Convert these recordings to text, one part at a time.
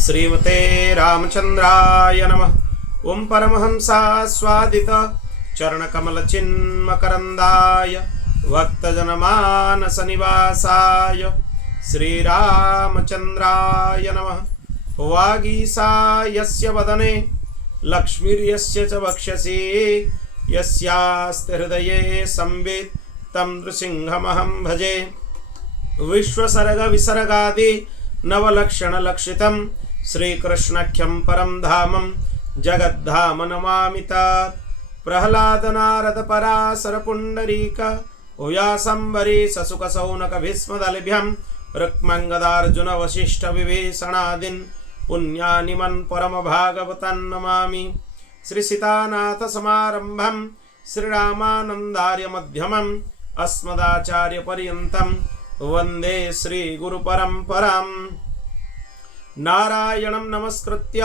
श्रीमते रामचंद्राय नमः। ओं परमहंसास्वादित चरणकमलचिन्मकरन्दाय भक्तजनमानसनिवासाय श्रीरामचंद्राय नमः। वागीसायस्य वदने लक्ष्मीर्यस्य च वक्षसि यस्यास्ति हृदये संवित् तं नृसिंहमहं भजे। विश्वसर्ग विसर्गादि नवलक्षणलक्षितं श्रीकृष्णाख्यं परं धामं जगद्धाम नमामि तात। प्रह्लाद नारद पराशर पुण्डरीक व्यासंवरी ससुक सौनक भीष्मदलिभ्यं रुक्मङ्गदार्जुन वसिष्ठ विभीषणादीन् पुण्यानिमन् परम भागवतान् नमामि। श्री सीतानाथ समारंभं श्रीरामानन्दार्य मध्यमम् अस्मदाचार्य पर्यन्तं वन्दे श्री गुरु परम्पराम्। नारायणं नमस्कृत्य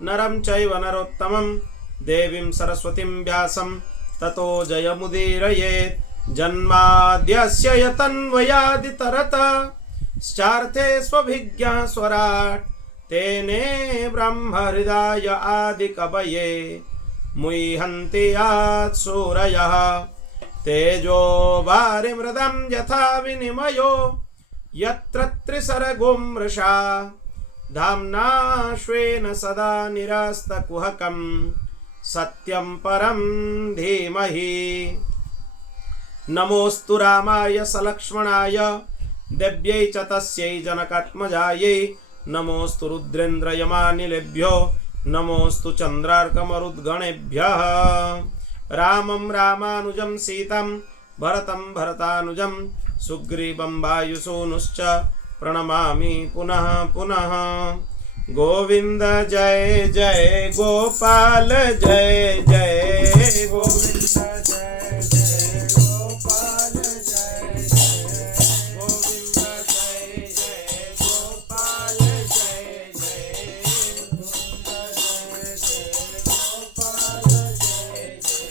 नरं चैव नरोत्तमं देवीं सरस्वतीं व्यासं ततो जयमुदीरयेत्। जन्माद्यस्य यतन्वयादितरतश्चार्थे स्वभिज्ञः स्वराट् तेने ब्रह्महृदाय आदिकवये मुह्यन्ति यात् सूरयः। तेजो वारिमृदं यथा विनिमयो यत्र त्रिसर्गो मृषा धाम्ना स्वेन सदा निरस्तकुहकं सत्यं परं धीमहि। नमोऽस्तु रामाय सलक्ष्मणाय देव्यै च तस्यै जनकात्मजायै। नमोऽस्तु रुद्रेन्द्रयमानिलेभ्यो नमोऽस्तु चन्द्रार्कमरुद्गणेभ्यः। रामं रामानुजं सीतं भरतं भरतानुजं सुग्रीवं वायुसूनुश्च प्रणमामि पुनः पुनः। गोविंद जय जय गोपाल जय जय गोविंद जय जय गोपाल जय जय गोविंद जय जय गोपाल जय जय गोविंद जय जय गोपाल जय जय।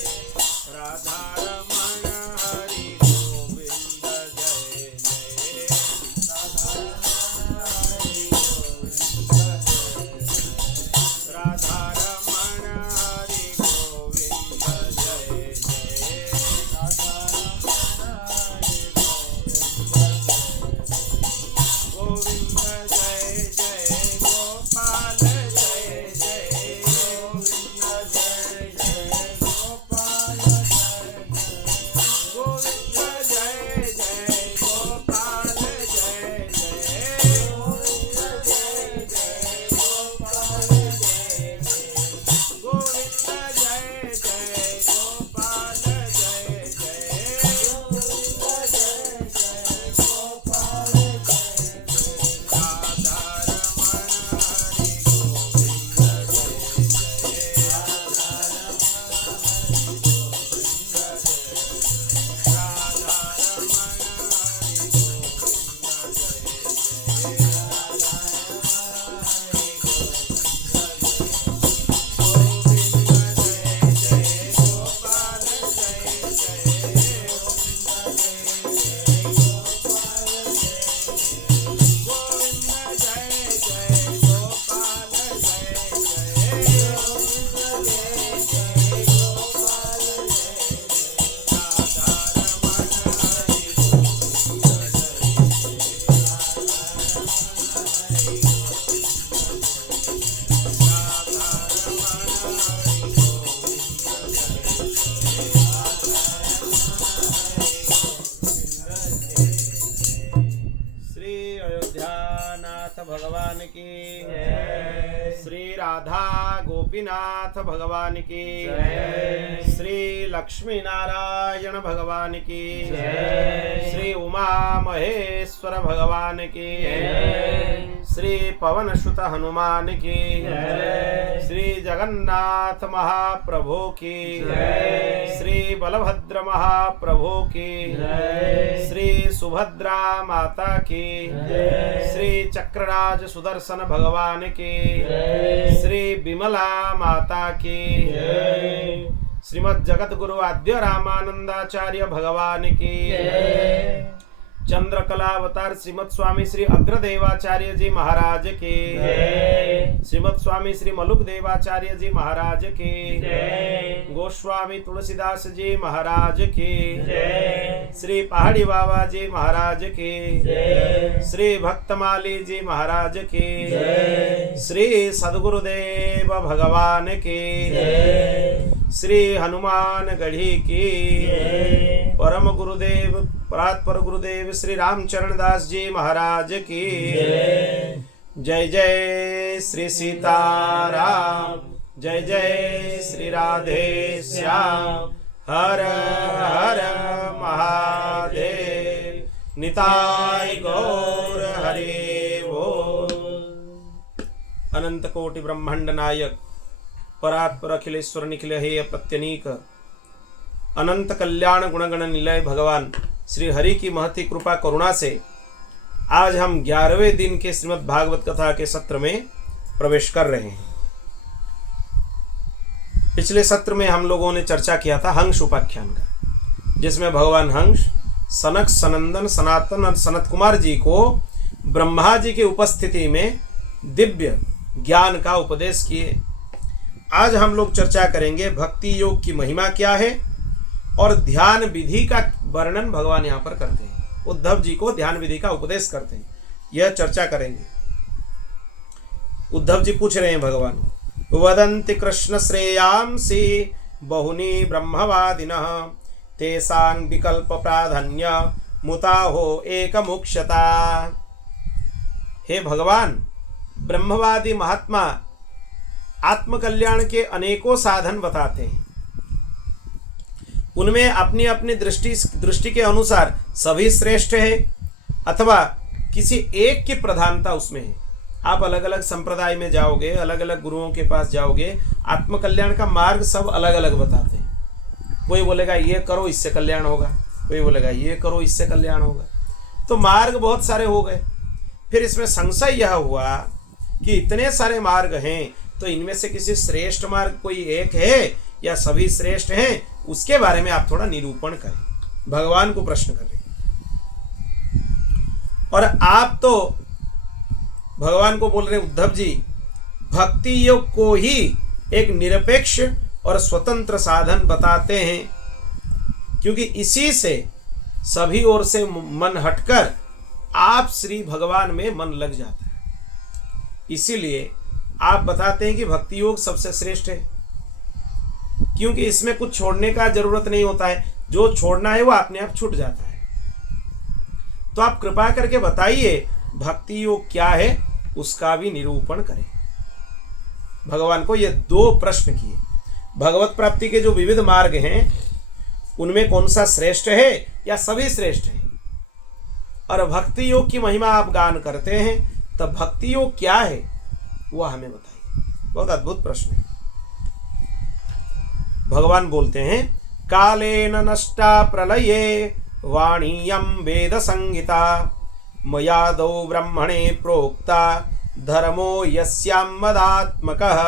राधा रमण हरि गोविंद जय जय राधा राधा रमण हरि गोविंद जय जय राधा गोविंद जय जय गोपाल जय जय गोविंद जय जय गोपाल जय गोविंद जय जय गोपाल जय जय गोविंद जय जय गोपाल जय गोविंद जय जय गोपाल जय जय गोविंद जय जय गोपाल जय राधा रमण हरि गोविंद जय जय राधा रमण हरि गोविंद जय राधा रमण हरि गोविंद जय जय राधा हरि गोविंद जय जय गोपाल जय जय गोविंद जय जय गोपाल जय गोविंद जय जय गोपाल जय जय गोविंद जय जय गोपाल जय राधा रमण हरि गोविंद श्री अयोध्यानाथ भगवान की श्री राधा गोपीनाथ भगवान की श्री लक्ष्मी नारायण भगवान की श्री उमा महेश्वर भगवान की श्री पवन सुत हनुमान की श्री जगन्नाथ महाप्रभु की श्री बलभद्र महाप्रभु की श्री सुभद्रा माता की श्री चक्रराज सुदर्शन भगवान की श्री विमला माता की श्रीमद् जगत गुरु आद्य रामानंदाचार्य भगवान की चंद्रकला अवतार श्रीमद स्वामी श्री अग्रदेवाचार्य जी महाराज के श्रीमद स्वामी श्री मलुक देवाचार्य जी महाराज की जय। गोस्वामी तुलसीदास जी महाराज की जय। श्री पहाड़ी बाबा जी महाराज की जय। श्री भक्तमाली जी महाराज की जय। श्री सद्गुरुदेव भगवान की जय। श्री हनुमान गढ़ी की जय। परम गुरुदेव परात्पर गुरुदेव श्री रामचरण दास जी महाराज की जय। जय जय श्री सीताराम, जय जय श्री राधे श्याम, हर हर महादेव, निताय गौर हरि बोल। अनंत कोटि ब्रह्मांड नायक परात्पर अखिलेश्वर निखिल हे प्रत्यनीक अनंत कल्याण गुणगण निलय भगवान श्री हरि की महती कृपा करुणा से आज हम 11वें दिन के श्रीमद् भागवत कथा के सत्र में प्रवेश कर रहे हैं। पिछले सत्र में हम लोगों ने चर्चा किया था हंस उपाख्यान का, जिसमें भगवान हंस सनक सनंदन सनातन और सनत कुमार जी को ब्रह्मा जी की उपस्थिति में दिव्य ज्ञान का उपदेश किए। आज हम लोग चर्चा करेंगे भक्ति योग की महिमा क्या है और ध्यान विधि का वर्णन भगवान यहाँ पर करते हैं। उद्धव जी को ध्यान विधि का उपदेश करते हैं, यह चर्चा करेंगे। उद्धव जी पूछ रहे हैं भगवान, वदन्ति कृष्ण श्रेयांसि बहुनी ब्रह्मवादिनः तेषां विकल्प प्राधान्य मुताहो एकमुख्यता। हे भगवान, ब्रह्मवादी महात्मा आत्मकल्याण के अनेकों साधन बताते हैं, उनमें अपनी अपनी दृष्टि के अनुसार सभी श्रेष्ठ है अथवा किसी एक की प्रधानता उसमें है। आप अलग अलग संप्रदाय में जाओगे, अलग अलग गुरुओं के पास जाओगे, आत्मकल्याण का मार्ग सब अलग अलग बताते हैं। कोई बोलेगा ये करो इससे कल्याण होगा, कोई बोलेगा ये करो इससे कल्याण होगा। तो मार्ग बहुत सारे हो गए। फिर इसमें संशय यह हुआ कि इतने सारे मार्ग हैं तो इनमें से किसी श्रेष्ठ मार्ग कोई एक है या सभी श्रेष्ठ हैं, उसके बारे में आप थोड़ा निरूपण करें। भगवान को प्रश्न कर रहे हैं। और आप तो भगवान को बोल रहे हैं, उद्धव जी भक्ति योग को ही एक निरपेक्ष और स्वतंत्र साधन बताते हैं, क्योंकि इसी से सभी ओर से मन हटकर आप श्री भगवान में मन लग जाता है। इसीलिए आप बताते हैं कि भक्ति योग सबसे श्रेष्ठ है, क्योंकि इसमें कुछ छोड़ने का जरूरत नहीं होता है, जो छोड़ना है वो अपने आप छूट जाता है। तो आप कृपा करके बताइए भक्ति योग क्या है, उसका भी निरूपण करें। भगवान को ये 2 प्रश्न किए। भगवत प्राप्ति के जो विविध मार्ग हैं उनमें कौन सा श्रेष्ठ है या सभी श्रेष्ठ है, और भक्ति योग की महिमा आप गान करते हैं, तब भक्ति योग क्या है वह हमें बताइए। बहुत अद्भुत प्रश्न है। भगवान बोलते हैं, कालेन नष्टा प्रलये वाणीयं वेद संहिता मयादौ ब्रह्मणे प्रोक्ता धर्मो यस्यां मदात्मकः।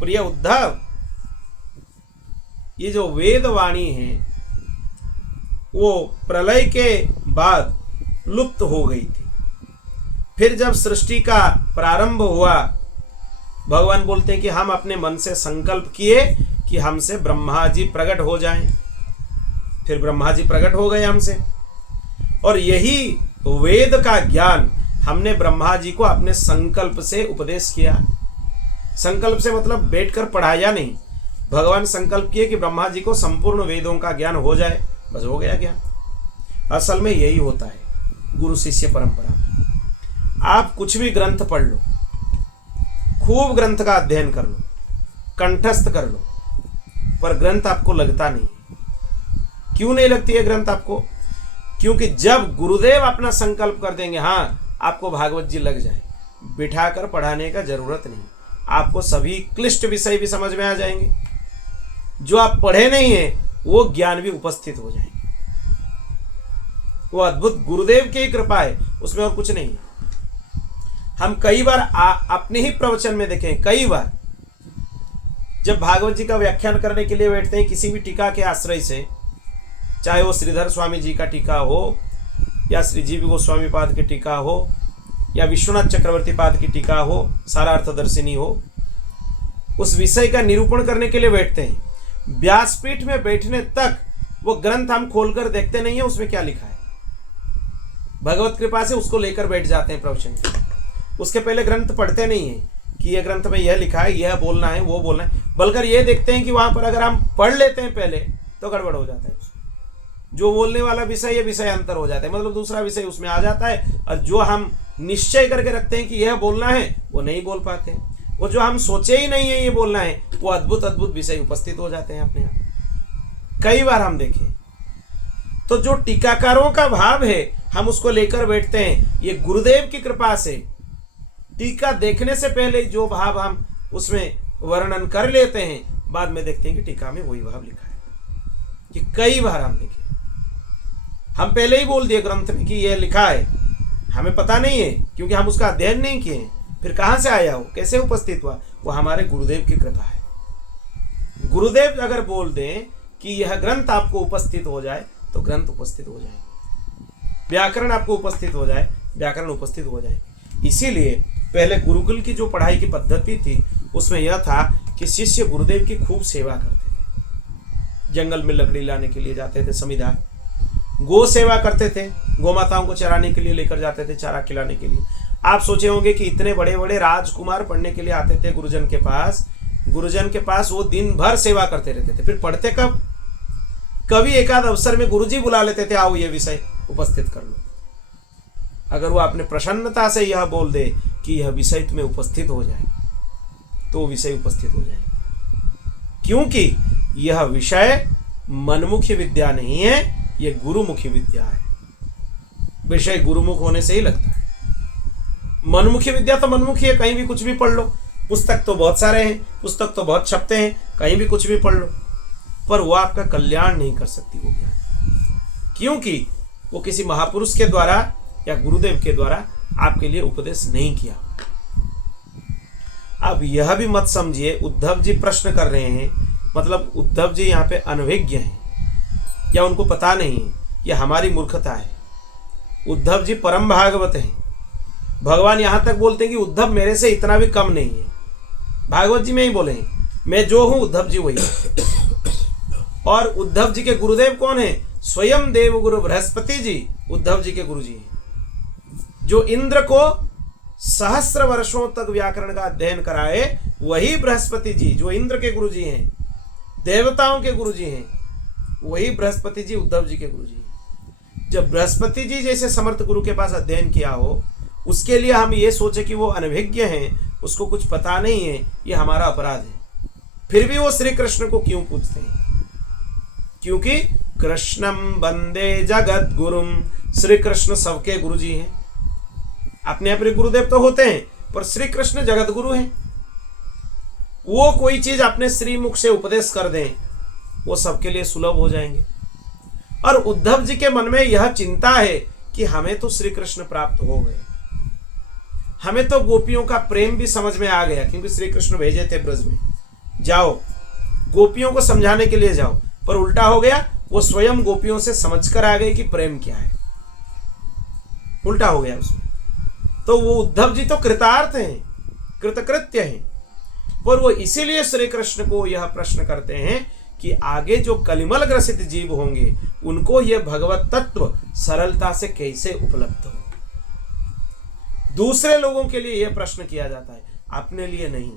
प्रिय उद्धव, ये जो वेद वाणी है वो प्रलय के बाद लुप्त हो गई थी। फिर जब सृष्टि का प्रारंभ हुआ, भगवान बोलते हैं कि हम अपने मन से संकल्प किए कि हमसे ब्रह्मा जी प्रकट हो जाएं। फिर ब्रह्मा जी प्रकट हो गए हमसे, और यही वेद का ज्ञान हमने ब्रह्मा जी को अपने संकल्प से उपदेश किया। संकल्प से मतलब बैठकर पढ़ाया नहीं, भगवान संकल्प किए कि ब्रह्मा जी को संपूर्ण वेदों का ज्ञान हो जाए, बस हो गया ज्ञान। असल में यही होता है गुरु शिष्य परंपरा। आप कुछ भी ग्रंथ पढ़ लो, खूब ग्रंथ का अध्ययन कर लो, कंठस्थ कर लो, पर ग्रंथ आपको लगता नहीं। क्यों नहीं लगती है ग्रंथ आपको? क्योंकि जब गुरुदेव अपना संकल्प कर देंगे, हाँ आपको भागवत जी लग जाए, बिठाकर पढ़ाने का जरूरत नहीं, आपको सभी क्लिष्ट विषय भी समझ में आ जाएंगे। जो आप पढ़े नहीं है वो ज्ञान भी उपस्थित हो जाएंगे। वो अद्भुत गुरुदेव की कृपा है, उसमें और कुछ नहीं। हम कई बार अपने ही प्रवचन में देखें, कई बार जब भागवत जी का व्याख्यान करने के लिए बैठते हैं किसी भी टीका के आश्रय से, चाहे वो श्रीधर स्वामी जी का टीका हो या श्री जीव गोस्वामी पाद की टीका हो या विश्वनाथ चक्रवर्ती पाद की टीका हो, सारार्थदर्शिनी हो, उस विषय का निरूपण करने के लिए बैठते हैं। व्यासपीठ में बैठने तक वो ग्रंथ हम खोलकर देखते नहीं है उसमें क्या लिखा है। भगवत कृपा से उसको लेकर बैठ जाते हैं प्रवचन में। उसके पहले ग्रंथ पढ़ते नहीं है कि यह ग्रंथ में यह लिखा है, यह बोलना है, वो बोलना है, बल्कि ये देखते हैं कि वहां पर अगर हम पढ़ लेते हैं पहले तो गड़बड़ हो जाता है। जो बोलने वाला विषय ये विषय अंतर हो जाता है, मतलब दूसरा विषय उसमें आ जाता है, और जो हम निश्चय करके रखते हैं कि यह बोलना है वो नहीं बोल पाते। वो जो हम सोचे ही नहीं है ये बोलना है, वो अद्भुत अद्भुत विषय उपस्थित हो जाते हैं अपने आप। कई बार हम देखें तो जो टीकाकारों का भाव है हम उसको लेकर बैठते हैं। ये गुरुदेव की कृपा से टीका देखने से पहले जो भाव हम उसमें वर्णन कर लेते हैं, बाद में देखते हैं कि टीका में वही भाव लिखा है। ये कई बार हम देखें, हम पहले ही बोल दिए ग्रंथ में कि यह लिखा है, हमें पता नहीं है क्योंकि हम उसका अध्ययन नहीं किए। फिर कहां से आया हो, कैसे उपस्थित हुआ, वो हमारे गुरुदेव की कृपा है। गुरुदेव अगर बोल दें कि यह ग्रंथ आपको उपस्थित हो जाए तो ग्रंथ उपस्थित हो जाए, व्याकरण आपको उपस्थित हो जाए, व्याकरण उपस्थित हो जाए। इसीलिए पहले गुरुकुल की जो पढ़ाई की पद्धति थी उसमें यह था कि शिष्य गुरुदेव की खूब सेवा करते थे। जंगल में लकड़ी लाने के लिए जाते थे समिधा, गो सेवा करते थे, गौ माताओं को चराने के लिए लेकर जाते थे, चारा खिलाने के लिए। आप सोचे होंगे कि इतने बड़े बड़े राजकुमार पढ़ने के लिए आते थे गुरुजन के पास, गुरुजन के पास वो दिन भर सेवा करते रहते थे। फिर पढ़ते कब? कभी एकाध अवसर में गुरुजी बुला लेते थे, आओ ये विषय उपस्थित कर लो। अगर वो अपने प्रसन्नता से यह बोल दे कि यह विषय तुम्हें उपस्थित हो जाए तो विषय उपस्थित हो जाए, क्योंकि यह विषय मनमुखी विद्या नहीं है, यह गुरुमुखी विद्या है। विषय गुरुमुख होने से ही लगता है। मनमुखी विद्या तो मनमुखी है, कहीं भी कुछ भी पढ़ लो। पुस्तक तो बहुत सारे हैं, पुस्तक तो बहुत छपते हैं, कहीं भी कुछ भी पढ़ लो, पर वो आपका कल्याण नहीं कर सकती वो ज्ञान, क्योंकि वो किसी महापुरुष के द्वारा या गुरुदेव के द्वारा आपके लिए उपदेश नहीं किया। अब यह भी मत समझिए उद्धव जी प्रश्न कर रहे हैं, मतलब उद्धव जी यहाँ पे अनभिज्ञ हैं या उनको पता नहीं है, यह हमारी मूर्खता है। उद्धव जी परम भागवत हैं। भगवान यहां तक बोलते हैं कि उद्धव मेरे से इतना भी कम नहीं है। भागवत जी में ही बोले हैं, मैं जो हूं उद्धव जी वही है। और उद्धव जी के गुरुदेव कौन है? स्वयं देव गुरु बृहस्पति जी उद्धव जी के गुरु जी हैं। जो इंद्र को सहस्र वर्षों तक व्याकरण का अध्ययन कराए वही बृहस्पति जी, जो इंद्र के गुरु जी हैं, देवताओं के गुरु जी हैं, वही बृहस्पति जी उद्धव जी के गुरु जी हैं। जब बृहस्पति जी जैसे समर्थ गुरु के पास अध्ययन किया हो, उसके लिए हम ये सोचे कि वो अनभिज्ञ हैं, उसको कुछ पता नहीं है, ये हमारा अपराध है। फिर भी वो श्री कृष्ण को क्यों पूछते हैं? क्योंकि कृष्णम वंदे जगत गुरुम, श्री कृष्ण सबके गुरु जी हैं। अपने अपने गुरुदेव तो होते हैं, पर श्री कृष्ण जगत गुरु हैं। वो कोई चीज अपने श्री मुख से उपदेश कर दें, वो सबके लिए सुलभ हो जाएंगे। और उद्धव जी के मन में यह चिंता है कि हमें तो श्री कृष्ण प्राप्त हो गए, हमें तो गोपियों का प्रेम भी समझ में आ गया, क्योंकि श्री कृष्ण भेजे थे ब्रज में, जाओ गोपियों को समझाने के लिए जाओ। पर उल्टा हो गया, वो स्वयं गोपियों से समझकर आ गए कि प्रेम क्या है। उल्टा हो गया उसमें। तो वो उद्धव जी तो कृतार्थ हैं, कृतकृत्य हैं, पर वो इसीलिए श्री कृष्ण को यह प्रश्न करते हैं कि आगे जो कलिमल ग्रसित जीव होंगे उनको यह भगवत तत्व सरलता से कैसे उपलब्ध हो। दूसरे लोगों के लिए यह प्रश्न किया जाता है, अपने लिए नहीं।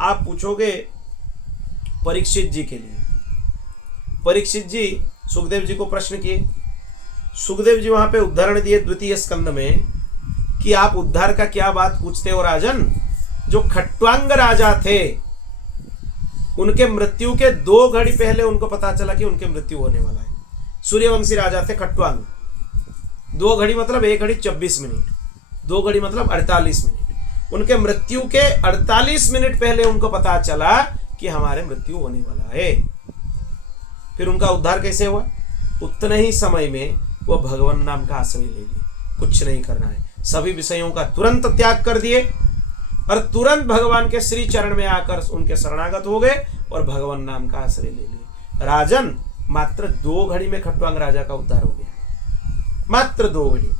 आप पूछोगे परीक्षित जी के लिए, परीक्षित जी सुखदेव जी को प्रश्न किए, सुखदेव जी वहां पे उदाहरण दिए द्वितीय स्कंद में कि आप उद्धार का क्या बात पूछते हो राजन। जो खट्वांग राजा थे, उनके मृत्यु के 2 घड़ी पहले उनको पता चला कि उनके मृत्यु होने वाला है। सूर्यवंशी राजा थे खट्वांग। 2 घड़ी मतलब 1 घड़ी 24 मिनट, 2 घड़ी मतलब 48 मिनट। उनके मृत्यु के 48 मिनट पहले उनको पता चला कि हमारे मृत्यु होने वाला है। फिर उनका उद्धार कैसे हुआ? उतने ही समय में वो भगवान नाम का आश्रय ले लिए, कुछ नहीं करना है, सभी विषयों का तुरंत त्याग कर दिए और तुरंत भगवान के श्री चरण में आकर उनके शरणागत हो गए और भगवान नाम का आश्रय ले लिए। राजन मात्र 2 घड़ी में खट्वांग राजा का उद्धार हो गया, मात्र 2 घड़ी।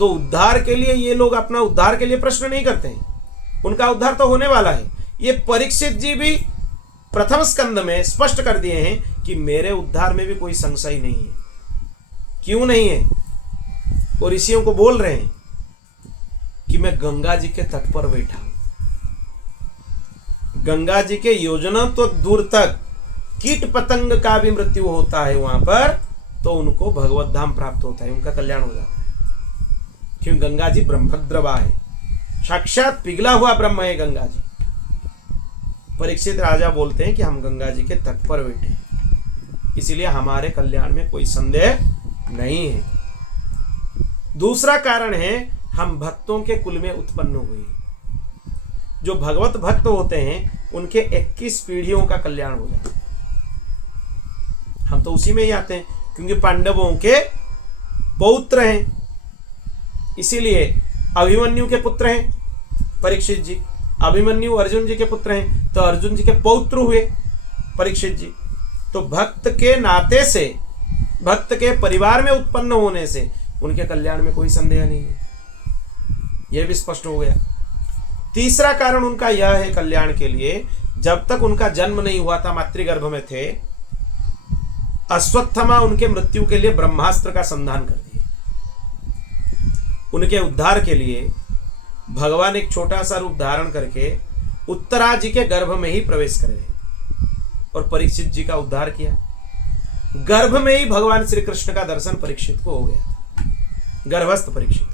तो उद्धार के लिए ये लोग अपना उद्धार के लिए प्रश्न नहीं करते हैं, उनका उद्धार तो होने वाला है। ये परीक्षित जी भी प्रथम स्कंद में स्पष्ट कर दिए हैं कि मेरे उद्धार में भी कोई संशय नहीं है। क्यों नहीं है? वो ऋषियों को बोल रहे हैं कि मैं गंगा जी के तट पर बैठा हूं, गंगा जी के योजना तो दूर तक कीट पतंग का भी मृत्यु होता है वहां पर, तो उनको भगवत धाम प्राप्त होता है, उनका कल्याण हो जाता है। क्यों? गंगा जी ब्रह्मद्रवा है, साक्षात पिघला हुआ ब्रह्म है गंगा जी। परीक्षित राजा बोलते हैं कि हम गंगा जी के तट पर बैठे हैं, इसलिए हमारे कल्याण में कोई संदेह नहीं है। दूसरा कारण है, हम भक्तों के कुल में उत्पन्न हुए। जो भगवत भक्त होते हैं उनके 21 पीढ़ियों का कल्याण हो जाता है। हम तो उसी में ही आते हैं, क्योंकि पांडवों के पौत्र हैं, इसीलिए अभिमन्यु के पुत्र हैं परीक्षित जी। अभिमन्यु अर्जुन जी के पुत्र हैं, तो अर्जुन जी के पौत्र हुए परीक्षित जी। तो भक्त के नाते से, भक्त के परिवार में उत्पन्न होने से उनके कल्याण में कोई संदेह नहीं है, यह भी स्पष्ट हो गया। तीसरा कारण उनका यह है कल्याण के लिए, जब तक उनका जन्म नहीं हुआ था, मातृगर्भ में थे, अश्वत्थामा उनके मृत्यु के लिए ब्रह्मास्त्र का संधान कर दिए। उनके उद्धार के लिए भगवान एक छोटा सा रूप धारण करके उत्तरा जी के गर्भ में ही प्रवेश कर गए और परीक्षित जी का उद्धार किया। गर्भ में ही भगवान श्री कृष्ण का दर्शन परीक्षित को हो गया, गर्भस्थ परीक्षित।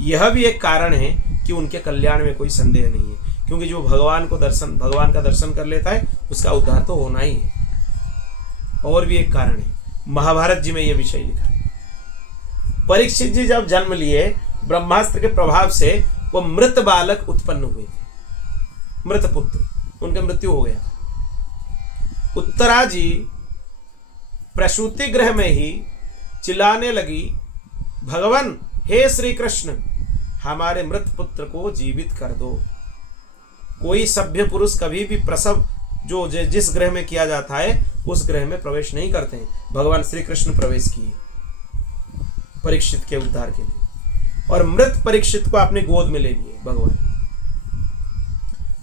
यह भी एक कारण है कि उनके कल्याण में कोई संदेह नहीं है, क्योंकि जो भगवान का दर्शन कर लेता है उसका उद्धार तो होना ही है। और भी एक कारण है, महाभारत जी में यह विषय लिखा है। परीक्षित जी जब जन्म लिए, ब्रह्मास्त्र के प्रभाव से वो मृत बालक उत्पन्न हुए थे, मृत पुत्र, उनका मृत्यु हो गया। उत्तरा जी प्रसूति गृह में ही चिल्लाने लगी, भगवान हे श्री कृष्ण, हमारे मृत पुत्र को जीवित कर दो। कोई सभ्य पुरुष कभी भी प्रसव जो जिस ग्रह में किया जाता है उस ग्रह में प्रवेश नहीं करते हैं। भगवान श्री कृष्ण प्रवेश किए परीक्षित के उद्धार के लिए, और मृत परीक्षित को अपनी गोद में ले लिए।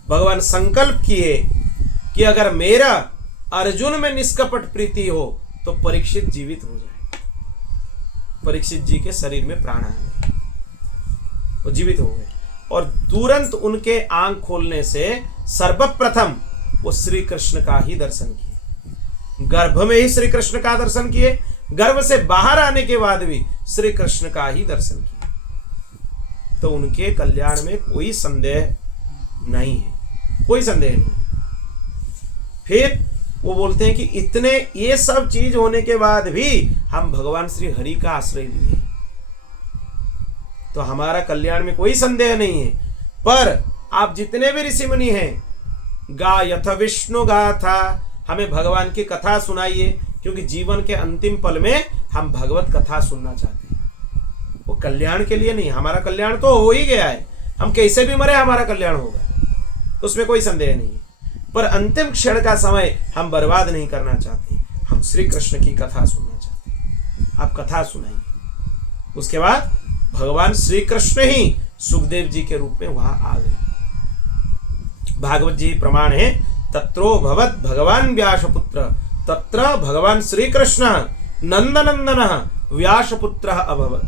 भगवान संकल्प किए कि अगर मेरा अर्जुन में निष्कपट प्रीति हो तो परीक्षित जीवित हो जाए। परीक्षित जी के शरीर में प्राण आ गए, वो जीवित हो गए, और तुरंत उनके आंख खोलने से सर्वप्रथम वो श्री कृष्ण का ही दर्शन किए। गर्भ में ही श्री कृष्ण का दर्शन किए, गर्भ से बाहर आने के बाद भी श्री कृष्ण का ही दर्शन किए। तो उनके कल्याण में कोई संदेह नहीं है, कोई संदेह नहीं। फिर वो बोलते हैं कि इतने ये सब चीज होने के बाद भी हम भगवान श्री हरि का आश्रय लिए, तो हमारा कल्याण में कोई संदेह नहीं है। पर आप जितने भी ऋषि मुनि हैं, गायथ विष्णु गाथा, हमें भगवान की कथा सुनाइए, क्योंकि जीवन के अंतिम पल में हम भगवत कथा सुनना चाहते हैं। वो कल्याण के लिए नहीं, हमारा कल्याण तो हो ही गया है, हम कैसे भी मरे हमारा कल्याण होगा, उसमें कोई संदेह नहीं है। पर अंतिम क्षण का समय हम बर्बाद नहीं करना चाहते, हम श्री कृष्ण की कथा सुनना चाहते हैं। आप कथा सुनाइए। उसके बाद भगवान श्री कृष्ण ही सुखदेव जी के रूप में वहां आ गए। भागवत जी प्रमाण है, तत्रो भवत भगवान व्यासपुत्र, तत्र भगवान श्री कृष्ण नंदनंदन व्यासपुत्र अभवत।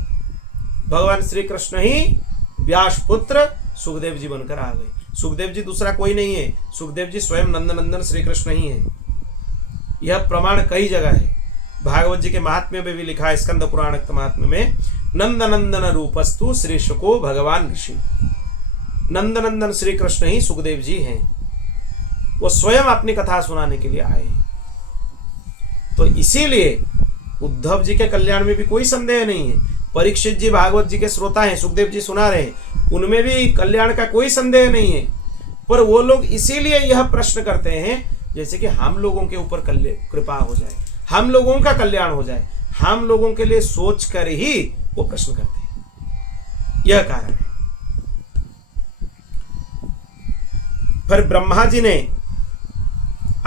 भगवान श्री कृष्ण ही व्यासपुत्र सुखदेव जी बनकर आ गए। सुखदेव जी दूसरा कोई नहीं है, सुखदेव जी स्वयं नंदनंदन श्री कृष्ण ही है। यह प्रमाण कई जगह है, भागवत जी के महात्म्य में भी लिखा है, स्कंद पुराण महात्म्य में, नंदनंदन रूपस्तु श्री शुको भगवान ऋषि। नंदनंदन श्री कृष्ण ही सुखदेव जी हैं, वो स्वयं अपनी कथा सुनाने के लिए आए। तो इसीलिए उद्धव जी के कल्याण में भी कोई संदेह नहीं है। परीक्षित जी भागवत जी के श्रोता हैं, सुखदेव जी सुना रहे हैं, उनमें भी कल्याण का कोई संदेह नहीं है। पर वो लोग इसीलिए यह प्रश्न करते हैं जैसे कि हम लोगों के ऊपर कृपा हो जाए, हम लोगों का कल्याण हो जाए, हम लोगों के लिए सोच कर ही वो प्रश्न करते हैं, यह कारण है। फिर ब्रह्मा जी ने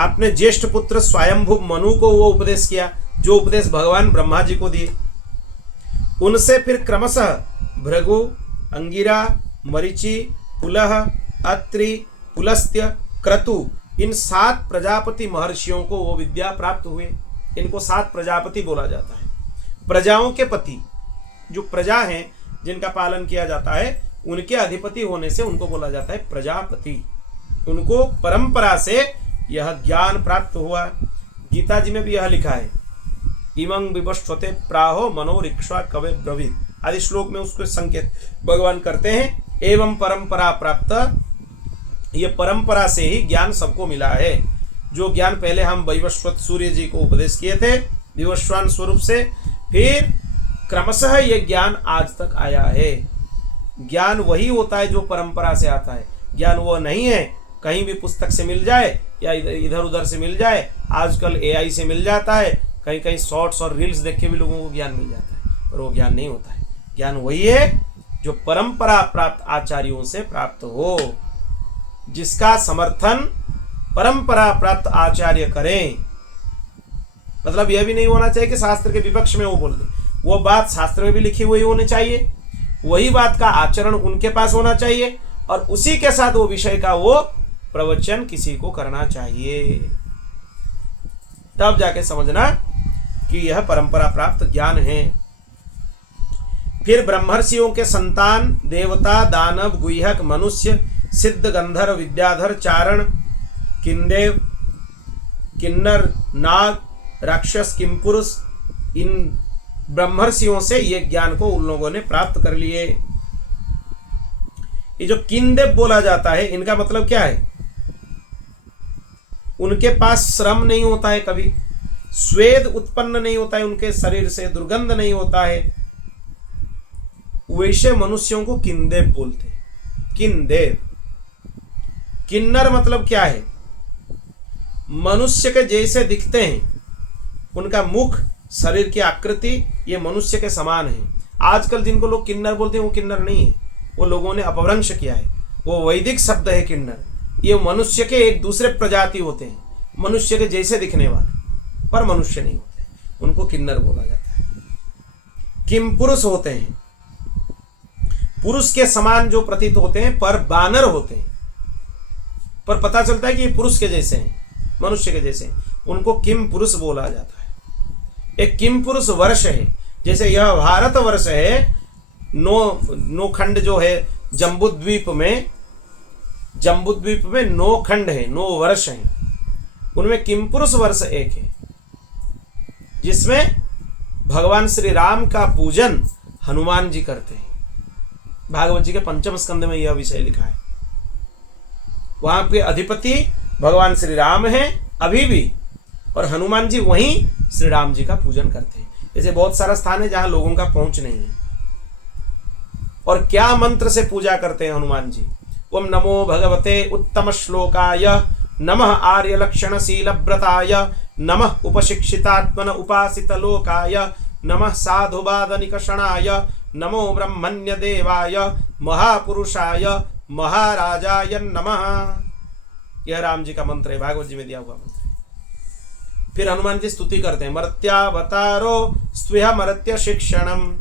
अपने ज्येष्ठ पुत्र स्वयंभू मनु को वो उपदेश किया, जो उपदेश भगवान ब्रह्मा जी को दिए। उनसे फिर क्रमशः भृगु, अंगिरा, मरीचि, पुलह, अत्रि, पुलस्त्य, क्रतु, इन 7 प्रजापति महर्षियों को वो विद्या प्राप्त हुए। इनको 7 प्रजापति बोला जाता है। प्रजाओं के पति, जो प्रजा हैं जिनका पालन किया जाता है, उनके अधिपति होने से उनको बोला जाता है प्रजापति। उनको परंपरा से यह ज्ञान प्राप्त हुआ। गीता जी में भी यह लिखा है, इमं विवस्वते प्राहो मनोरिक्षा कवे ब्रवीत आदि श्लोक में उसको संकेत भगवान करते हैं। एवं परंपरा प्राप्त, ये परंपरा से ही ज्ञान सबको मिला है। जो ज्ञान पहले हम वैवस्वत सूर्य जी को उपदेश किए थे विवस्वान स्वरूप से, फिर क्रमशः ये ज्ञान आज तक आया है। ज्ञान वही होता है जो परंपरा से आता है। ज्ञान वो नहीं है कहीं भी पुस्तक से मिल जाए या इधर उधर से मिल जाए। आजकल AI से मिल जाता है, कहीं कहीं शॉर्ट्स और रील्स देख के भी लोगों को ज्ञान मिल जाता है, पर वो ज्ञान नहीं होता है। ज्ञान वही है जो परंपरा प्राप्त आचार्यों से प्राप्त हो, जिसका समर्थन परंपरा प्राप्त आचार्य करें। मतलब यह भी नहीं होना चाहिए कि शास्त्र के विपक्ष में वो बोल दे। वो बात शास्त्र में भी लिखी हुई होनी चाहिए, वही बात का आचरण उनके पास होना चाहिए, और उसी के साथ वो विषय का वो प्रवचन किसी को करना चाहिए। तब जाके समझना कि यह परंपरा प्राप्त ज्ञान है। फिर ब्रह्मर्षियों के संतान देवता, दानव, गुह्यक, मनुष्य, सिद्ध, गंधर्व, विद्याधर, चारण, किन्देव, किन्नर, नाग, राक्षस, किमपुरुष, इन ब्रह्मर्षियों से ये ज्ञान को उन लोगों ने प्राप्त कर लिए। ये जो किन्देव बोला जाता है, इनका मतलब क्या है? उनके पास श्रम नहीं होता है, कभी स्वेद उत्पन्न नहीं होता है, उनके शरीर से दुर्गंध नहीं होता है, वैसे मनुष्यों को किन्देव बोलते हैं। किन्देव। किन्नर मतलब क्या है? मनुष्य के जैसे दिखते हैं, उनका मुख, शरीर की आकृति ये मनुष्य के समान है। आजकल जिनको लोग किन्नर बोलते हैं वो किन्नर नहीं है, वो लोगों ने अपभ्रंश किया है। वो वैदिक शब्द है किन्नर। ये मनुष्य के एक दूसरे प्रजाति होते हैं, मनुष्य के जैसे दिखने वाले, पर मनुष्य नहीं होते, उनको किन्नर बोला जाता है। किम पुरुष होते हैं, पुरुष के समान जो प्रतीत होते हैं, पर बानर होते हैं, पर पता चलता है कि ये पुरुष के जैसे हैं, मनुष्य के जैसे हैं, उनको किम पुरुष बोला जाता है। एक किम पुरुष वर्ष है, जैसे यह भारत वर्ष है, नौ खंड जो है जम्बूद्वीप में 9 खंड है, 9 वर्ष हैं। उनमें किम पुरुष वर्ष एक है, जिसमें भगवान श्री राम का पूजन हनुमान जी करते हैं। भागवत जी के 5वें स्कंद में यह विषय लिखा है। वहां के अधिपति भगवान श्री राम हैं अभी भी, और हनुमान जी वहीं श्री राम जी का पूजन करते हैं। ऐसे बहुत सारा स्थान है जहां लोगों का पहुंच नहीं है। और क्या मंत्र से पूजा करते हैं हनुमान जी? ओम नमो भगवते उत्तम श्लोकाय, नमः आर्य लक्षण शीलव्रताय, नमः उपशिक्षितात्मन उपासित लोकाय, नमः साधुवाद निकषणाय, नमो ब्रह्मण्य देवाय, महापुरुषाय, महाराजाय नमः। यह राम जी का मंत्र है, भागवत जी में दिया हुआ मंत्र है। फिर हनुमान जी स्तुति करते हैं, मर्त्यावतारो स्वेह मर्त्य शिक्षणम।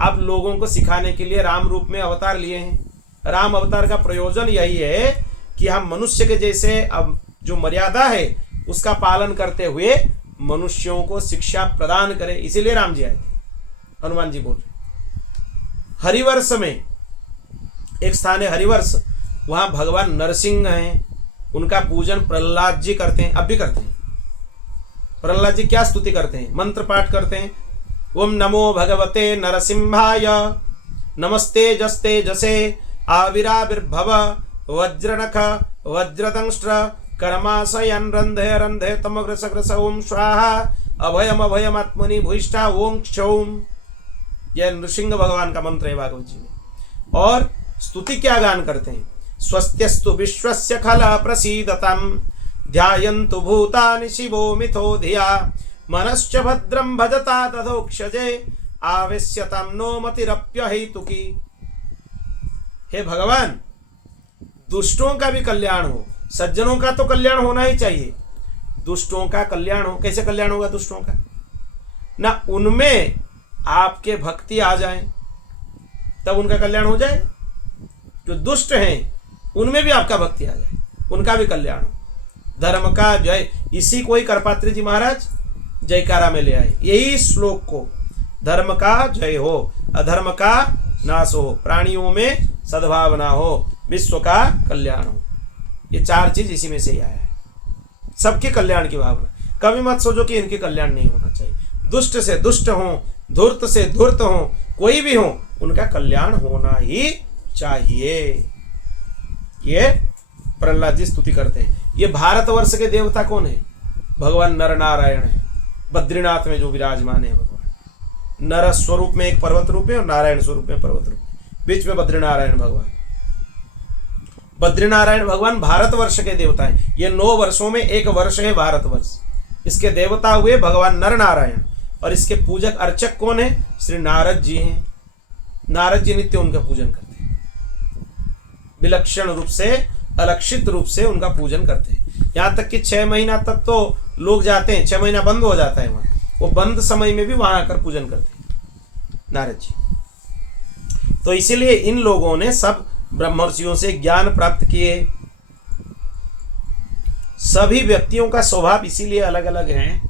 आप लोगों को सिखाने के लिए राम रूप में अवतार लिए हैं। राम अवतार का प्रयोजन यही है कि हम मनुष्य के जैसे अब जो मर्यादा है उसका पालन करते हुए मनुष्यों को शिक्षा प्रदान करें, इसीलिए राम जी आए थे। हनुमान जी बोल रहे। हरिवर्ष में एक स्थान है हरिवर्ष, वहां भगवान नरसिंह हैं, उनका पूजन प्रहलाद जी करते हैं, अब भी करते हैं। प्रहलाद जी क्या स्तुति करते हैं? मंत्र पाठ करते हैं, ओम नमो भगवते नरसिंहाय, नमस्ते जस्ते जसे आविराविर्भव, वज्रनख वज्रदंष्ट्र कर्माशयन रंधे रंधे तमग्रसग्रस ओम स्वाहा, अभयम अभयमात्मनि भूयिष्ठा ओम क्षौम। यह नृसिंह भगवान का मंत्र है भागवत जी में। और स्तुति क्या गान करते हैं? स्वस्त्यस्तु विश्वस्य खला प्रसीदतम, ध्यायन्तु भूतानि शिवो मिथो धिया, मनश्च भद्रं भजता तथोक्षजे, आवेश्यतां नो मतिरप्यहेतुकी। हे भगवान, दुष्टों का भी कल्याण हो, सज्जनों का तो कल्याण होना ही चाहिए, दुष्टों का कल्याण हो। कैसे कल्याण होगा दुष्टों का? ना उनमें आपके भक्ति आ जाए तब उनका कल्याण हो जाए। जो दुष्ट हैं उनमें भी आपका भक्ति आ जाए, उनका भी कल्याण हो। धर्म का जय, इसी को ही करपात्री जी महाराज जयकारा में ले आए, यही श्लोक को, धर्म का जय हो, अधर्म का नाश हो, प्राणियों में सद्भावना हो, विश्व का कल्याण हो। ये 4 चीज इसी में से ही आया है। सबके कल्याण की भावना, कभी मत सोचो कि इनके कल्याण नहीं होना चाहिए। दुष्ट से दुष्ट हो, धूर्त से धूर्त हो, कोई भी हो, उनका कल्याण होना ही चाहिए। ये प्रहलाद जी स्तुति करते हैं। ये भारतवर्ष के देवता कौन है? भगवान नर नारायण है। बद्रीनाथ में जो विराजमान है भगवान, नर स्वरूप में एक पर्वत रूप है और नारायण स्वरूप में पर्वत रूप है, बीच में बद्रीनारायण भगवान। बद्रीनारायण भगवान भारतवर्ष के देवता हैं। ये 9 वर्षों में एक वर्ष है भारतवर्ष। इसके देवता हुए भगवान नर नारायण, और इसके पूजक अर्चक कौन है? श्री नारद जी हैं। नारद जी नित्य उनका पूजन करते हैं, विलक्षण रूप से, अलक्षित रूप से उनका पूजन करते हैं। यहाँ तक कि 6 महीना तक तो लोग जाते हैं, 6 महीना बंद हो जाता है वहाँ, वो बंद समय में भी वहाँ आकर पूजन करते हैं नारद जी। तो इसीलिए इन लोगों ने सब ब्रह्मर्षियों से ज्ञान प्राप्त किए। सभी व्यक्तियों का स्वभाव इसीलिए अलग अलग है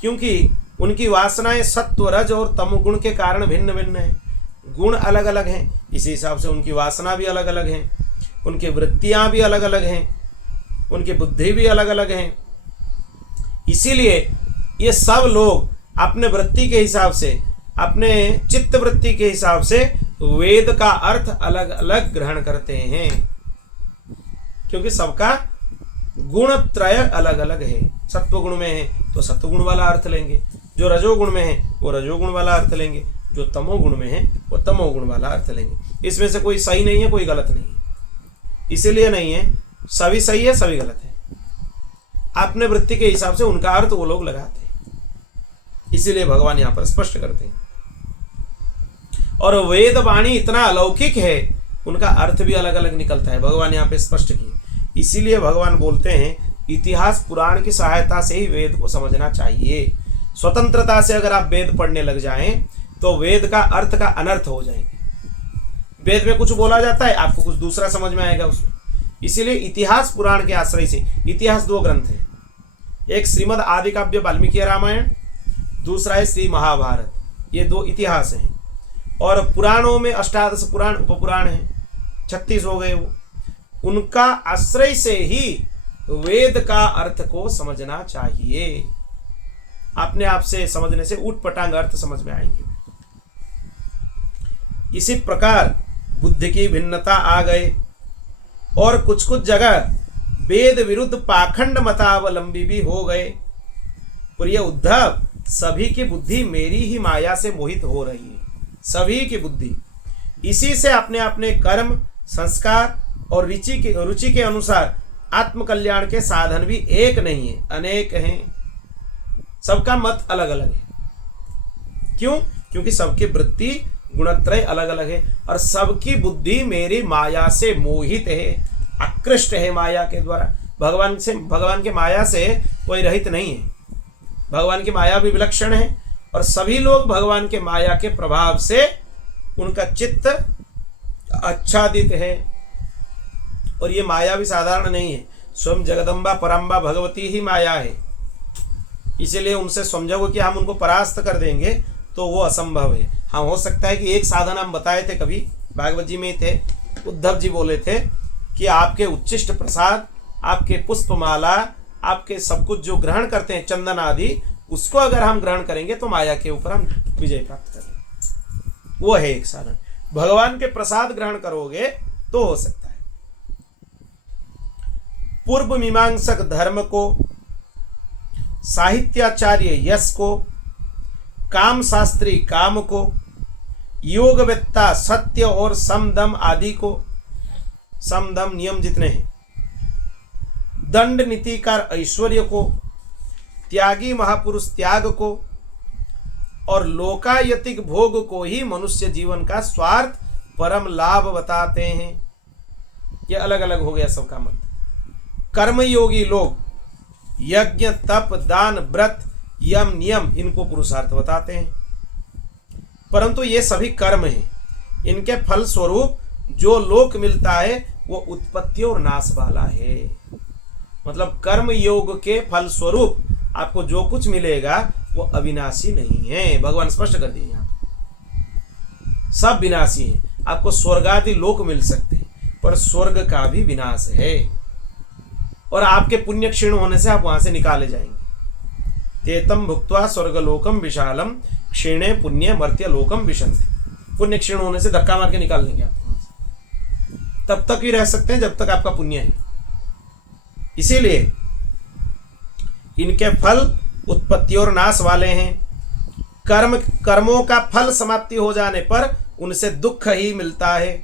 क्योंकि उनकी वासनाएं सत्व, रज और तमोगुण के कारण भिन्न भिन्न है। गुण अलग अलग हैं, इसी हिसाब से उनकी वासना भी अलग अलग हैं, उनकी वृत्तियां भी अलग अलग हैं, उनकी बुद्धि भी अलग अलग हैं। इसीलिए ये सब लोग अपने वृत्ति के हिसाब से, अपने चित्त वृत्ति के हिसाब से वेद का अर्थ अलग अलग ग्रहण करते हैं, क्योंकि सबका गुण त्रय अलग अलग है। सत्वगुण में है तो सत्वगुण वाला अर्थ लेंगे, जो रजोगुण में है वो रजोगुण वाला अर्थ लेंगे, जो तमोगुण में है वो तमोगुण वाला अर्थ लेंगे। इसमें से कोई सही नहीं है, कोई गलत नहीं है। इसीलिए नहीं है, सभी सही है, सभी गलत है। अपने वृत्ति के हिसाब से उनका अर्थ वो लोग लगाते हैं, इसीलिए भगवान यहाँ पर स्पष्ट करते हैं। और वेद वाणी इतना अलौकिक है, उनका अर्थ भी अलग अलग निकलता है, भगवान यहाँ पे स्पष्ट किए। इसीलिए भगवान बोलते हैं इतिहास पुराण की सहायता से ही वेद को समझना चाहिए। स्वतंत्रता से अगर आप वेद पढ़ने लग जाएं तो वेद का अर्थ का अनर्थ हो जाएंगे। वेद में कुछ बोला जाता है, आपको कुछ दूसरा समझ में आएगा उसमें। इसीलिए इतिहास पुराण के आश्रय से, इतिहास 2 ग्रंथ हैं, एक श्रीमद् आदि काव्य वाल्मीकि रामायण, दूसरा है श्री महाभारत। ये 2 इतिहास हैं। और पुराणों में अष्टादश पुराण, उपपुराण हैं, 36 हो गए वो। उनका आश्रय से ही वेद का अर्थ को समझना चाहिए। अपने आप से समझने से ऊटपटांग अर्थ समझ में आएंगे। इसी प्रकार बुद्धि की भिन्नता आ गए और कुछ कुछ जगह वेद विरुद्ध पाखंड मतावलंबी भी हो गए। प्रिय उद्धव, सभी की बुद्धि मेरी ही माया से मोहित हो रही है, सभी की बुद्धि। इसी से अपने अपने कर्म, संस्कार और रुचि के अनुसार आत्मकल्याण के साधन भी एक नहीं है, अनेक हैं। सबका मत अलग अलग है। क्यों? क्योंकि सबकी वृत्ति गुणत्रय अलग अलग है और सबकी बुद्धि मेरी माया से मोहित है, आकृष्ट है माया के द्वारा। भगवान के माया से कोई रहित नहीं है। भगवान की माया भी विलक्षण है और सभी लोग भगवान के माया के प्रभाव से उनका चित्त आच्छादित है। और ये माया भी साधारण नहीं है, स्वयं जगदम्बा परम्बा भगवती ही माया है। इसीलिए उनसे समझोगे कि हम उनको परास्त कर देंगे तो वो असंभव है। हाँ, हो सकता है कि एक साधन हम बताए थे, कभी भागवत जी में थे, उद्धव जी बोले थे कि आपके उच्चिष्ट प्रसाद, आपके पुष्पमाला, आपके सब कुछ जो ग्रहण करते हैं चंदन आदि, उसको अगर हम ग्रहण करेंगे तो माया के ऊपर हम विजय प्राप्त करेंगे। वो है एक साधन। भगवान के प्रसाद ग्रहण करोगे तो हो सकता है। पूर्व मीमांसक धर्म को, साहित्याचार्य यश को, काम शास्त्री काम को, योगवेत्ता सत्य और समदम आदि को, समदम नियम जितने हैं, दंड नीतिकार ऐश्वर्य को, त्यागी महापुरुष त्याग को और लोकायतिक भोग को ही मनुष्य जीवन का स्वार्थ परम लाभ बताते हैं। यह अलग अलग हो गया सबका मत। कर्मयोगी लोग यज्ञ, तप, दान, व्रत, यम, नियम, इनको पुरुषार्थ बताते हैं। परंतु ये सभी कर्म हैं, इनके फल स्वरूप जो लोक मिलता है वो उत्पत्ति और नाश वाला है। मतलब कर्म योग के फल स्वरूप आपको जो कुछ मिलेगा वो अविनाशी नहीं है। भगवान स्पष्ट कर दिए यहाँ सब विनाशी है। आपको स्वर्ग आदि लोक मिल सकते हैं पर स्वर्ग का भी विनाश है और आपके पुण्य क्षीण होने से आप वहां से निकाले जाएंगे। तेतम भुक्त्वा स्वर्गलोकम विशालम क्षीणे पुण्य मर्त्य लोकम विशंति। पुण्य क्षीण होने से धक्का मार के निकाल देंगे आप वहां से। तब तक ही रह सकते हैं जब तक आपका पुण्य है। इसीलिए इनके फल उत्पत्ति और नाश वाले हैं। कर्मों का फल समाप्ति हो जाने पर उनसे दुख ही मिलता है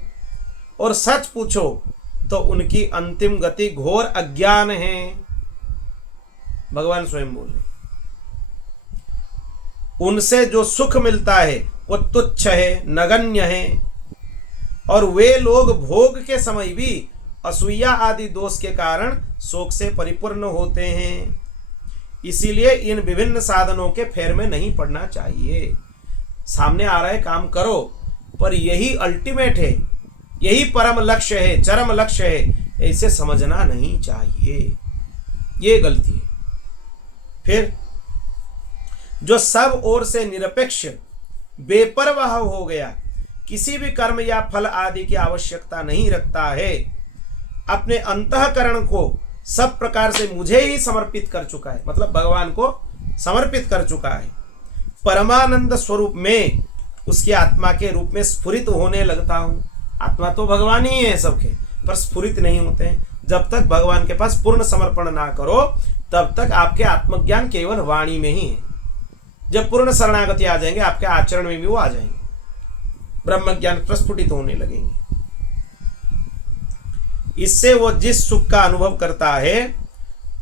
और सच पूछो तो उनकी अंतिम गति घोर अज्ञान है। भगवान स्वयं बोले उनसे जो सुख मिलता है वो तुच्छ है, नगण्य है और वे लोग भोग के समय भी असूया आदि दोष के कारण शोक से परिपूर्ण होते हैं। इसीलिए इन विभिन्न साधनों के फेर में नहीं पड़ना चाहिए। सामने आ रहा है काम करो, पर यही अल्टीमेट है, यही परम लक्ष्य है, चरम लक्ष्य है, ऐसे समझना नहीं चाहिए। ये गलती है। फिर जो सब ओर से निरपेक्ष बेपरवाह हो गया, किसी भी कर्म या फल आदि की आवश्यकता नहीं रखता है, अपने अंतःकरण को सब प्रकार से मुझे ही समर्पित कर चुका है, मतलब भगवान को समर्पित कर चुका है, परमानंद स्वरूप में उसकी आत्मा के रूप में स्फुरित होने लगता हूं। आत्मा तो भगवान ही है सबके, पर स्फुरित नहीं होते हैं। जब तक भगवान के पास पूर्ण समर्पण ना करो तब तक आपके आत्मज्ञान केवल वाणी में ही है। जब पूर्ण शरणागति आ जाएंगे आपके आचरण में भी वो आ जाएंगे, ब्रह्म ज्ञान प्रस्फुटित होने लगेंगे। इससे वो जिस सुख का अनुभव करता है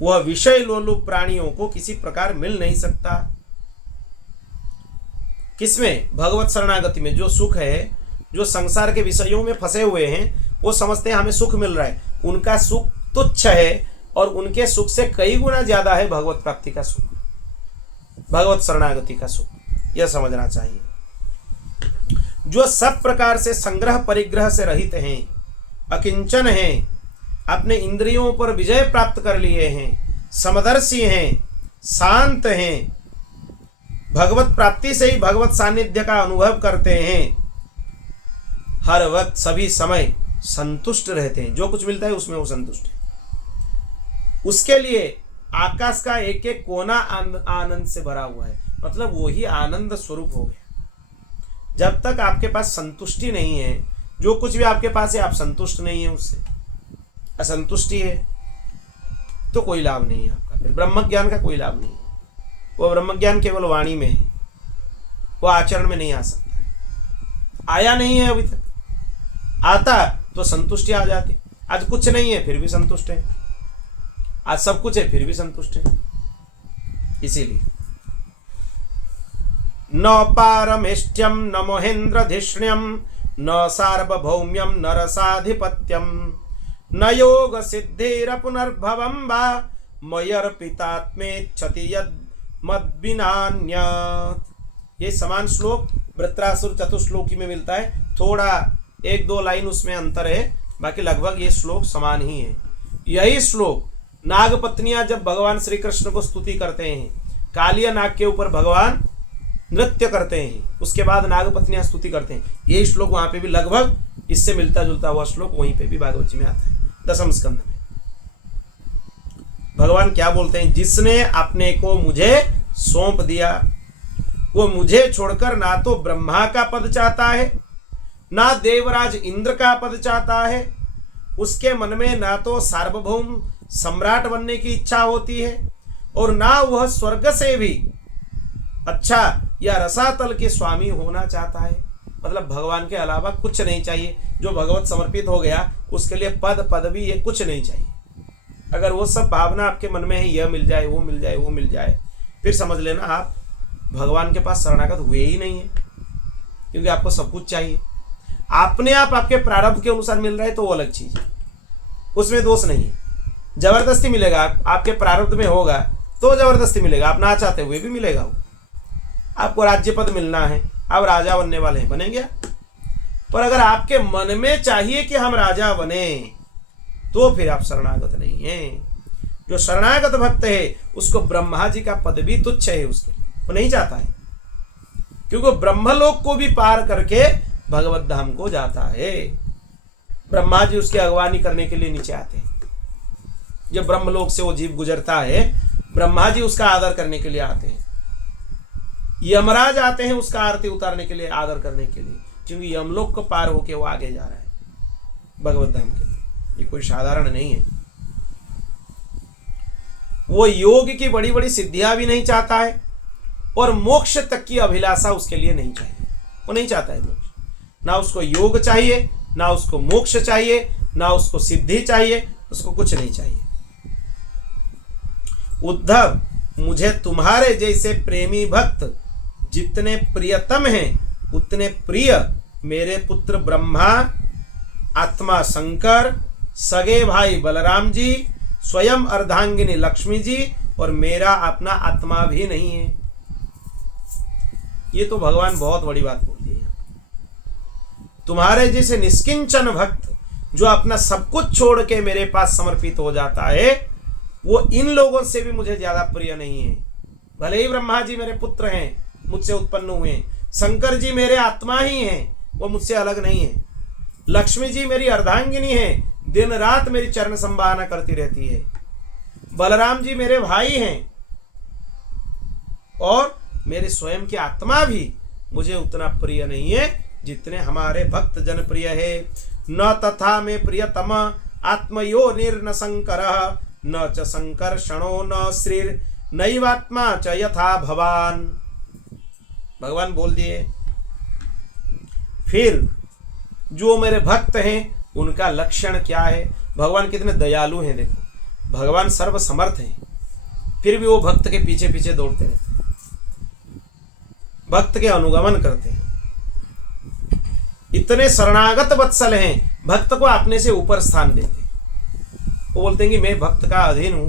वह विषय लोलुप प्राणियों को किसी प्रकार मिल नहीं सकता। किसमें? भगवत शरणागति में। जो सुख है, जो संसार के विषयों में फंसे हुए हैं वो समझते हैं हमें सुख मिल रहा है, उनका सुख तुच्छ है और उनके सुख से कई गुना ज्यादा है भगवत प्राप्ति का सुख, भगवत शरणागति का सुख। यह समझना चाहिए। जो सब प्रकार से संग्रह परिग्रह से रहित हैं, अकिंचन हैं, अपने इंद्रियों पर विजय प्राप्त कर लिए हैं, समदर्शी हैं, शांत हैं, भगवत प्राप्ति से ही भगवत सानिध्य का अनुभव करते हैं, हर वक्त सभी समय संतुष्ट रहते हैं। जो कुछ मिलता है उसमें वो संतुष्ट है। उसके लिए आकाश का एक एक कोना आनंद से भरा हुआ है, मतलब वो ही आनंद स्वरूप हो गया। जब तक आपके पास संतुष्टि नहीं है, जो कुछ भी आपके पास है आप संतुष्ट नहीं है उससे, असंतुष्टि है, तो कोई लाभ नहीं है आपका। फिर ब्रह्म ज्ञान का कोई लाभ नहीं है। वो ब्रह्म ज्ञान केवल वाणी में है, वो आचरण में नहीं आ सकता है। आया नहीं है अभी तक, आता तो संतुष्टि आ जाती। आज कुछ नहीं है फिर भी संतुष्ट है, आज सब कुछ है फिर भी संतुष्ट है। इसीलिए न पारमेष्ट्यम न महेंद्रधिष्ण्यम न सार्वभौम्यम न रसाधिपत्यम न योग सिद्धिर पुनर्भवम वा मयर्पितात्मेच्छति यद मद्विनान्यत्। ये समान श्लोक वृत्रासुर चतुश्लोकी में मिलता है। थोड़ा एक दो लाइन उसमें अंतर है, बाकी लगभग ये श्लोक समान ही है। यही श्लोक नागपत्नियां जब भगवान श्री कृष्ण को स्तुति करते हैं, कालिया नाग के ऊपर भगवान नृत्य करते हैं, उसके बाद नागपत्नियां स्तुति करते हैं, यही श्लोक वहां पे भी लगभग इससे मिलता जुलता हुआ श्लोक वहीं पे भी भागवत जी में आता है, 10वें स्कंद में। भगवान क्या बोलते हैं? जिसने अपने को मुझे सौंप दिया वो मुझे छोड़कर ना तो ब्रह्मा का पद चाहता है ना देवराज इंद्र का पद चाहता है। उसके मन में ना तो सार्वभौम सम्राट बनने की इच्छा होती है और ना वह स्वर्ग से भी अच्छा या रसातल के स्वामी होना चाहता है। मतलब भगवान के अलावा कुछ नहीं चाहिए। जो भगवत समर्पित हो गया उसके लिए पद पदवी ये कुछ नहीं चाहिए। अगर वो सब भावना आपके मन में है, यह मिल जाए वो मिल जाए वो मिल जाए, फिर समझ लेना आप भगवान के पास शरणागत हुए ही नहीं है, क्योंकि आपको सब कुछ चाहिए। अपने आप आपके प्रारब्ध के अनुसार मिल रहा है तो वो अलग चीज है, उसमें दोष नहीं है। जबरदस्ती मिलेगा, आपके प्रारब्ध में होगा तो जबरदस्ती मिलेगा, आप ना चाहते हुए भी मिलेगा। वो आपको राज्य पद मिलना है, आप राजा बनने वाले हैं, बनेंगे। पर अगर आपके मन में चाहिए कि हम राजा बने, तो फिर आप शरणागत नहीं हैं। जो शरणागत भक्त है उसको ब्रह्मा जी का पद भी तुच्छ है, उसके वो नहीं चाहता है, क्योंकि ब्रह्मलोक को भी पार करके भगवत धाम को जाता है। ब्रह्मा जी उसकी अगवानी करने के लिए नीचे आते हैं। जब ब्रह्मलोक से वो जीव गुजरता है, ब्रह्मा जी उसका आदर करने के लिए आते हैं। यमराज आते हैं उसका आरती उतारने के लिए, आदर करने के लिए, क्योंकि यमलोक को पार होके वो आगे जा रहा है भगवत धाम के लिए। ये कोई साधारण नहीं है। वो योग की बड़ी बड़ी सिद्धियां भी नहीं चाहता है, और मोक्ष तक की अभिलाषा उसके लिए नहीं चाहिए। वो नहीं चाहता है मोक्ष। ना उसको योग चाहिए, ना उसको मोक्ष चाहिए, ना उसको सिद्धि चाहिए, उसको कुछ नहीं चाहिए। उद्धव, मुझे तुम्हारे जैसे प्रेमी भक्त जितने प्रियतम हैं उतने प्रिय मेरे पुत्र ब्रह्मा, आत्मा शंकर, सगे भाई बलराम जी, स्वयं अर्धांगिनी लक्ष्मी जी और मेरा अपना आत्मा भी नहीं है। ये तो भगवान बहुत बड़ी बात बोल दी है। तुम्हारे जैसे निष्किंचन भक्त जो अपना सब कुछ छोड़ के मेरे पास समर्पित हो जाता है, वो इन लोगों से भी मुझे ज्यादा प्रिय नहीं है। भले ही ब्रह्मा जी मेरे पुत्र हैं, मुझसे उत्पन्न हुए, शंकर जी मेरे आत्मा ही हैं, वो मुझसे अलग नहीं है, लक्ष्मी जी मेरी अर्धांगिनी है, दिन रात मेरी चरण संभावना करती रहती है, बलराम जी मेरे भाई हैं, और मेरे स्वयं की आत्मा भी मुझे उतना प्रिय नहीं है जितने हमारे भक्त जन प्रिय है। न तथा में प्रियतम आत्मयो निर्न शंकर, न च संकर्षणो न श्रीर नैवात्मा च यथा भवान। भगवान बोल दिए। फिर जो मेरे भक्त हैं उनका लक्षण क्या है? भगवान कितने दयालु हैं। देखो, भगवान सर्व समर्थ हैं, फिर भी वो भक्त के पीछे पीछे दौड़ते रहते हैं, भक्त के अनुगमन करते हैं। इतने शरणागत वत्सल हैं, भक्त को अपने से ऊपर स्थान देते हैं। वो बोलते हैं कि मैं भक्त का अधीन हूं,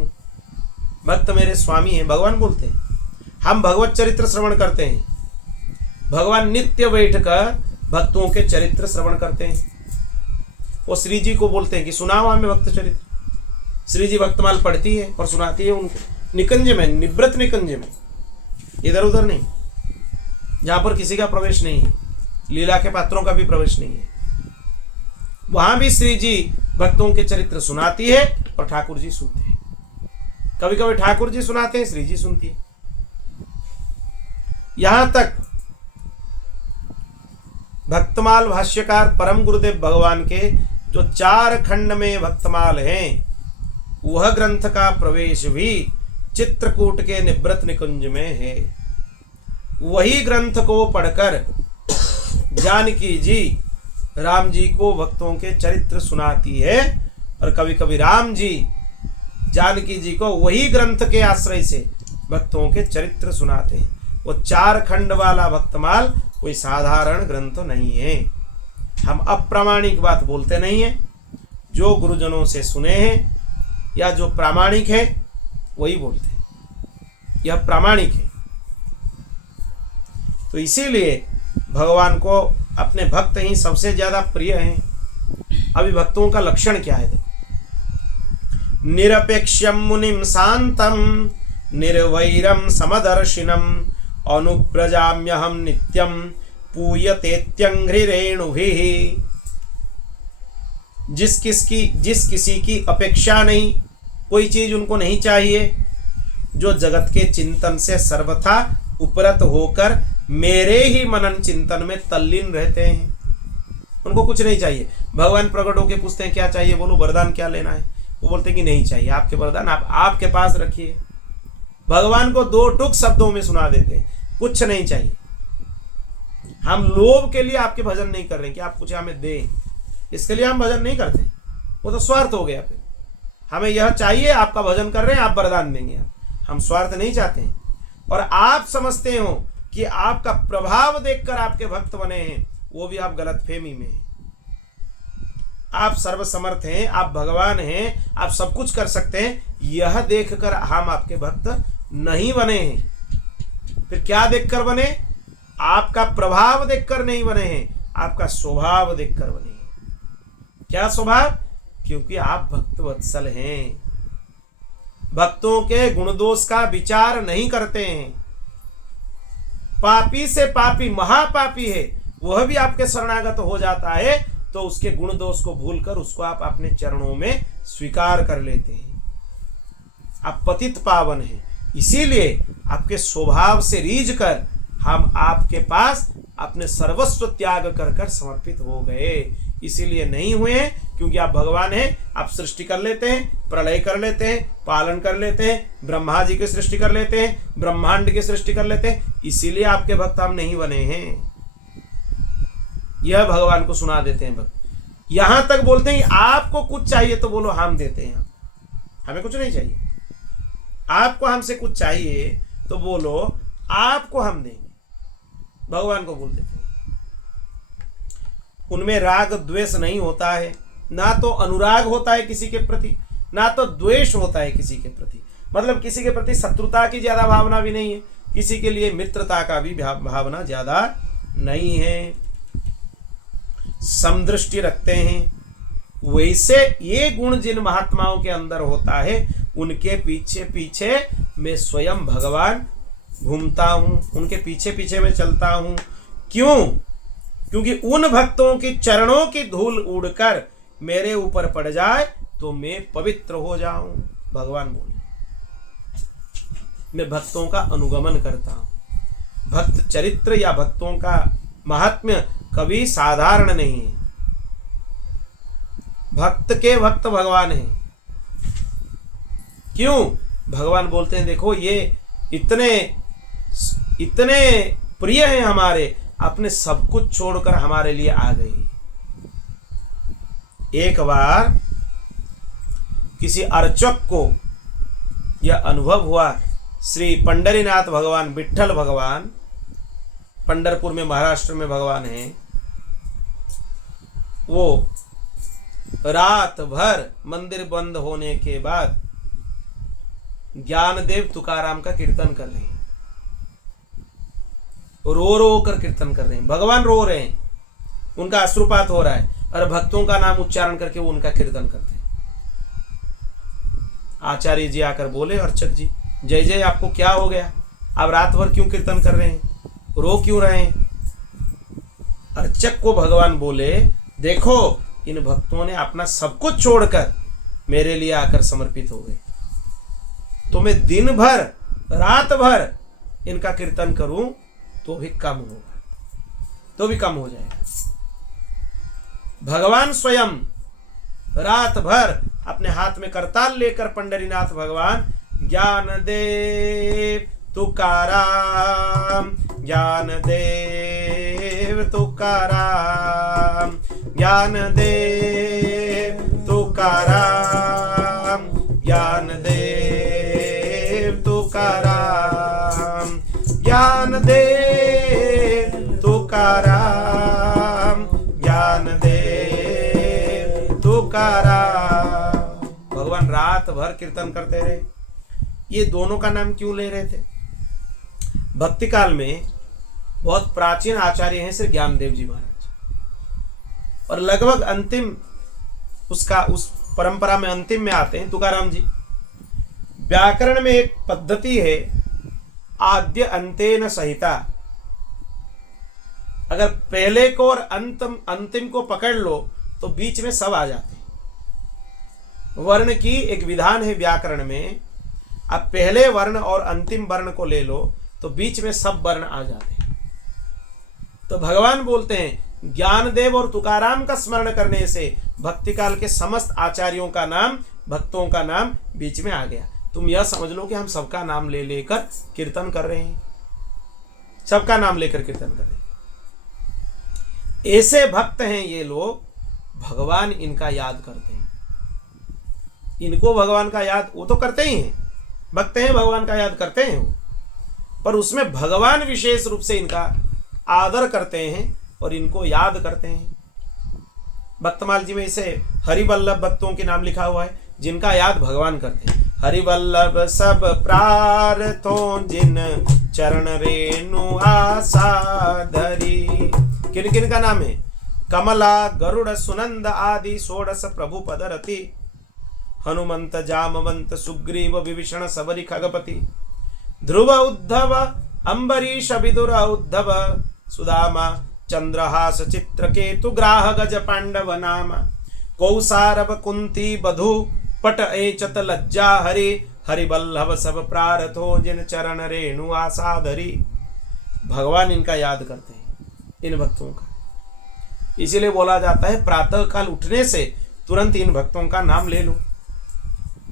भक्त मेरे स्वामी हैं। भगवान बोलते हैं हम भगवत चरित्र श्रवण करते हैं। भगवान नित्य बैठकर भक्तों के चरित्र श्रवण करते हैं। वो श्री जी को बोलते हैं कि सुनाओ हमें भक्त चरित्र। श्री जी भक्तमाल पढ़ती है और सुनाती है उनको निकुंज में, निवृत्त निकुंज में, इधर उधर नहीं, जहां पर किसी का प्रवेश नहीं है, लीला के पात्रों का भी प्रवेश नहीं है। वहां भी श्री जी भक्तों के चरित्र सुनाती है और ठाकुर जी सुनते हैं। कभी कभी ठाकुर जी सुनाते हैं, श्री जी सुनती है। यहां तक भक्तमाल भाष्यकार परम गुरुदेव भगवान के जो 4 खंड में भक्तमाल हैं, वह ग्रंथ का प्रवेश भी चित्रकूट के निवृत्त निकुंज में है। वही ग्रंथ को पढ़कर जानकी जी राम जी को भक्तों के चरित्र सुनाती है, और कभी कभी राम जी जानकी जी को वही ग्रंथ के आश्रय से भक्तों के चरित्र सुनाते हैं। वो 4 खंड वाला भक्तमाल कोई साधारण ग्रंथ नहीं है। हम अप्रामाणिक बात बोलते नहीं है। जो गुरुजनों से सुने हैं या जो प्रामाणिक है वही बोलते हैं, यह प्रामाणिक है। तो इसीलिए भगवान को अपने भक्त ही सबसे ज्यादा प्रिय हैं। अभी भक्तों का लक्षण क्या है? निरपेक्षम मुनिम शांतम निर्वैरम समदर्शिनम अनुव्रजाम्यहम नित्यम पूयतेत्यंघ्रिरेणुभिः। जिस किसी की अपेक्षा नहीं, कोई चीज उनको नहीं चाहिए, जो जगत के चिंतन से सर्वथा उपरत होकर मेरे ही मनन चिंतन में तल्लीन रहते हैं। उनको कुछ नहीं चाहिए। भगवान प्रकट होकर पूछते हैं क्या चाहिए, बोलो वरदान क्या लेना है? वो बोलते हैं कि नहीं चाहिए, आपके वरदान आप आपके पास रखिए। भगवान को 2 टूक शब्दों में सुना देते हैं, कुछ नहीं चाहिए। हम लोभ के लिए आपके भजन नहीं कर रहे हैं कि आप कुछ हमें दें, इसके लिए हम भजन नहीं करते, वो तो स्वार्थ हो गया। फिर हमें यह चाहिए, आपका भजन कर रहे हैं, आप वरदान देंगे। हम स्वार्थ नहीं चाहते हैं। और आप समझते हो कि आपका प्रभाव देखकर आपके भक्त बने हैं, वो भी आप गलतफहमी में हैं। आप सर्वसमर्थ हैं, आप भगवान हैं, आप सब कुछ कर सकते हैं, यह देखकर हम आपके भक्त नहीं बने हैं। फिर क्या देखकर बने? आपका प्रभाव देखकर नहीं बने हैं, आपका स्वभाव देखकर बने हैं। क्या स्वभाव? क्योंकि आप भक्त वत्सल हैं, भक्तों के गुण दोष का विचार नहीं करते हैं। पापी से पापी महापापी है, वह भी आपके शरणागत हो जाता है तो उसके गुण दोष को भूलकर उसको आप अपने चरणों में स्वीकार कर लेते हैं। आप पतित पावन हैं, इसीलिए आपके स्वभाव से रीझ कर हम आपके पास अपने सर्वस्व त्याग कर कर समर्पित हो गए। इसीलिए नहीं हुए क्योंकि आप भगवान हैं, आप सृष्टि कर लेते हैं, प्रलय कर लेते हैं, पालन कर लेते हैं, ब्रह्मा जी की सृष्टि कर लेते हैं, ब्रह्मांड की सृष्टि कर लेते हैं, इसीलिए आपके भक्त हम नहीं बने हैं। यह भगवान को सुना देते हैं भक्त। यहां तक बोलते हैं आपको कुछ चाहिए तो बोलो हम देते हैं, हमें कुछ नहीं चाहिए। आपको हमसे कुछ चाहिए तो बोलो आपको हम देंगे, भगवान को बोल देते हैं। उनमें राग द्वेष नहीं होता है, ना तो अनुराग होता है किसी के प्रति, ना तो द्वेष होता है किसी के प्रति। मतलब किसी के प्रति शत्रुता की ज्यादा भावना भी नहीं है, किसी के लिए मित्रता का भी भावना ज्यादा नहीं है, समदृष्टि रखते हैं। वैसे ये गुण जिन महात्माओं के अंदर होता है, उनके पीछे पीछे मैं स्वयं भगवान घूमता हूं, उनके पीछे पीछे मैं चलता हूं। क्यों? क्योंकि उन भक्तों की चरणों की धूल उड़कर मेरे ऊपर पड़ जाए तो मैं पवित्र हो जाऊं। भगवान बोले मैं भक्तों का अनुगमन करता हूं। भक्त चरित्र या भक्तों का महात्म्य कभी साधारण नहीं है। भक्त के भक्त भगवान हैं। क्यों? भगवान बोलते हैं देखो ये इतने प्रिय हैं हमारे, अपने सब कुछ छोड़कर हमारे लिए आ गई। एक बार किसी अर्चक को यह अनुभव हुआ, श्री पंडरीनाथ भगवान, विट्ठल भगवान, पंढरपुर में महाराष्ट्र में भगवान हैं, वो रात भर मंदिर बंद होने के बाद ज्ञानदेव तुकाराम का कीर्तन कर रहे हैं, रो रो कर कीर्तन कर रहे हैं। भगवान रो रहे हैं, उनका अश्रुपात हो रहा है और भक्तों का नाम उच्चारण करके वो उनका कीर्तन करते हैं। आचार्य जी आकर बोले अर्चक जी, जय जय, आपको क्या हो गया? आप रात भर क्यों कीर्तन कर रहे हैं, रो क्यों रहे हैं? अर्चक को भगवान बोले देखो इन भक्तों ने अपना सब कुछ छोड़कर मेरे लिए आकर समर्पित हो गए, तो मैं दिन भर रात भर इनका कीर्तन करूं तो भी कम होगा, तो भी कम हो जाएगा। भगवान स्वयं रात भर अपने हाथ में करताल लेकर पंडरीनाथ भगवान ज्ञानदेव तुकाराम, ज्ञानदेव तुकाराम, ज्ञानदेव तुकाराम, ज्ञानदेव तुकाराम, ज्ञानदेव तुकाराम, ज्ञानदेव तुकाराम। भगवान रात भर कीर्तन करते रहे। ये दोनों का नाम क्यों ले रहे थे? भक्ति काल में बहुत प्राचीन आचार्य हैं श्री ज्ञानदेव जी महाराज, और लगभग अंतिम उस परंपरा में अंतिम में आते हैं तुकाराम जी। व्याकरण में एक पद्धति है आद्य अंतेन सहिता। अगर पहले को और अंतिम को पकड़ लो तो बीच में सब आ जाते हैं। वर्ण की एक विधान है व्याकरण में, आप पहले वर्ण और अंतिम वर्ण को ले लो तो बीच में सब वर्ण आ जाते हैं। तो भगवान बोलते हैं ज्ञानदेव और तुकाराम का स्मरण करने से भक्ति काल के समस्त आचार्यों का नाम, भक्तों का नाम बीच में आ गया। तुम यह समझ लो कि हम सबका नाम ले लेकर कीर्तन कर रहे हैं, सबका नाम लेकर कीर्तन कर रहे हैं। ऐसे भक्त हैं ये लोग, भगवान इनका याद करते हैं। इनको भगवान का याद वो तो करते ही हैं, भक्त हैं, भगवान का याद करते हैं वो, पर उसमें भगवान विशेष रूप से इनका आदर करते हैं और इनको याद करते हैं। भक्तमाल जी में इसे हरिवल्लभ भक्तों के नाम लिखा हुआ है जिनका याद भगवान करते हैं। हरिवल्लभ सब प्रार्थों जिन चरण रेणु आशा धरी। किन किन का नाम है? कमला, गरुड़, सुनंद आदि षोडश प्रभु पदरति, हनुमंत, जामवंत, सुग्रीव, विभीषण, सबरी, खगपति, ध्रुव, उद्धव, अम्बरीश, विदुर, उद्धव, सुदामा, चंद्रहास, चित्रकेतु, ग्राह, गज, पांडव नाम, कौसारभ, कुंती, बधु, पट, एचत, लज्जा, हरि, हरिवल्लभ सब प्रार्थो जिन चरण रेणु आशा धरी। भगवान इनका याद करते हैं, इन भक्तों का। इसीलिए बोला जाता है प्रातः काल उठने से तुरंत इन भक्तों का नाम ले लो।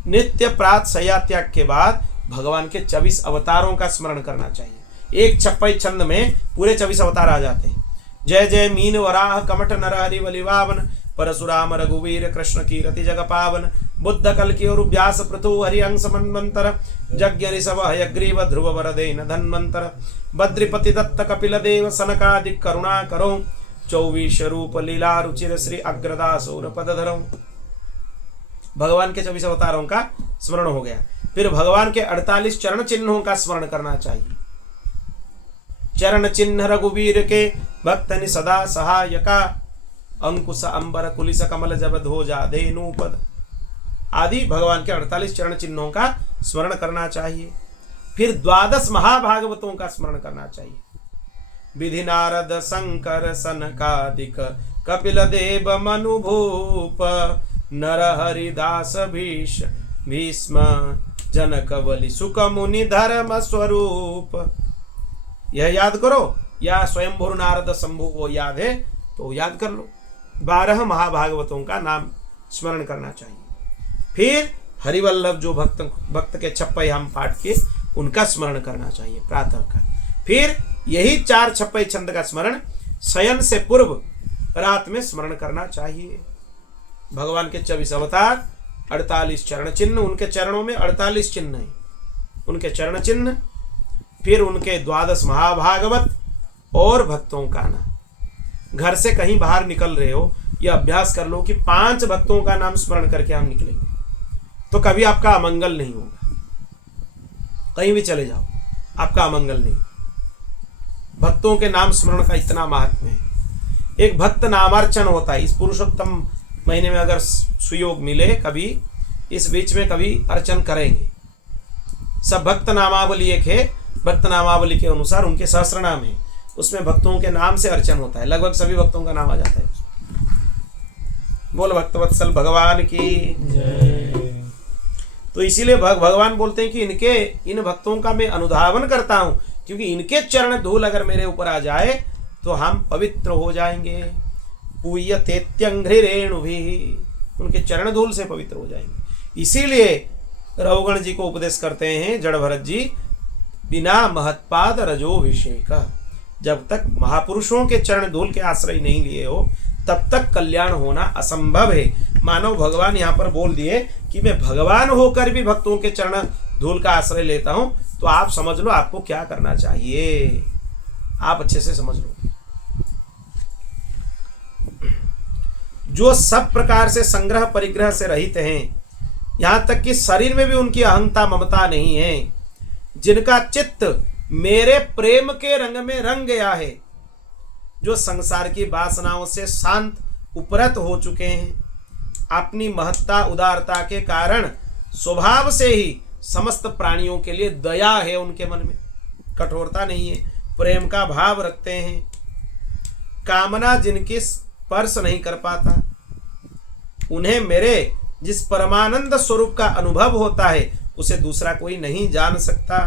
नित्य प्रात शय्या त्याग के बाद भगवान के 24 अवतारों का स्मरण करना चाहिए। एक छप्पई छंद में पूरे 24 अवतार आ जाते हैं। जय जय मीन वराह कमठ नरहरि बलिवावन, परशुराम रघुवीर कृष्ण कीरति जग पावन, बुद्ध कल की और व्यास पृथु हरिहंस मनमंतर, यज्ञ ऋषभ हयग्रीव ध्रुव वरदेन धन्वंतर, बद्रिपति दत्त कपिल देव सनकादिक करुणा करो, 24 रूप लीला रुचिर श्री अग्रदास और पदधरो। भगवान के 24 अवतारों का स्मरण हो गया। फिर भगवान के 48 चरण चिन्हों का स्मरण करना चाहिए। चरण चिन्ह रघुवीर के भक्तनि सदा सहायका, अंकुश अंबर कुलिस कमल जब ध्वजा धेनुपद आदि भगवान के 48 चरण चिन्हों का स्मरण करना चाहिए। फिर 12 महाभागवतों का स्मरण करना चाहिए। विधि नारद शंकर सनकादिक कपिल देव मनु भूप, नर हरिदास भीष्म जनक बलि सुक मुनि धर्म स्वरूप। यह याद करो, या स्वयंभू नारद शंभु को याद है तो याद कर लो। 12 महाभागवतों का नाम स्मरण करना चाहिए। फिर हरिवल्लभ जो भक्त के छप्पई हम पाठ किए उनका स्मरण करना चाहिए प्रातः का। फिर यही 4 छप्पई छंद का स्मरण शयन से पूर्व रात में स्मरण करना चाहिए। भगवान के 24 अवतार, 48 चरण चिन्ह, उनके चरणों में 48 चिन्ह हैं, उनके चरण चिन्ह, फिर उनके 12 महाभागवत और भक्तों का नाम। घर से कहीं बाहर निकल रहे हो, यह अभ्यास कर लो कि 5 भक्तों का नाम स्मरण करके हम निकलेंगे तो कभी आपका अमंगल नहीं होगा। कहीं भी चले जाओ आपका अमंगल नहीं। भक्तों के नाम स्मरण का इतना महत्व है। एक भक्त नामार्चन होता है। इस पुरुषोत्तम महीने में अगर सुयोग मिले कभी, इस बीच में कभी अर्चन करेंगे। सब भक्त नामावली एक है, भक्त नामावली के अनुसार उनके सहस्रनाम है, उसमें भक्तों के नाम से अर्चन होता है। लगभग सभी भक्तों का नाम आ जाता है। बोल भक्तवत्सल भगवान की जय। तो इसीलिए भगवान बोलते हैं कि इन भक्तों का मैं अनुधावन करता हूं, क्योंकि इनके चरण धूल अगर मेरे ऊपर आ जाए तो हम पवित्र हो जाएंगे। पूयतेत्यंघ्रि रेणु भी, उनके चरण धूल से पवित्र हो जाएंगे। इसीलिए रघुगण जी को उपदेश करते हैं जड़ भरत जी, बिना महत्पाद रजोभिषेक, जब तक महापुरुषों के चरण धूल के आश्रय नहीं लिए हो तब तक कल्याण होना असंभव है। मानव भगवान यहाँ पर बोल दिए कि मैं भगवान होकर भी भक्तों के चरण धूल का आश्रय लेता हूं, तो आप समझ लो आपको क्या करना चाहिए। आप अच्छे से समझ लो। जो सब प्रकार से संग्रह परिग्रह से रहित हैं, यहां तक कि शरीर में भी उनकी अहंता ममता नहीं है, जिनका चित्त मेरे प्रेम के रंग में रंग गया है, जो संसार की वासनाओं से शांत उपरत हो चुके हैं, अपनी महत्ता उदारता के कारण स्वभाव से ही समस्त प्राणियों के लिए दया है उनके मन में, कठोरता नहीं है, प्रेम का भाव रखते हैं, कामना जिनकी स्पर्श नहीं कर पाता, उन्हें मेरे जिस परमानंद स्वरूप का अनुभव होता है उसे दूसरा कोई नहीं जान सकता।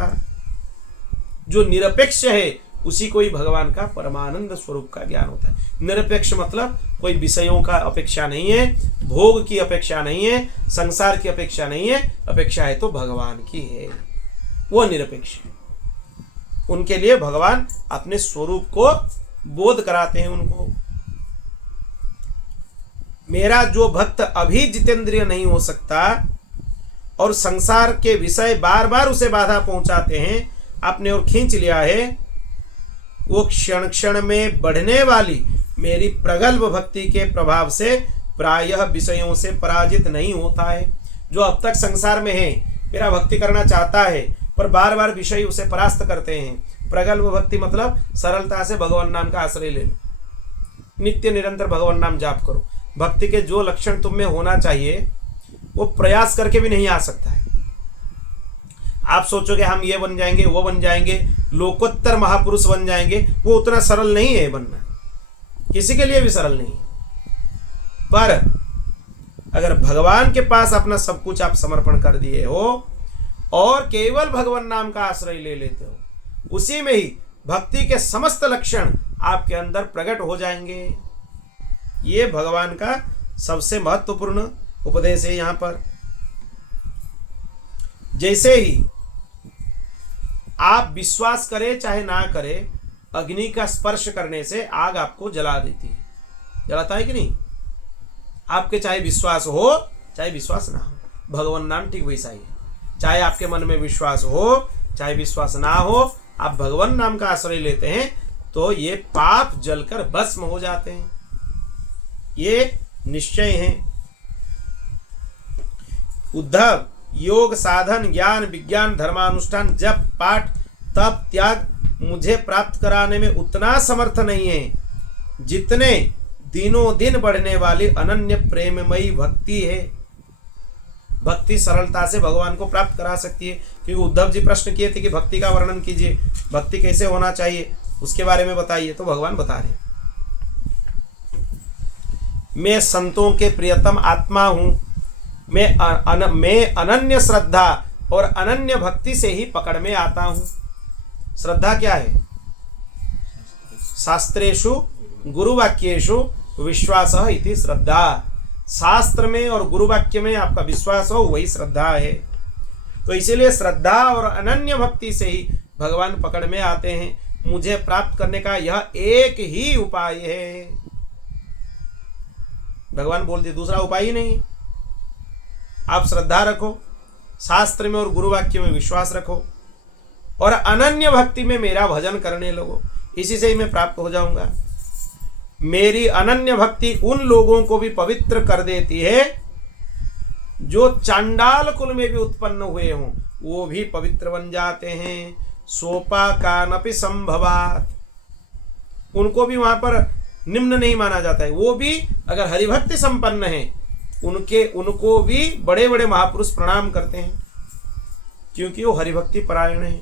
जो निरपेक्ष है उसी को ही भगवान का परमानंद स्वरूप का ज्ञान होता है। निरपेक्ष मतलब कोई विषयों का अपेक्षा नहीं है, भोग की अपेक्षा नहीं है, संसार की अपेक्षा नहीं है, अपेक्षा है तो भगवान की है, वो निरपेक्ष है। उनके लिए भगवान अपने स्वरूप को बोध कराते हैं उनको। मेरा जो भक्त अभी जितेंद्रिय नहीं हो सकता और संसार के विषय बार बार उसे बाधा पहुंचाते हैं, अपने ओर खींच लिया है, वो क्षण क्षण में बढ़ने वाली मेरी प्रगल्भ भक्ति के प्रभाव से प्रायः विषयों से पराजित नहीं होता है। जो अब तक संसार में है मेरा भक्ति करना चाहता है पर बार बार विषय उसे परास्त करते हैं। प्रगल्भ भक्ति मतलब सरलता से भगवान नाम का आश्रय ले लो, नित्य निरंतर भगवान नाम जाप करो। भक्ति के जो लक्षण तुम में होना चाहिए वो प्रयास करके भी नहीं आ सकता है। आप सोचोगे हम ये बन जाएंगे, वो बन जाएंगे, लोकोत्तर महापुरुष बन जाएंगे, वो उतना सरल नहीं है बनना, किसी के लिए भी सरल नहीं है। पर अगर भगवान के पास अपना सब कुछ आप समर्पण कर दिए हो और केवल भगवान नाम का आश्रय ले लेते हो, उसी में ही भक्ति के समस्त लक्षण आपके अंदर प्रकट हो जाएंगे। ये भगवान का सबसे महत्वपूर्ण उपदेश है। यहां पर जैसे ही आप विश्वास करें चाहे ना करें, अग्नि का स्पर्श करने से आग आपको जला देती है, जलाता है कि नहीं? आपके चाहे विश्वास हो चाहे विश्वास ना हो, भगवान नाम ठीक वैसा ही है। चाहे आपके मन में विश्वास हो चाहे विश्वास ना हो, आप भगवान नाम का आश्रय लेते हैं तो ये पाप जलकर भस्म हो जाते हैं। ये निश्चय है। उद्धव, योग साधन ज्ञान विज्ञान धर्मानुष्ठान जप पाठ तप त्याग मुझे प्राप्त कराने में उतना समर्थ नहीं है जितने दिनों दिन बढ़ने वाली अनन्य प्रेममयी भक्ति है। भक्ति सरलता से भगवान को प्राप्त करा सकती है। क्योंकि उद्धव जी प्रश्न किए थे कि भक्ति का वर्णन कीजिए, भक्ति कैसे होना चाहिए, उसके बारे में बताइए। तो भगवान बता रहे, मैं संतों के प्रियतम आत्मा हूं, मैं अनन्य श्रद्धा और अनन्य भक्ति से ही पकड़ में आता हूं। श्रद्धा क्या है? शास्त्रेषु गुरुवाक्येषु विश्वास इति श्रद्धा। शास्त्र में और गुरुवाक्य में आपका विश्वास हो वही श्रद्धा है। तो इसीलिए श्रद्धा और अनन्य भक्ति से ही भगवान पकड़ में आते हैं। मुझे प्राप्त करने का यह एक ही उपाय है। भगवान बोलते दूसरा उपाय ही नहीं। आप श्रद्धा रखो, शास्त्र में और गुरुवाक्य में विश्वास रखो और अनन्य भक्ति में मेरा भजन करने लगो, इसी से ही मैं प्राप्त हो जाऊंगा। मेरी अनन्य भक्ति उन लोगों को भी पवित्र कर देती है जो चांडाल कुल में भी उत्पन्न हुए हों, वो भी पवित्र बन जाते हैं। सोपाकानपि संभवात, उनको भी वहां पर निम्न नहीं माना जाता है। वो भी अगर हरिभक्ति संपन्न है उनको भी बड़े बड़े महापुरुष प्रणाम करते हैं, क्योंकि वो हरिभक्ति परायण है।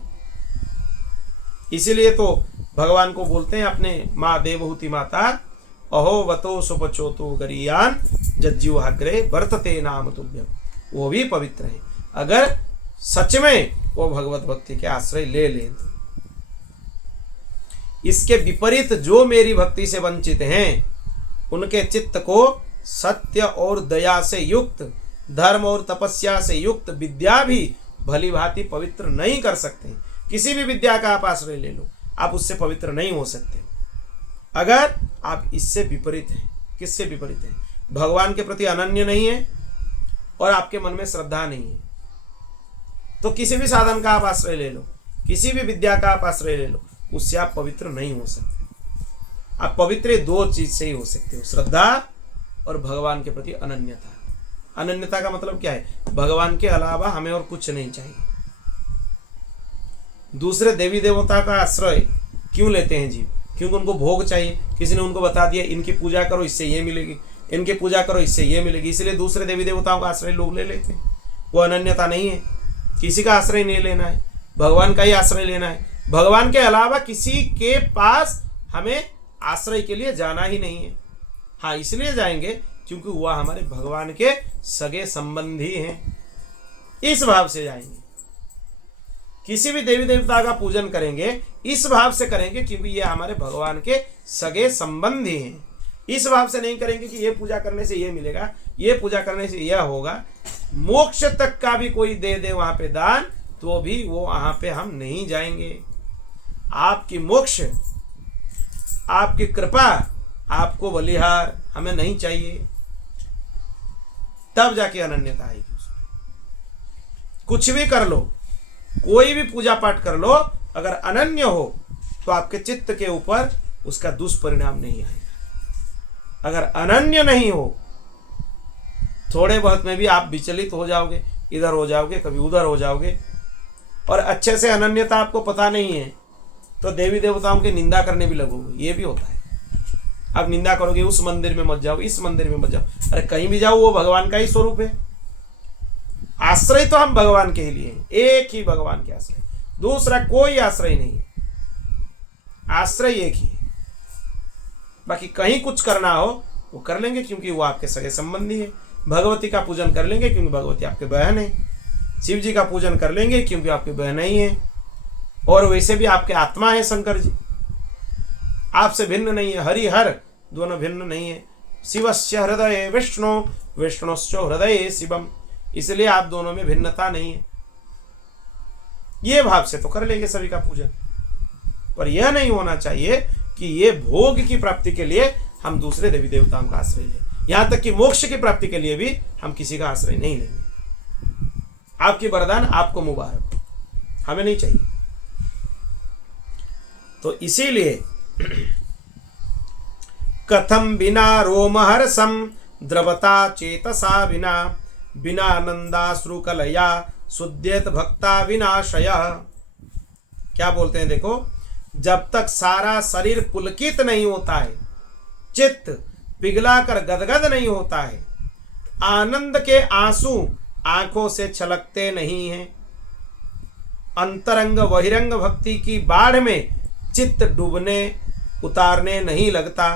इसीलिए तो भगवान को बोलते हैं अपने माँ देवहूति माता, अहो वतो सुपचोतो गरीयान जज्जुहाग्रे वर्तते नाम तुभ्यम। वो भी पवित्र है अगर सच में वो भगवत भक्ति के आश्रय ले लें। इसके विपरीत जो मेरी भक्ति से वंचित हैं उनके चित्त को सत्य और दया से युक्त, धर्म और तपस्या से युक्त विद्या भी भली भांति पवित्र नहीं कर सकते। किसी भी विद्या का आप आश्रय ले लो, आप उससे पवित्र नहीं हो सकते अगर आप इससे विपरीत हैं। किससे विपरीत हैं? भगवान के प्रति अनन्य नहीं है और आपके मन में श्रद्धा नहीं है, तो किसी भी साधन का आप आश्रय ले लो, किसी भी विद्या का आप आश्रय ले लो, उससे आप पवित्र नहीं हो सकते। आप पवित्र दो चीज से ही हो सकते हो, श्रद्धा और भगवान के प्रति अनन्यता। अनन्यता का मतलब क्या है? भगवान के अलावा हमें और कुछ नहीं चाहिए। दूसरे देवी देवता का आश्रय क्यों लेते हैं जीव? क्योंकि उनको भोग चाहिए। किसी ने उनको बता दिया इनकी पूजा करो इससे ये मिलेगी, इनकी पूजा करो इससे ये मिलेगी, इसलिए दूसरे देवी देवताओं का आश्रय लोग ले लेते हैं। वो अनन्यता नहीं है। किसी का आश्रय नहीं लेना है, भगवान का ही आश्रय लेना है। भगवान के अलावा किसी के पास हमें आश्रय के लिए जाना ही नहीं है। हाँ, इसलिए जाएंगे क्योंकि वह हमारे भगवान के सगे संबंधी हैं, इस भाव से जाएंगे। किसी भी देवी देवता का पूजन करेंगे इस भाव से करेंगे क्योंकि ये हमारे भगवान के सगे संबंधी हैं। इस भाव से नहीं करेंगे कि ये पूजा करने से ये मिलेगा, ये पूजा करने से यह होगा। मोक्ष तक का भी कोई दे दे वहां पे दान, तो भी वो वहां पे हम नहीं जाएंगे। आपकी मोक्ष, आपकी कृपा, आपको बलिहार हमें नहीं चाहिए, तब जाके अनन्यता आएगी। कुछ भी कर लो, कोई भी पूजा पाठ कर लो, अगर अनन्य हो तो आपके चित्त के ऊपर उसका दुष्परिणाम नहीं आएगा। अगर अनन्य नहीं हो, थोड़े बहुत में भी आप विचलित हो जाओगे, इधर हो जाओगे, कभी उधर हो जाओगे, और अच्छे से अनन्यता आपको पता नहीं है तो देवी देवताओं की निंदा करने भी लगोगे। ये भी होता है। आप निंदा करोगे, उस मंदिर में मत जाओ, इस मंदिर में मत जाओ। अरे कहीं भी जाओ, वो भगवान का ही स्वरूप है। आश्रय तो हम भगवान के ही लिए हैं, एक ही भगवान के आश्रय, दूसरा कोई आश्रय नहीं है। आश्रय एक ही है। बाकी कहीं कुछ करना हो वो कर लेंगे क्योंकि वो आपके सगे संबंधी है। भगवती का पूजन कर लेंगे क्योंकि भगवती आपके बहन है। शिव जी का पूजन कर लेंगे क्योंकि आपकी बहन ही है। और वैसे भी आपके आत्मा है शंकर जी, आपसे भिन्न नहीं है। हरि हर दोनों भिन्न नहीं है। शिवस्य हृदय विष्णु, विष्णुश्च हृदय शिवम, इसलिए आप दोनों में भिन्नता नहीं है। ये भाव से तो कर लेंगे सभी का पूजन, पर यह नहीं होना चाहिए कि ये भोग की प्राप्ति के लिए हम दूसरे देवी देवताओं का आश्रय लें। यहां तक कि मोक्ष की प्राप्ति के लिए भी हम किसी का आश्रय नहीं लेंगे। आपकी वरदान आपको मुबारक, हमें नहीं चाहिए। तो इसीलिए कथम बिना रोमहर्षम द्रवता चेतसा विना, बिना नंदाश्रुकलया शुद्धेत भक्ता विनाशय। क्या बोलते हैं देखो, जब तक सारा शरीर पुलकित नहीं होता है, चित्त पिघला कर गदगद नहीं होता है, आनंद के आंसू आंखों से छलकते नहीं हैं, अंतरंग बहिरंग भक्ति की बाढ़ में चित्त डूबने उतारने नहीं लगता,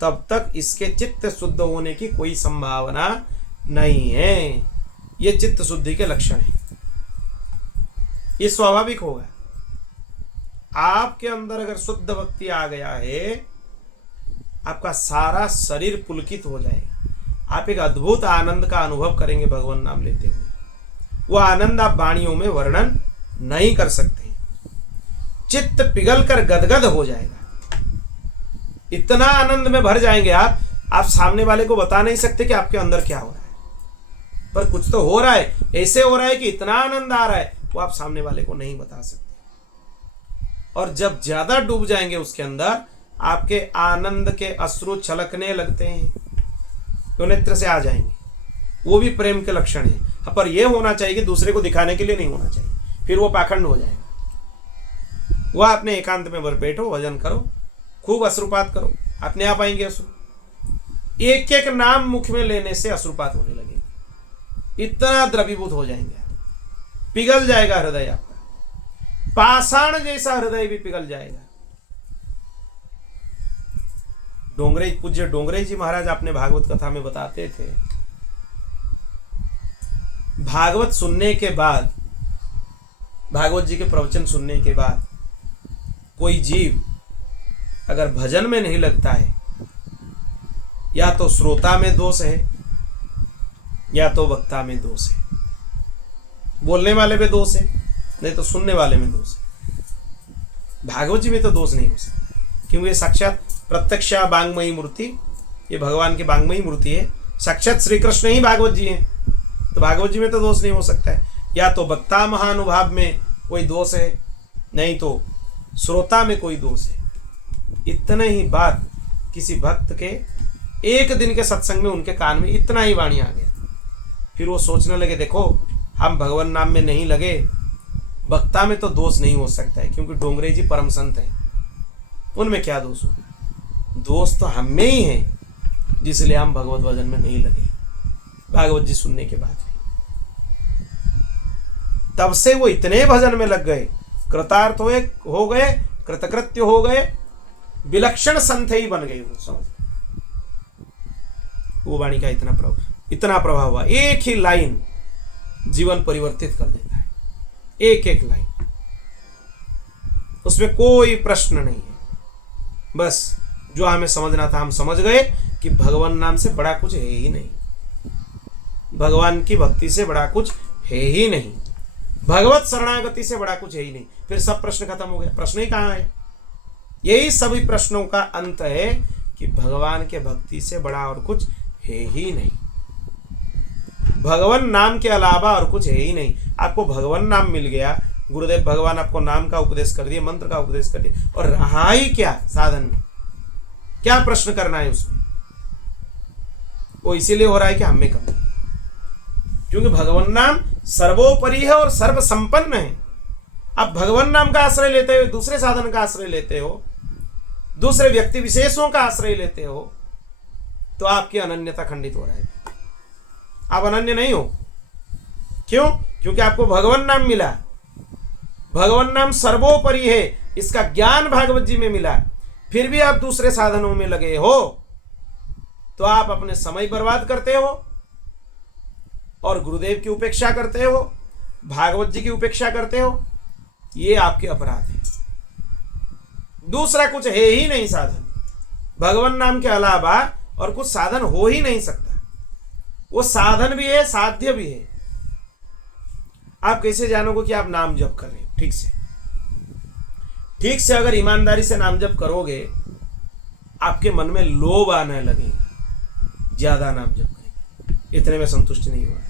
तब तक इसके चित्त शुद्ध होने की कोई संभावना नहीं है। ये चित्त शुद्धि के लक्षण है। ये स्वाभाविक होगा। आपके अंदर अगर शुद्ध भक्ति आ गया है, आपका सारा शरीर पुलकित हो जाएगा। आप एक अद्भुत आनंद का अनुभव करेंगे भगवान नाम लेते हुए। वो आनंद आप वाणियों में वर्णन नहीं कर सकते। चित्त पिघल कर गदगद हो जाएगा। इतना आनंद में भर जाएंगे आप सामने वाले को बता नहीं सकते कि आपके अंदर क्या हो रहा है, पर कुछ तो हो रहा है। ऐसे हो रहा है कि इतना आनंद आ रहा है, वो आप सामने वाले को नहीं बता सकते। और जब ज्यादा डूब जाएंगे उसके अंदर, आपके आनंद के अश्रु छलकने लगते हैं, तो नेत्र से आ जाएंगे। वो भी प्रेम के लक्षण है। पर यह होना चाहिए कि दूसरे को दिखाने के लिए नहीं होना चाहिए, फिर वो पाखंड हो जाएगा। वह अपने एकांत में बैठो, भजन करो, खूब अश्रुपात करो, अपने आप आएंगे अश्रु। एक एक नाम मुख में लेने से अश्रुपात होने लगेंगे। इतना द्रवीभूत हो जाएंगे, पिघल जाएगा हृदय आपका, पाषाण जैसा हृदय भी पिघल जाएगा। डोंगरे पूज्य डोंगरे जी महाराज अपने भागवत कथा में बताते थे, भागवत सुनने के बाद, भागवत जी के प्रवचन सुनने के बाद कोई जीव अगर भजन में नहीं लगता है, या तो श्रोता में दोष है या तो वक्ता में दोष है। बोलने वाले में दोष है, नहीं तो सुनने वाले में दोष है। भागवत जी में तो दोष नहीं हो सकता, क्योंकि ये साक्षात प्रत्यक्ष वांग्मयी मूर्ति, ये भगवान की वांग्मयी मूर्ति है। साक्षात श्री कृष्ण ही भागवत जी हैं, तो भागवत जी में तो दोष नहीं हो सकता है। या तो वक्ता महानुभाव में कोई दोष है, नहीं तो श्रोता में कोई दोष है। इतने ही बात किसी भक्त के एक दिन के सत्संग में उनके कान में इतना ही वाणी आ गया, फिर वो सोचने लगे, देखो हम भगवान नाम में नहीं लगे, वक्ता में तो दोष नहीं हो सकता है, क्योंकि डोंगरे जी परम संत हैं, उनमें क्या दोष हो। दोष तो हम में ही है, जिसलिए हम भगवत भजन में नहीं लगे भागवत जी सुनने के बाद। तब से वो इतने भजन में लग गए, कृतार्थ हो गए, कृतकृत्य हो गए, विलक्षण संत ही बन गए। वो समझ, वो वाणी का इतना प्रभाव हुआ। एक ही लाइन जीवन परिवर्तित कर देता है, एक एक लाइन, उसमें कोई प्रश्न नहीं है। बस जो हमें समझना था हम समझ गए कि भगवान नाम से बड़ा कुछ है ही नहीं, भगवान की भक्ति से बड़ा कुछ है ही नहीं, भगवत शरणागति से बड़ा कुछ है ही नहीं। फिर सब प्रश्न खत्म हो गए। प्रश्न ही कहाँ है? यही सभी प्रश्नों का अंत है कि भगवान के भक्ति से बड़ा और कुछ है ही नहीं, भगवान नाम के अलावा और कुछ है ही नहीं। आपको भगवान नाम मिल गया, गुरुदेव भगवान आपको नाम का उपदेश कर दिया, मंत्र का उपदेश कर दिया, और रहा ही क्या साधन में? क्या प्रश्न करना है उसमें? वो इसीलिए हो रहा है कि हमें कमी, क्योंकि भगवान नाम सर्वोपरि है और सर्व संपन्न है। आप भगवान नाम का आश्रय लेते हो, दूसरे साधन का आश्रय लेते हो, दूसरे व्यक्ति विशेषों का आश्रय लेते हो, तो आपकी अनन्यता खंडित हो रहा है। आप अनन्य नहीं हो। क्यों? क्योंकि आपको भगवान नाम मिला। भगवान नाम सर्वोपरि है, इसका ज्ञान भागवत जी में मिला। फिर भी आप दूसरे साधनों में लगे हो, तो आप अपने समय बर्बाद करते हो और गुरुदेव की उपेक्षा करते हो, भागवत जी की उपेक्षा करते हो। ये आपके अपराध है। दूसरा कुछ है ही नहीं साधन। भगवान नाम के अलावा और कुछ साधन हो ही नहीं सकता। वो साधन भी है, साध्य भी है। आप कैसे जानोगे कि आप नाम जप कर रहे हो? ठीक से अगर ईमानदारी से नाम जप करोगे, आपके मन में लोभ आने लगेगा, ज्यादा नाम जप करेंगे, इतने में संतुष्ट नहीं हुआ।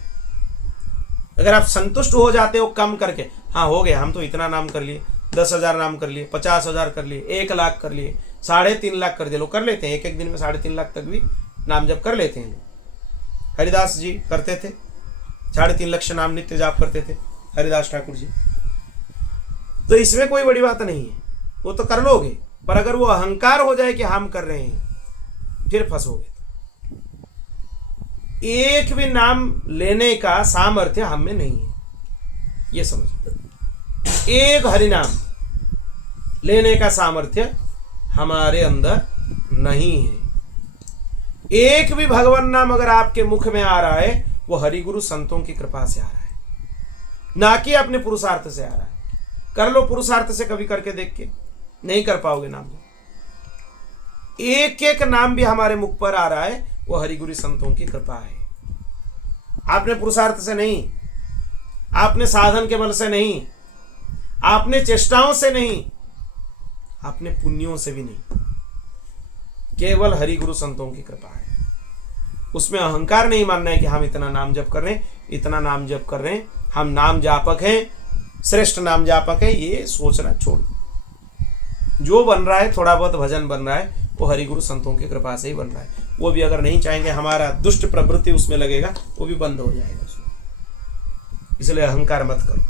अगर आप संतुष्ट हो जाते हो कम करके, हाँ हो गया, हम तो इतना नाम कर लिए, 10,000 नाम कर लिए, 50,000 कर लिए, 1,00,000 कर लिए, 3.5 लाख कर दिए। लोग कर लेते हैं, एक दिन में 3.5 लाख तक भी नाम जप कर लेते हैं लोग। हरिदास जी करते थे, 3.5 लाख नाम नित्य जाप करते थे हरिदास ठाकुर जी। तो इसमें कोई बड़ी बात नहीं है, वो तो कर लोगे। पर अगर वो अहंकार हो जाए कि हम कर रहे हैं, फिर फंसोगे। एक भी नाम लेने का सामर्थ्य हम में नहीं है, ये समझ। एक हरिनाम लेने का सामर्थ्य हमारे अंदर नहीं है। एक भी भगवान नाम अगर आपके मुख में आ रहा है, वो हरिगुरु संतों की कृपा से आ रहा है, ना कि अपने पुरुषार्थ से आ रहा है। कर लो पुरुषार्थ से, कभी करके देख के नहीं कर पाओगे नाम। एक एक नाम भी हमारे मुख पर आ रहा है, वो हरिगुरु संतों की कृपा है। आपने पुरुषार्थ से नहीं, आपने साधन के बल से नहीं, आपने चेष्टाओं से नहीं, आपने पुण्यों से भी नहीं, केवल हरिगुरु संतों की कृपा है। उसमें अहंकार नहीं मानना है कि हम इतना नाम जप कर रहे हैं, इतना नाम जप कर रहे हैं, हम नाम जापक हैं, श्रेष्ठ नाम जापक है। ये सोचना छोड़। जो बन रहा है, थोड़ा बहुत भजन बन रहा है, वो हरिगुरु संतों की कृपा से ही बन रहा है। वो भी अगर नहीं चाहेंगे, हमारा दुष्ट प्रवृत्ति उसमें लगेगा, वो भी बंद हो जाएगा उसमें। इसलिए अहंकार मत करो।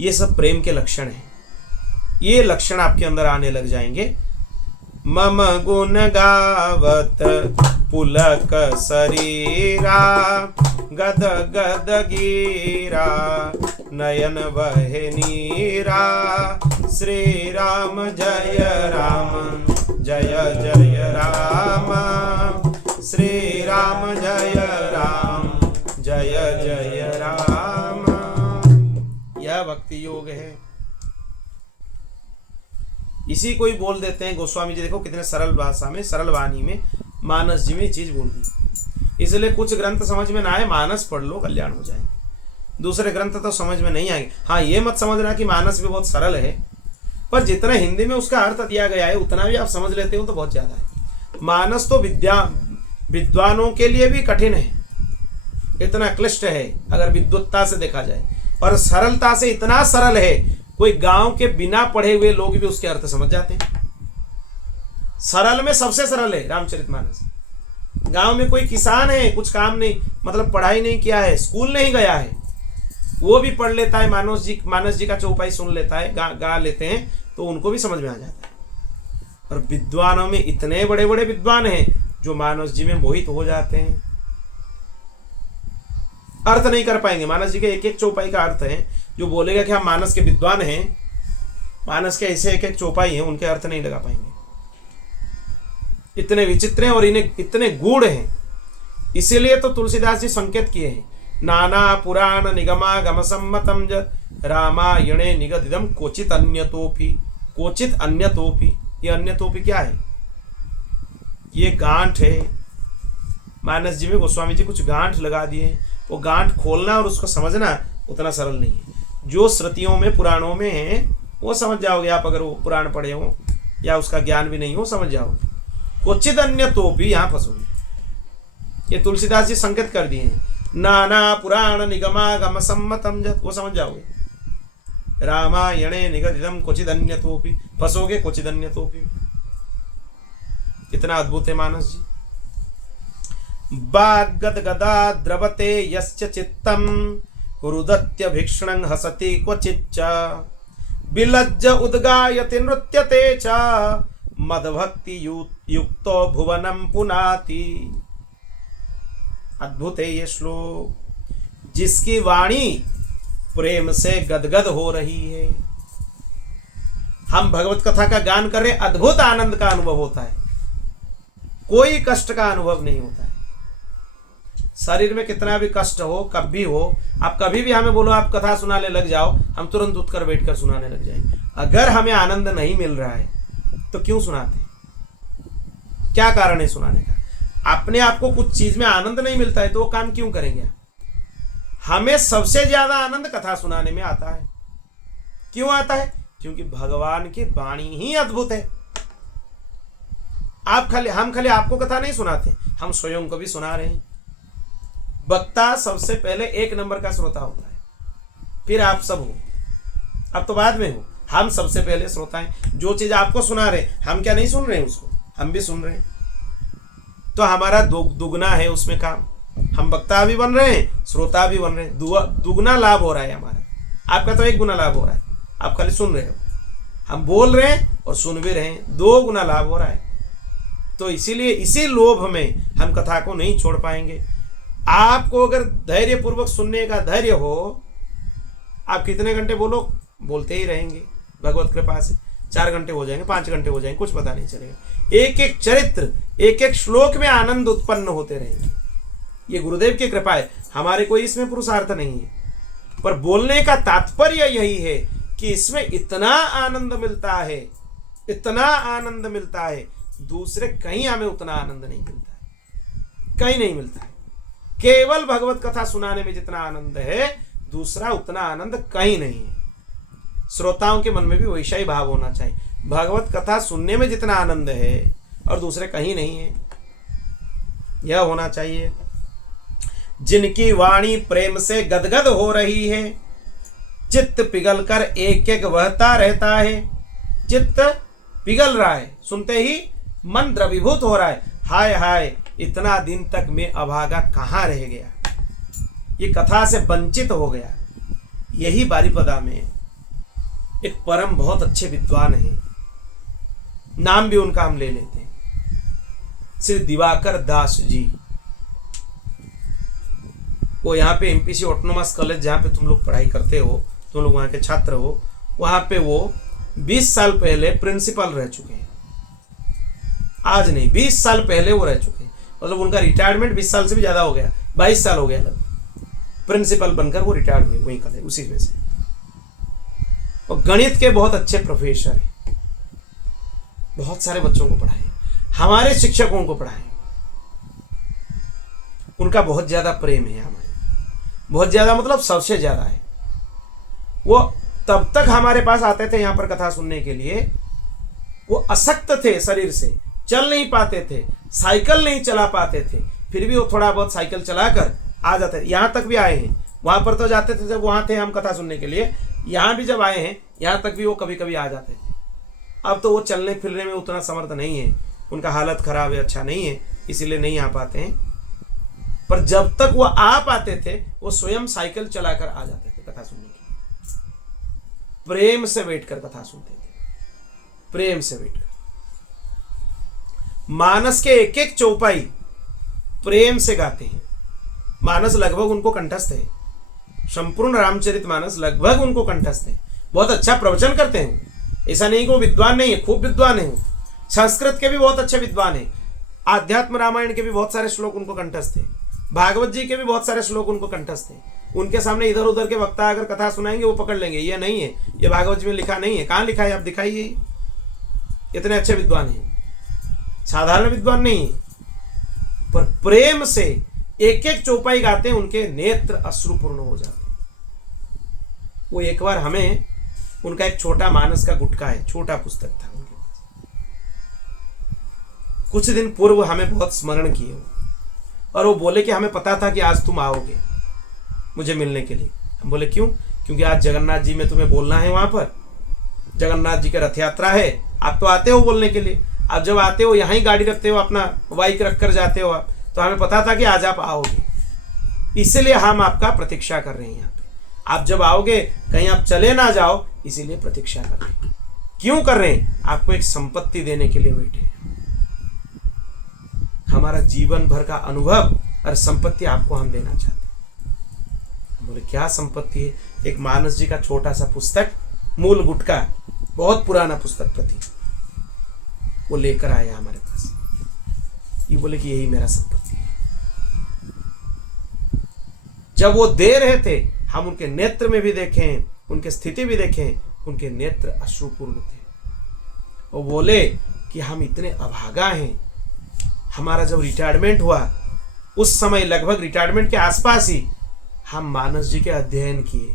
ये सब प्रेम के लक्षण हैं। ये लक्षण आपके अंदर आने लग जाएंगे। मम गुण गावत पुलक शरीरा, गद गद गीरा, नयन वहे नीरा। श्री राम जय राम, जय जय राम। श्री राम जय राम, जय जय राम। यह भक्ति योग है। इसी को ही बोल देते हैं गोस्वामी जी। देखो कितने सरल भाषा में, सरल वाणी में मानस जी में चीज बोल दी। इसलिए कुछ ग्रंथ समझ में ना आए, मानस पढ़ लो, कल्याण हो जाएंगे। दूसरे ग्रंथ तो समझ में नहीं आएंगे। हाँ, ये मत समझना कि मानस भी बहुत सरल है, पर जितना हिंदी में उसका अर्थ दिया गया है उतना भी आप समझ लेते हो तो बहुत ज्यादा है। मानस तो विद्वानों के लिए भी कठिन है, इतना क्लिष्ट है अगर विद्वत्ता से देखा जाए, और सरलता से इतना सरल है, कोई गांव के बिना पढ़े हुए लोग भी उसके अर्थ समझ जाते हैं। सरल में सबसे सरल है रामचरितमानस। गांव में कोई किसान है, कुछ काम नहीं, मतलब पढ़ाई नहीं किया है, स्कूल नहीं गया है, वो भी पढ़ लेता है, मानस जी का चौपाई सुन लेता है, गा लेते हैं, तो उनको भी समझ में आ जाता है। और विद्वानों में इतने बड़े बड़े विद्वान हैं जो मानस जी में मोहित हो जाते हैं। अर्थ नहीं कर पाएंगे। मानस जी के एक एक चौपाई का अर्थ है। जो बोलेगा कि हम मानस के विद्वान हैं, मानस के ऐसे एक एक चौपाई हैं, उनके अर्थ नहीं लगा पाएंगे। इतने विचित्र हैं और इन्हें इतने गूढ़ हैं। इसीलिए तो तुलसीदास जी संकेत किए हैं, नाना पुराण निगमा गम सम्मतम रामायणे निगदिदम कोचित अन्यतोपि। कोचित अन्यतोपि, ये अन्यतोपि क्या है? ये गांठ है। मानस जी में गोस्वामी जी कुछ गांठ लगा दिए हैं। वो गांठ खोलना और उसको समझना उतना सरल नहीं है। जो श्रुतियों में, पुराणों में है, वो समझ जाओगे आप, अगर वो पुराण पढ़े हो या उसका ज्ञान भी नहीं हो, समझ जाओगे। क्वचित अन्यतोपि, यहाँ फंसोगे। ये तुलसीदास जी संकेत कर दिए हैं, नाना पुराण निगमा गम सम्मतम, वो समझ जाओगे। रामायणे निगदिदम क्वचित अन्यतोपि, फंसोगे क्वचित अन्यतोपि। कितना अद्भुत है मानस जी। वाग्गदगदा द्रवते यस्य चित्तम रुदत्य भीक्षणं हसति क्वचिच्च विलज्ज उद्गायति नृत्यते च मदभक्ति युक्तो भुवनं पुनाति। अद्भुत है ये श्लोक। जिसकी वाणी प्रेम से गदगद हो रही है, हम भगवत कथा का गान कर रहे, अद्भुत आनंद का अनुभव होता है, कोई कष्ट का अनुभव नहीं होता है। शरीर में कितना भी कष्ट हो, कभी हो, आप कभी भी हमें बोलो आप कथा सुनाने लग जाओ, हम तुरंत उठकर बैठकर सुनाने लग जाएंगे। अगर हमें आनंद नहीं मिल रहा है तो क्यों सुनाते? क्या कारण है सुनाने का? अपने आप को कुछ चीज में आनंद नहीं मिलता है तो वो काम क्यों करेंगे? हमें सबसे ज्यादा आनंद कथा सुनाने में आता है। क्यों आता है? क्योंकि भगवान की वाणी ही अद्भुत है। हम खाली आपको कथा नहीं सुनाते, हम स्वयं को भी सुना रहे हैं। वक्ता सबसे पहले एक नंबर का श्रोता होता है, फिर आप सब हो, अब तो बाद में हो। हम सबसे पहले श्रोता हैं। जो चीज आपको सुना रहे, हम क्या नहीं सुन रहे हैं उसको? हम भी सुन रहे हैं। तो हमारा दुगना है उसमें काम। हम वक्ता भी बन रहे हैं, श्रोता भी बन रहे हैं, दुगना लाभ हो रहा है हमारा। आपका तो एक गुना लाभ हो रहा है, आप खाली सुन रहे हो। हम बोल रहे हैं और सुन भी रहे हैं, 2 गुना लाभ हो रहा है। तो इसीलिए इसी लोभ में हम कथा को नहीं छोड़ पाएंगे। आपको अगर धैर्य पूर्वक सुनने का धैर्य हो, आप कितने घंटे बोलते ही रहेंगे भगवत कृपा से। 4 घंटे हो जाएंगे, 5 घंटे हो जाएंगे, कुछ पता नहीं चलेगा। एक एक चरित्र, एक एक श्लोक में आनंद उत्पन्न होते रहेंगे। ये गुरुदेव की कृपा है, हमारे कोई इसमें पुरुषार्थ नहीं है। पर बोलने का तात्पर्य यही है कि इसमें इतना आनंद मिलता है, इतना आनंद मिलता है, दूसरे कहीं हमें उतना आनंद नहीं मिलता है, कहीं नहीं मिलता है। केवल भगवत कथा सुनाने में जितना आनंद है, दूसरा उतना आनंद कहीं नहीं है। श्रोताओं के मन में भी वैसा ही भाव होना चाहिए। भगवत कथा सुनने में जितना आनंद है और दूसरे कहीं नहीं है, यह होना चाहिए। जिनकी वाणी प्रेम से गदगद हो रही है, चित्त पिघल कर एक एक बहता रहता है। चित्त पिघल रहा है, सुनते ही मन द्रवीभूत हो रहा है। हाय हाय, इतना दिन तक मैं अभागा कहाँ रह गया, ये कथा से वंचित हो गया। यही बारीपदा में एक परम बहुत अच्छे विद्वान है, नाम भी उनका हम ले लेते हैं, श्री दिवाकर दास जी। वो यहाँ पे एमपीसी ऑटोनोमस कॉलेज जहाँ पे तुम लोग पढ़ाई करते हो, तुम लोग वहाँ के छात्र हो, वहाँ पे वो 20 साल पहले प्रिंसिपल रह चुके हैं। आज नहीं, 20 साल पहले वो रह चुके हैं। मतलब उनका रिटायरमेंट 20 साल से भी ज़्यादा हो गया, 22 साल हो गया लगभग। प्रिंसिपल बनकर वो रिटायर हुए वहीं कॉलेज, उसी में से। और गणित के बहुत अच्छे प्रोफेसर हैं, बहुत सारे बच्चों को पढ़ाए, हमारे शिक्षकों को पढ़ाए। उनका बहुत ज़्यादा प्रेम है हमारे, बहुत ज़्यादा मतलब सबसे ज़्यादा है। वो तब तक हमारे पास आते थे यहाँ पर कथा सुनने के लिए, वो अशक्त थे, शरीर से चल नहीं पाते थे, साइकिल नहीं चला पाते थे, फिर भी वो थोड़ा बहुत साइकिल चलाकर आ जाते थे। यहाँ तक भी आए हैं, वहाँ पर तो जाते थे जब वहाँ थे हम कथा सुनने के लिए, यहाँ भी जब आए हैं यहाँ तक भी वो कभी कभी आ जाते थे। अब तो वो चलने फिरने में उतना समर्थ नहीं है, उनका हालत खराब है, अच्छा नहीं है, इसीलिए नहीं आ पाते हैं। पर जब तक वो आ पाते थे, वो स्वयं साइकिल चलाकर आ जाते थे कथा सुनने के लिए। प्रेम से बैठकर कथा सुनते थे, प्रेम से बैठकर। मानस के एक एक चौपाई प्रेम से गाते हैं। मानस लगभग उनको कंठस्थ है, संपूर्ण रामचरित मानस लगभग उनको कंठस्थ है। बहुत अच्छा प्रवचन करते हैं, ऐसा नहीं कि वो विद्वान नहीं है, खूब विद्वान है। संस्कृत के भी बहुत अच्छे विद्वान है, आध्यात्म रामायण के भी बहुत सारे श्लोक उनको कंठस्थ है, भागवत जी के भी बहुत सारे श्लोक उनको कंठस्थ है। उनके सामने इधर उधर के वक्ता अगर कथा सुनाएंगे वो पकड़ लेंगे, ये नहीं है, ये भागवत जी में लिखा नहीं है। कहाँ लिखा है, आप दिखाइए। इतने अच्छे विद्वान हैं, साधारण विद्वान नहीं है, पर प्रेम से एक एक चौपाई गाते हैं, उनके नेत्र अश्रुपूर्ण हो जाते हैं। वो एक बार हमें, उनका एक छोटा मानस का गुटका है, छोटा पुस्तक था उनके पास, कुछ दिन पूर्व हमें बहुत स्मरण किए और वो बोले कि हमें पता था कि आज तुम आओगे मुझे मिलने के लिए। हम बोले क्यों? क्योंकि आज जगन्नाथ जी में तुम्हें बोलना है, वहां पर जगन्नाथ जी की रथ यात्रा है, आप तो आते हो बोलने के लिए। आप जब आते हो यहाँ ही गाड़ी रखते हो, अपना बाइक रख कर जाते हो आप, तो हमें पता था कि आज आप आओगे, इसलिए हम आपका प्रतीक्षा कर रहे हैं यहाँ पे। आप जब आओगे कहीं आप चले ना जाओ, इसीलिए प्रतीक्षा कर रहे हैं। क्यों कर रहे हैं? आपको एक संपत्ति देने के लिए बैठे हैं। हमारा जीवन भर का अनुभव और संपत्ति आपको हम देना चाहते हैं। बोले क्या संपत्ति है? एक मानस जी का छोटा सा पुस्तक, मूल गुटका, बहुत पुराना पुस्तक प्रति, वो लेकर आया हमारे पास। ये बोले कि यही मेरा संपत्ति है। जब वो दे रहे थे, हम उनके नेत्र में भी देखें, उनके स्थिति भी देखें, उनके नेत्र अश्रुपूर्ण थे। वो बोले कि हम इतने अभागा हैं। हमारा जब रिटायरमेंट हुआ, उस समय लगभग रिटायरमेंट के आसपास ही हम मानस जी के अध्ययन किए।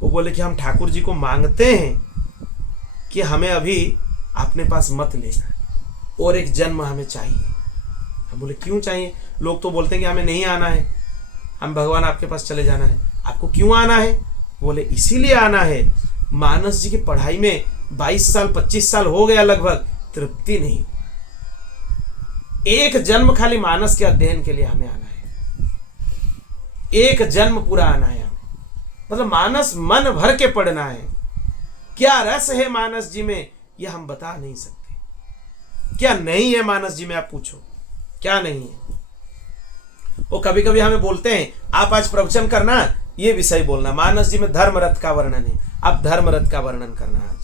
वो बोले कि हम ठाकुर जी को मांगते हैं कि हमें अभी अपने पास मत लेना और एक जन्म हमें चाहिए। हम बोले क्यों चाहिए? लोग तो बोलते हैं कि हमें नहीं आना है, हम भगवान आपके पास चले जाना है। आपको क्यों आना है? बोले इसीलिए आना है, मानस जी की पढ़ाई में 22 साल 25 साल हो गया लगभग, तृप्ति नहीं हुआ। एक जन्म खाली मानस के अध्ययन के लिए हमें आना है, एक जन्म पूरा आना है हमें। मतलब मानस मन भर के पढ़ना है। क्या रस है मानस जी में, यह हम बता नहीं सकते। क्या नहीं है मानस जी में, आप पूछो क्या नहीं है। वो कभी कभी हमें बोलते हैं आप आज प्रवचन करना, ये विषय बोलना। मानस जी में धर्म रथ का वर्णन है, आप धर्म रथ का वर्णन करना। आज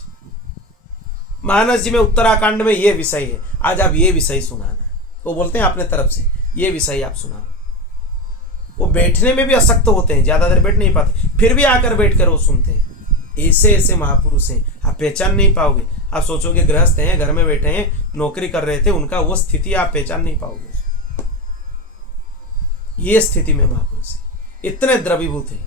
मानस जी में उत्तराखंड में ये विषय है, आज आप ये विषय सुनाना। वो बोलते हैं अपने तरफ से ये विषय आप सुनाओ। वो बैठने में भी असक्त होते हैं, ज्यादा देर बैठ नहीं पाते, फिर भी आकर बैठकर वो सुनते हैं। ऐसे ऐसे महापुरुष हैं, आप पहचान नहीं पाओगे। आप सोचोगे गृहस्थ हैं, घर में बैठे हैं, नौकरी कर रहे थे, उनका वो स्थिति आप पहचान नहीं पाओगे। ये स्थिति में महापुरुष है, इतने द्रवीभूत है।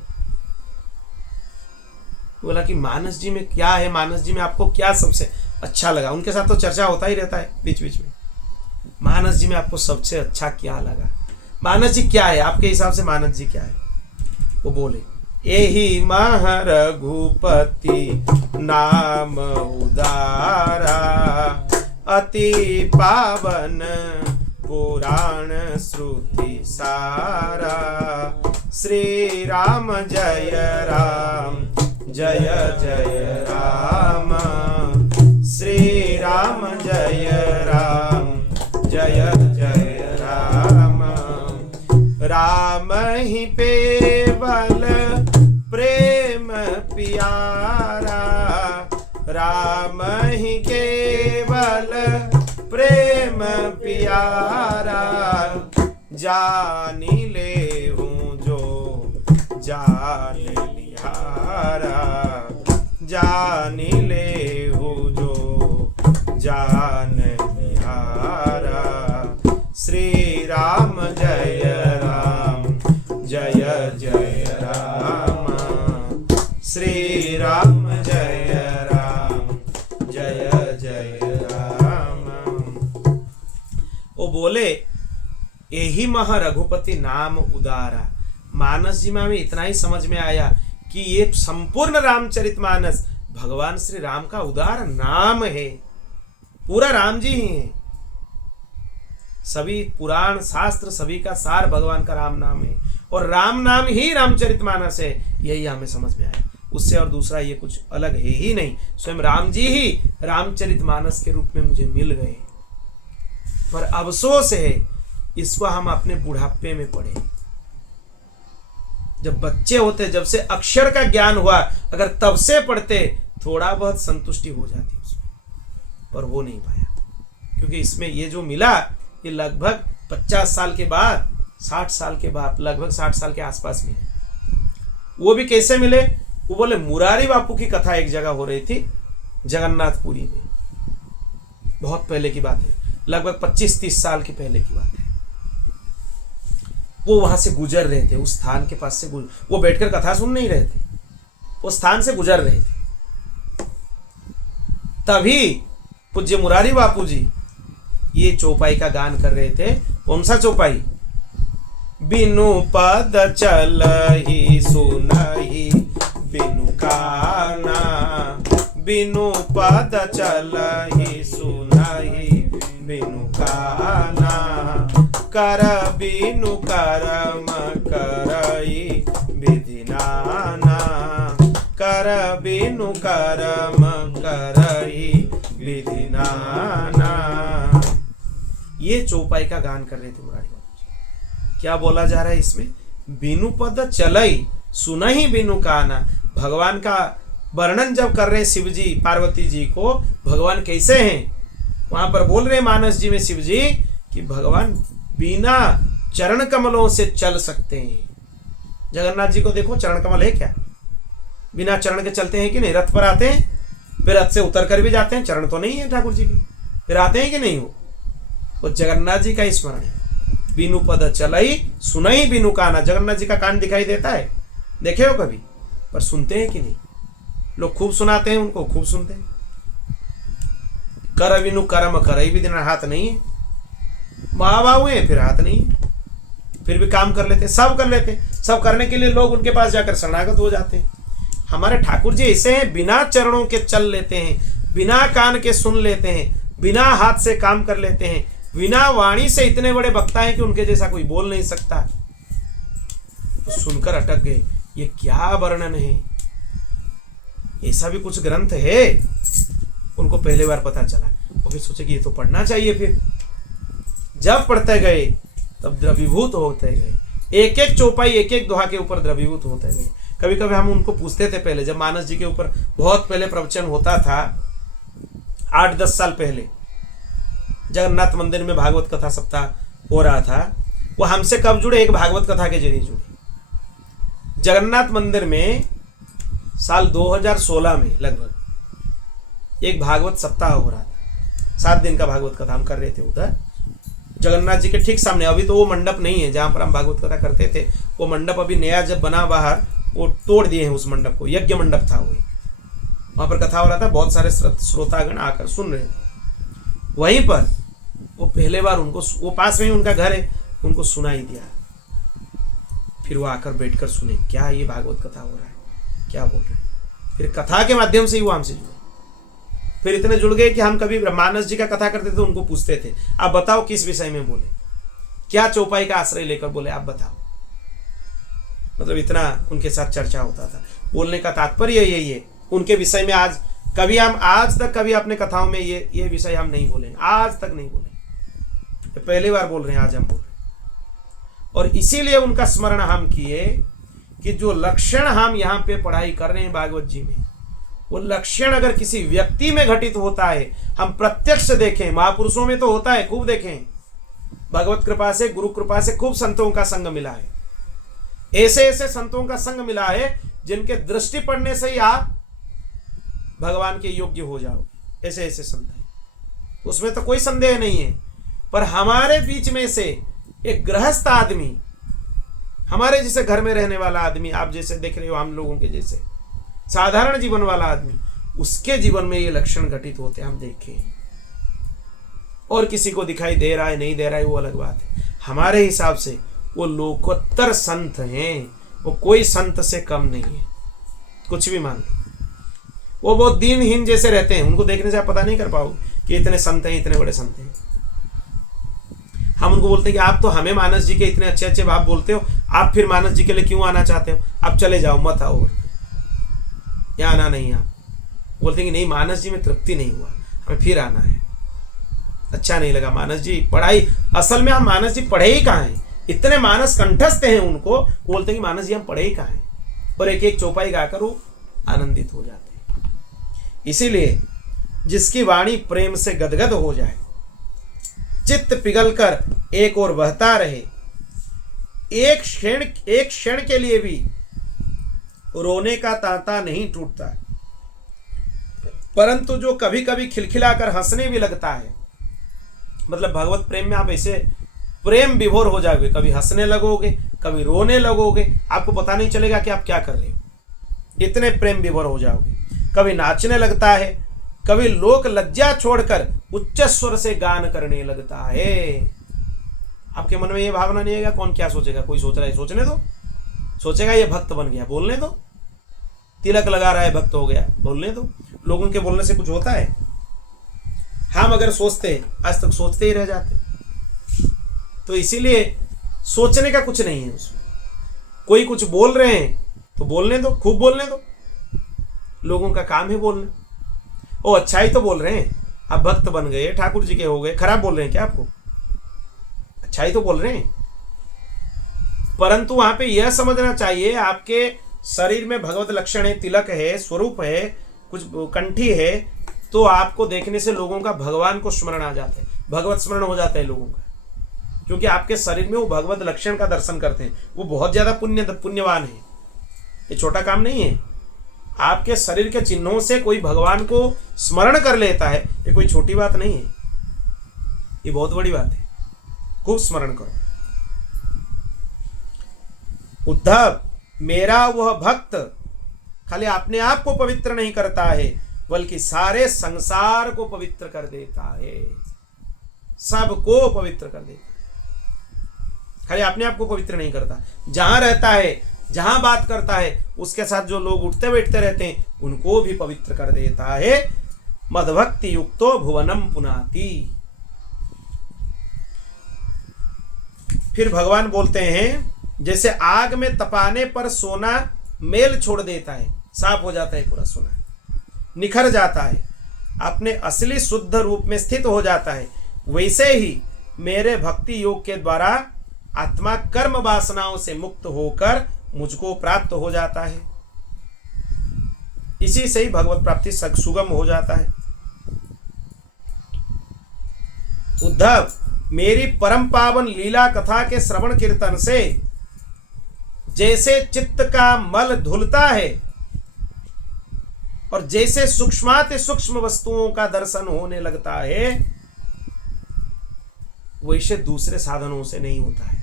बोला कि मानस जी में क्या है, मानस जी में आपको क्या सबसे अच्छा लगा। उनके साथ तो चर्चा होता ही रहता है बीच बीच में। मानस जी में आपको सबसे अच्छा क्या लगा? मानस जी क्या है आपके हिसाब से? मानस जी क्या है? वो बोले एहि महारघुपति नाम उदारा, अति पावन पुराण श्रुति सारा। श्री राम जय राम, जय जय राम। श्री राम जय राम, जय जय राम। राम ही पेवल प्रेम प्यारा, राम ही केवल प्रेम प्यारा। जानी ले हूँ जो जान लिहारा, जानी ले हूँ जो जान लिहारा। श्री राम जय राम, जय जय राम। श्री राम जय राम, जय जय राम। वो बोले यही महा रघुपति नाम उदारा। मानस जी में हमें इतना ही समझ में आया कि ये संपूर्ण रामचरितमानस भगवान श्री राम का उदार नाम है। पूरा राम जी ही है। सभी पुराण शास्त्र सभी का सार भगवान का राम नाम है, और राम नाम ही रामचरितमानस है। यही हमें समझ में आया। उससे और दूसरा ये कुछ अलग है ही नहीं। स्वयं राम जी ही रामचरितमानस के रूप में मुझे मिल गए। पर अफसोस है इसको हम अपने बुढ़ापे में पढ़े। जब बच्चे होते, जब से अक्षर का ज्ञान हुआ, अगर तब से पढ़ते थोड़ा बहुत संतुष्टि हो जाती उसमें, पर हो नहीं पाया। क्योंकि इसमें ये जो मिला ये लगभग 50 साल के बाद, 60 साल के बाद, लगभग 60 साल के आसपास मिले। वो भी कैसे मिले? वो बोले मुरारी बापू की कथा एक जगह हो रही थी जगन्नाथपुरी में। बहुत पहले की बात है, लगभग 25-30 साल की पहले की बात है। वो वहां से गुजर रहे थे, उस स्थान के पास से वो बैठकर कथा सुन नहीं रहे थे, वो स्थान से गुजर रहे थे। तभी पूज्य मुरारी बापू जी ये चौपाई का गान कर रहे थे। कौन सा चौपाई? बिनु पद चलहि सुनहि बिनु काना, बिनु पद चलहि सुनहि बिनु काना। कर बिनु कर्म करई विधि नाना, कर बिनु कर्म करई विधि नाना। ये चौपाई का गान कर रहे थे मुरारी बाबू जी। क्या बोला जा रहा है इसमें? बिनु पद चलई सुनहि बिनु काना। भगवान का वर्णन जब कर रहे हैं शिव जी पार्वती जी को, भगवान कैसे हैं, वहां पर बोल रहे मानस जी में शिव जी कि भगवान बिना चरण कमलों से चल सकते हैं। जगन्नाथ जी को देखो, चरण कमल है क्या? बिना चरण के चलते हैं कि नहीं? रथ पर आते हैं, फिर रथ से उतर कर भी जाते हैं, चरण तो नहीं है ठाकुर जी के, फिर आते हैं कि नहीं? वो जगन्नाथ जी का स्मरण है। बिनु पद चलई सुनई बिनु काना। जगन्नाथ जी का कान दिखाई देता है, देखे हो कभी? पर सुनते हैं कि नहीं? लोग खूब सुनाते हैं, उनको खूब सुनते हैं। कर बिनु कर्म करई भी देना, हाथ नहीं है, माँ बाबू है फिर हाथ नहीं है, फिर भी काम कर लेते, सब कर लेते। सब करने के लिए लोग उनके पास जाकर शरणागत हो जाते हैं। हमारे ठाकुर जी ऐसे हैं, बिना चरणों के चल लेते हैं, बिना कान के सुन लेते हैं, बिना हाथ से काम कर लेते हैं, बिना वाणी से इतने बड़े वक्ता हैं कि उनके जैसा कोई बोल नहीं सकता। तो सुनकर अटक गए, ये क्या वर्णन है? ऐसा भी कुछ ग्रंथ है? उनको पहले बार पता चला, वो फिर सोचे कि ये तो पढ़ना चाहिए। फिर जब पढ़ते गए तब द्रवीभूत होते गए। एक एक चौपाई, एक एक दोहा के ऊपर द्रवीभूत होते गए। कभी कभी हम उनको पूछते थे, पहले जब मानस जी के ऊपर बहुत पहले प्रवचन होता था, 8-10 साल पहले जगन्नाथ मंदिर में भागवत कथा सप्ताह हो रहा था, वो हमसे कब जुड़े? एक भागवत कथा के जरिए जुड़े। जगन्नाथ मंदिर में साल 2016 में लगभग एक भागवत सप्ताह हो रहा था। 7 दिन का भागवत कथा हम कर रहे थे उधर जगन्नाथ जी के ठीक सामने। अभी तो वो मंडप नहीं है जहां पर हम भागवत कथा करते थे, वो मंडप अभी नया जब बना बाहर, वो तोड़ दिए हैं उस मंडप को, यज्ञ मंडप था वो। वहां पर कथा हो रहा था, बहुत सारे श्रोतागण आकर सुन रहे थे। वहीं पर वो पहले बार उनको, वो पास में ही उनका घर है, उनको सुनाई दिया। फिर वो आकर बैठकर सुने, क्या ये भागवत कथा हो रहा है, क्या बोल रहे हैं। फिर कथा के माध्यम से ही वो हमसे जुड़े। फिर इतने जुड़ गए कि हम कभी मानस जी का कथा करते थे, उनको पूछते थे, आप बताओ किस विषय में बोले, क्या चौपाई का आश्रय लेकर बोले, आप बताओ। मतलब इतना उनके साथ चर्चा होता था। बोलने का तात्पर्य यही है, उनके विषय में आज कभी हम, आज तक कभी अपने कथाओं में ये विषय हम नहीं बोले, आज तक नहीं बोले, पहली बार बोल रहे हैं, आज हम बोल रहे हैं। और इसीलिए उनका स्मरण हम किए कि जो लक्षण हम यहाँ पे पढ़ाई कर रहे हैं भागवत जी में, वो लक्षण अगर किसी व्यक्ति में घटित होता है, हम प्रत्यक्ष देखें, महापुरुषों में तो होता है, खूब देखें, भगवत कृपा से, गुरु कृपा से खूब संतों का संग मिला है। ऐसे ऐसे संतों का संग मिला है जिनके दृष्टि पड़ने से ही आप भगवान के योग्य हो जाओ। ऐसे ऐसे संत हैं, उसमें तो कोई संदेह नहीं है। पर हमारे बीच में से एक गृहस्थ आदमी, हमारे जैसे घर में रहने वाला आदमी, आप जैसे देख रहे हो, हम लोगों के जैसे साधारण जीवन वाला आदमी, उसके जीवन में ये लक्षण घटित होते हम देखें। और किसी को दिखाई दे रहा है नहीं दे रहा है वो अलग बात है। हमारे हिसाब से वो लोकोत्तर संत हैं, वो कोई संत से कम नहीं है, कुछ भी मान लो। वो बहुत दीनहीन जैसे रहते हैं, उनको देखने से आप पता नहीं कर पाओगे कि इतने संत हैं, इतने बड़े संत हैं। हम उनको बोलते हैं कि आप तो हमें मानस जी के इतने अच्छे अच्छे भाव बोलते हो, आप फिर मानस जी के लिए क्यों आना चाहते हो, आप चले जाओ, मत आओ, यहाँ आना नहीं। आप बोलते हैं कि नहीं, मानस जी में तृप्ति नहीं हुआ, हमें फिर आना है, अच्छा नहीं लगा मानस जी पढ़ाई। असल में हम मानस जी पढ़े ही कहाँ हैं, इतने मानस कंठस्थ हैं उनको, बोलते हैं कि मानस जी हम पढ़े ही कहाँ हैं, और एक एक चौपाई गाकर वो आनंदित हो जाते हैं। इसीलिए जिसकी वाणी प्रेम से गदगद हो जाए, चित्त पिघलकर एक ओर बहता रहे, एक क्षण के लिए भी रोने का तांता नहीं टूटता, परंतु जो कभी कभी खिलखिलाकर हंसने भी लगता है। मतलब भगवत प्रेम में आप ऐसे प्रेम विभोर हो जाओगे, कभी हंसने लगोगे, कभी रोने लगोगे, आपको पता नहीं चलेगा कि आप क्या कर रहे हो, इतने प्रेम विभोर हो जाओगे। कभी नाचने लगता है, कभी लोक लज्जा छोड़कर उच्च स्वर से गान करने लगता है। आपके मन में ये भावना नहीं आएगा, कौन क्या सोचेगा, कोई सोच रहा है, सोचने दो, सोचेगा ये भक्त बन गया, बोलने दो, तिलक लगा रहा है, भक्त हो गया, बोलने दो। लोगों के बोलने से कुछ होता है? हम अगर सोचते, आज तक सोचते ही रह जाते। तो इसीलिए सोचने का कुछ नहीं है उसमें। कोई कुछ बोल रहे हैं तो बोलने दो, खूब बोलने दो, लोगों का काम है बोलना। ओ अच्छा ही तो बोल रहे हैं, आप भक्त बन गए, ठाकुर जी के हो गए, खराब बोल रहे हैं क्या आपको? अच्छा ही तो बोल रहे हैं। परंतु वहां पे यह समझना चाहिए, आपके शरीर में भगवत लक्षण है, तिलक है, स्वरूप है, कुछ कंठी है, तो आपको देखने से लोगों का भगवान को स्मरण आ जाता है, भगवत स्मरण हो जाता है लोगों का, क्योंकि आपके शरीर में वो भगवत लक्षण का दर्शन करते हैं। वो बहुत ज्यादा पुण्यवान है, ये छोटा काम नहीं है। आपके शरीर के चिन्हों से कोई भगवान को स्मरण कर लेता है, ये कोई छोटी बात नहीं है, ये बहुत बड़ी बात है। खूब स्मरण करो। उद्धव, मेरा वह भक्त खाली अपने आप को पवित्र नहीं करता है, बल्कि सारे संसार को पवित्र कर देता है, सबको पवित्र कर देता है। खाली अपने आप को पवित्र नहीं करता, जहां रहता है, जहां बात करता है, उसके साथ जो लोग उठते बैठते रहते हैं, उनको भी पवित्र कर देता है। मदभक्ति युक्तो भुवनम पुनाति। फिर भगवान बोलते हैं, जैसे आग में तपाने पर सोना मेल छोड़ देता है, साफ हो जाता है, पूरा सोना निखर जाता है, अपने असली शुद्ध रूप में स्थित हो जाता है, वैसे ही मेरे भक्ति योग के द्वारा आत्मा कर्म वासनाओं से मुक्त होकर मुझको प्राप्त हो जाता है। इसी से ही भगवत प्राप्ति सुगम हो जाता है। उद्धव, मेरी परम पावन लीला कथा के श्रवण कीर्तन से जैसे चित्त का मल धुलता है और जैसे सूक्ष्माति सूक्ष्म वस्तुओं का दर्शन होने लगता है, वैसे दूसरे साधनों से नहीं होता है।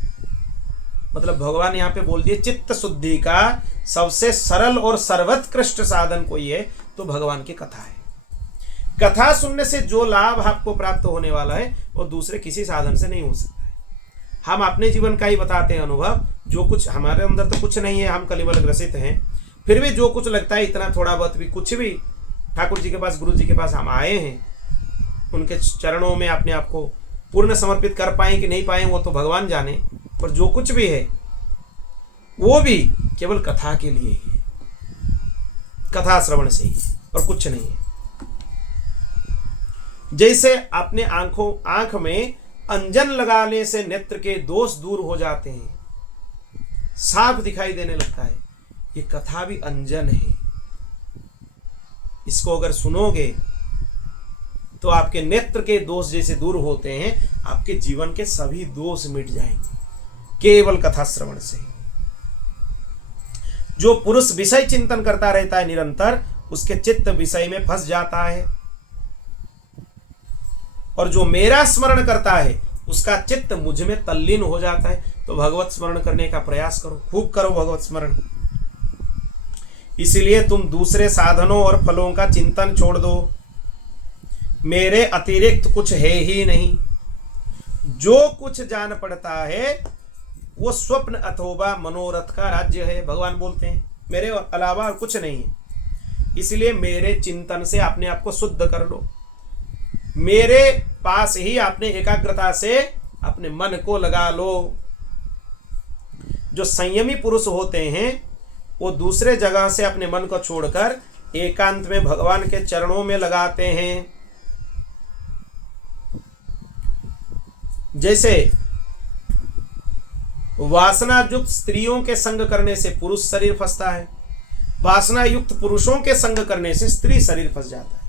मतलब भगवान यहां पे बोल दिए, चित्त शुद्धि का सबसे सरल और सर्वोत्कृष्ट साधन कोई है तो भगवान की कथा है। कथा सुनने से जो लाभ आपको प्राप्त होने वाला है वो दूसरे किसी साधन से नहीं हो सकता है। हम अपने जीवन का ही बताते हैं अनुभव, जो कुछ हमारे अंदर तो कुछ नहीं है, हम कलिमल ग्रसित हैं, फिर भी जो कुछ लगता है इतना थोड़ा बहुत भी, कुछ भी ठाकुर जी के पास, गुरु जी के पास हम आए हैं, उनके चरणों में अपने आप को पूर्ण समर्पित कर पाए कि नहीं पाए वो तो भगवान जाने, पर जो कुछ भी है वो भी केवल कथा के लिए ही है, कथा श्रवण से ही, और कुछ नहीं है। जैसे अपने आंख में अंजन लगाने से नेत्र के दोष दूर हो जाते हैं, साफ दिखाई देने लगता है, ये कथा भी अंजन है। इसको अगर सुनोगे तो आपके नेत्र के दोष जैसे दूर होते हैं, आपके जीवन के सभी दोष मिट जाएंगे केवल कथा श्रवण से। जो पुरुष विषय चिंतन करता रहता है निरंतर, उसके चित्त विषय में फंस जाता है, और जो मेरा स्मरण करता है उसका चित्त मुझ में तल्लीन हो जाता है। तो भगवत स्मरण करने का प्रयास करो, खूब करो भगवत स्मरण। इसलिए तुम दूसरे साधनों और फलों का चिंतन छोड़ दो। मेरे अतिरिक्त कुछ है ही नहीं। जो कुछ जान पड़ता है वो स्वप्न अथवा मनोरथ का राज्य है। भगवान बोलते हैं मेरे अलावा कुछ नहीं है। इसलिए मेरे चिंतन से अपने आप को शुद्ध कर लो, मेरे पास ही अपने एकाग्रता से अपने मन को लगा लो। जो संयमी पुरुष होते हैं वो दूसरे जगह से अपने मन को छोड़कर एकांत में भगवान के चरणों में लगाते हैं। जैसे वासना युक्त स्त्रियों के संग करने से पुरुष शरीर फंसता है, वासना युक्त पुरुषों के संग करने से स्त्री शरीर फंस जाता है।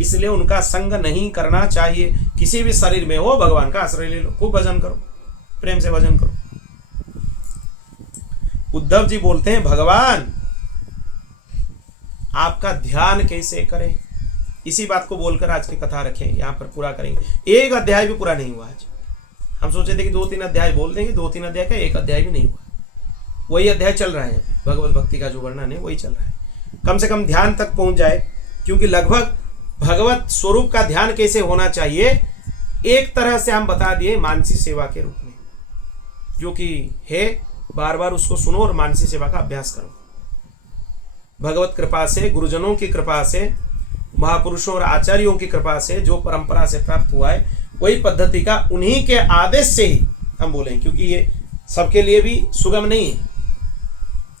इसलिए उनका संग नहीं करना चाहिए। किसी भी शरीर में हो भगवान का आश्रय ले लो, खूब भजन करो, प्रेम से भजन करो। उद्धव जी बोलते हैं, भगवान आपका ध्यान कैसे करें? इसी बात को बोलकर आज की कथा रखें, यहां पर पूरा करेंगे। एक अध्याय भी पूरा नहीं हुआ आज। हम सोचे थे कि 2-3 अध्याय बोल देंगे, 2-3 अध्याय का एक अध्याय भी नहीं हुआ। वही अध्याय चल रहा है, भगवत भक्ति का जो वर्णन है वही चल रहा है। कम से कम ध्यान तक पहुंच जाए, क्योंकि लगभग भगवत स्वरूप का ध्यान कैसे होना चाहिए एक तरह से हम बता दिए मानसी सेवा के रूप में, जो कि है बार बार उसको सुनो और मानसी सेवा का अभ्यास करो। भगवत कृपा से, गुरुजनों की कृपा से, महापुरुषों और आचार्यों की कृपा से जो परंपरा से प्राप्त हुआ है वही पद्धति का, उन्हीं के आदेश से ही हम बोलें, क्योंकि ये सबके लिए भी सुगम नहीं है।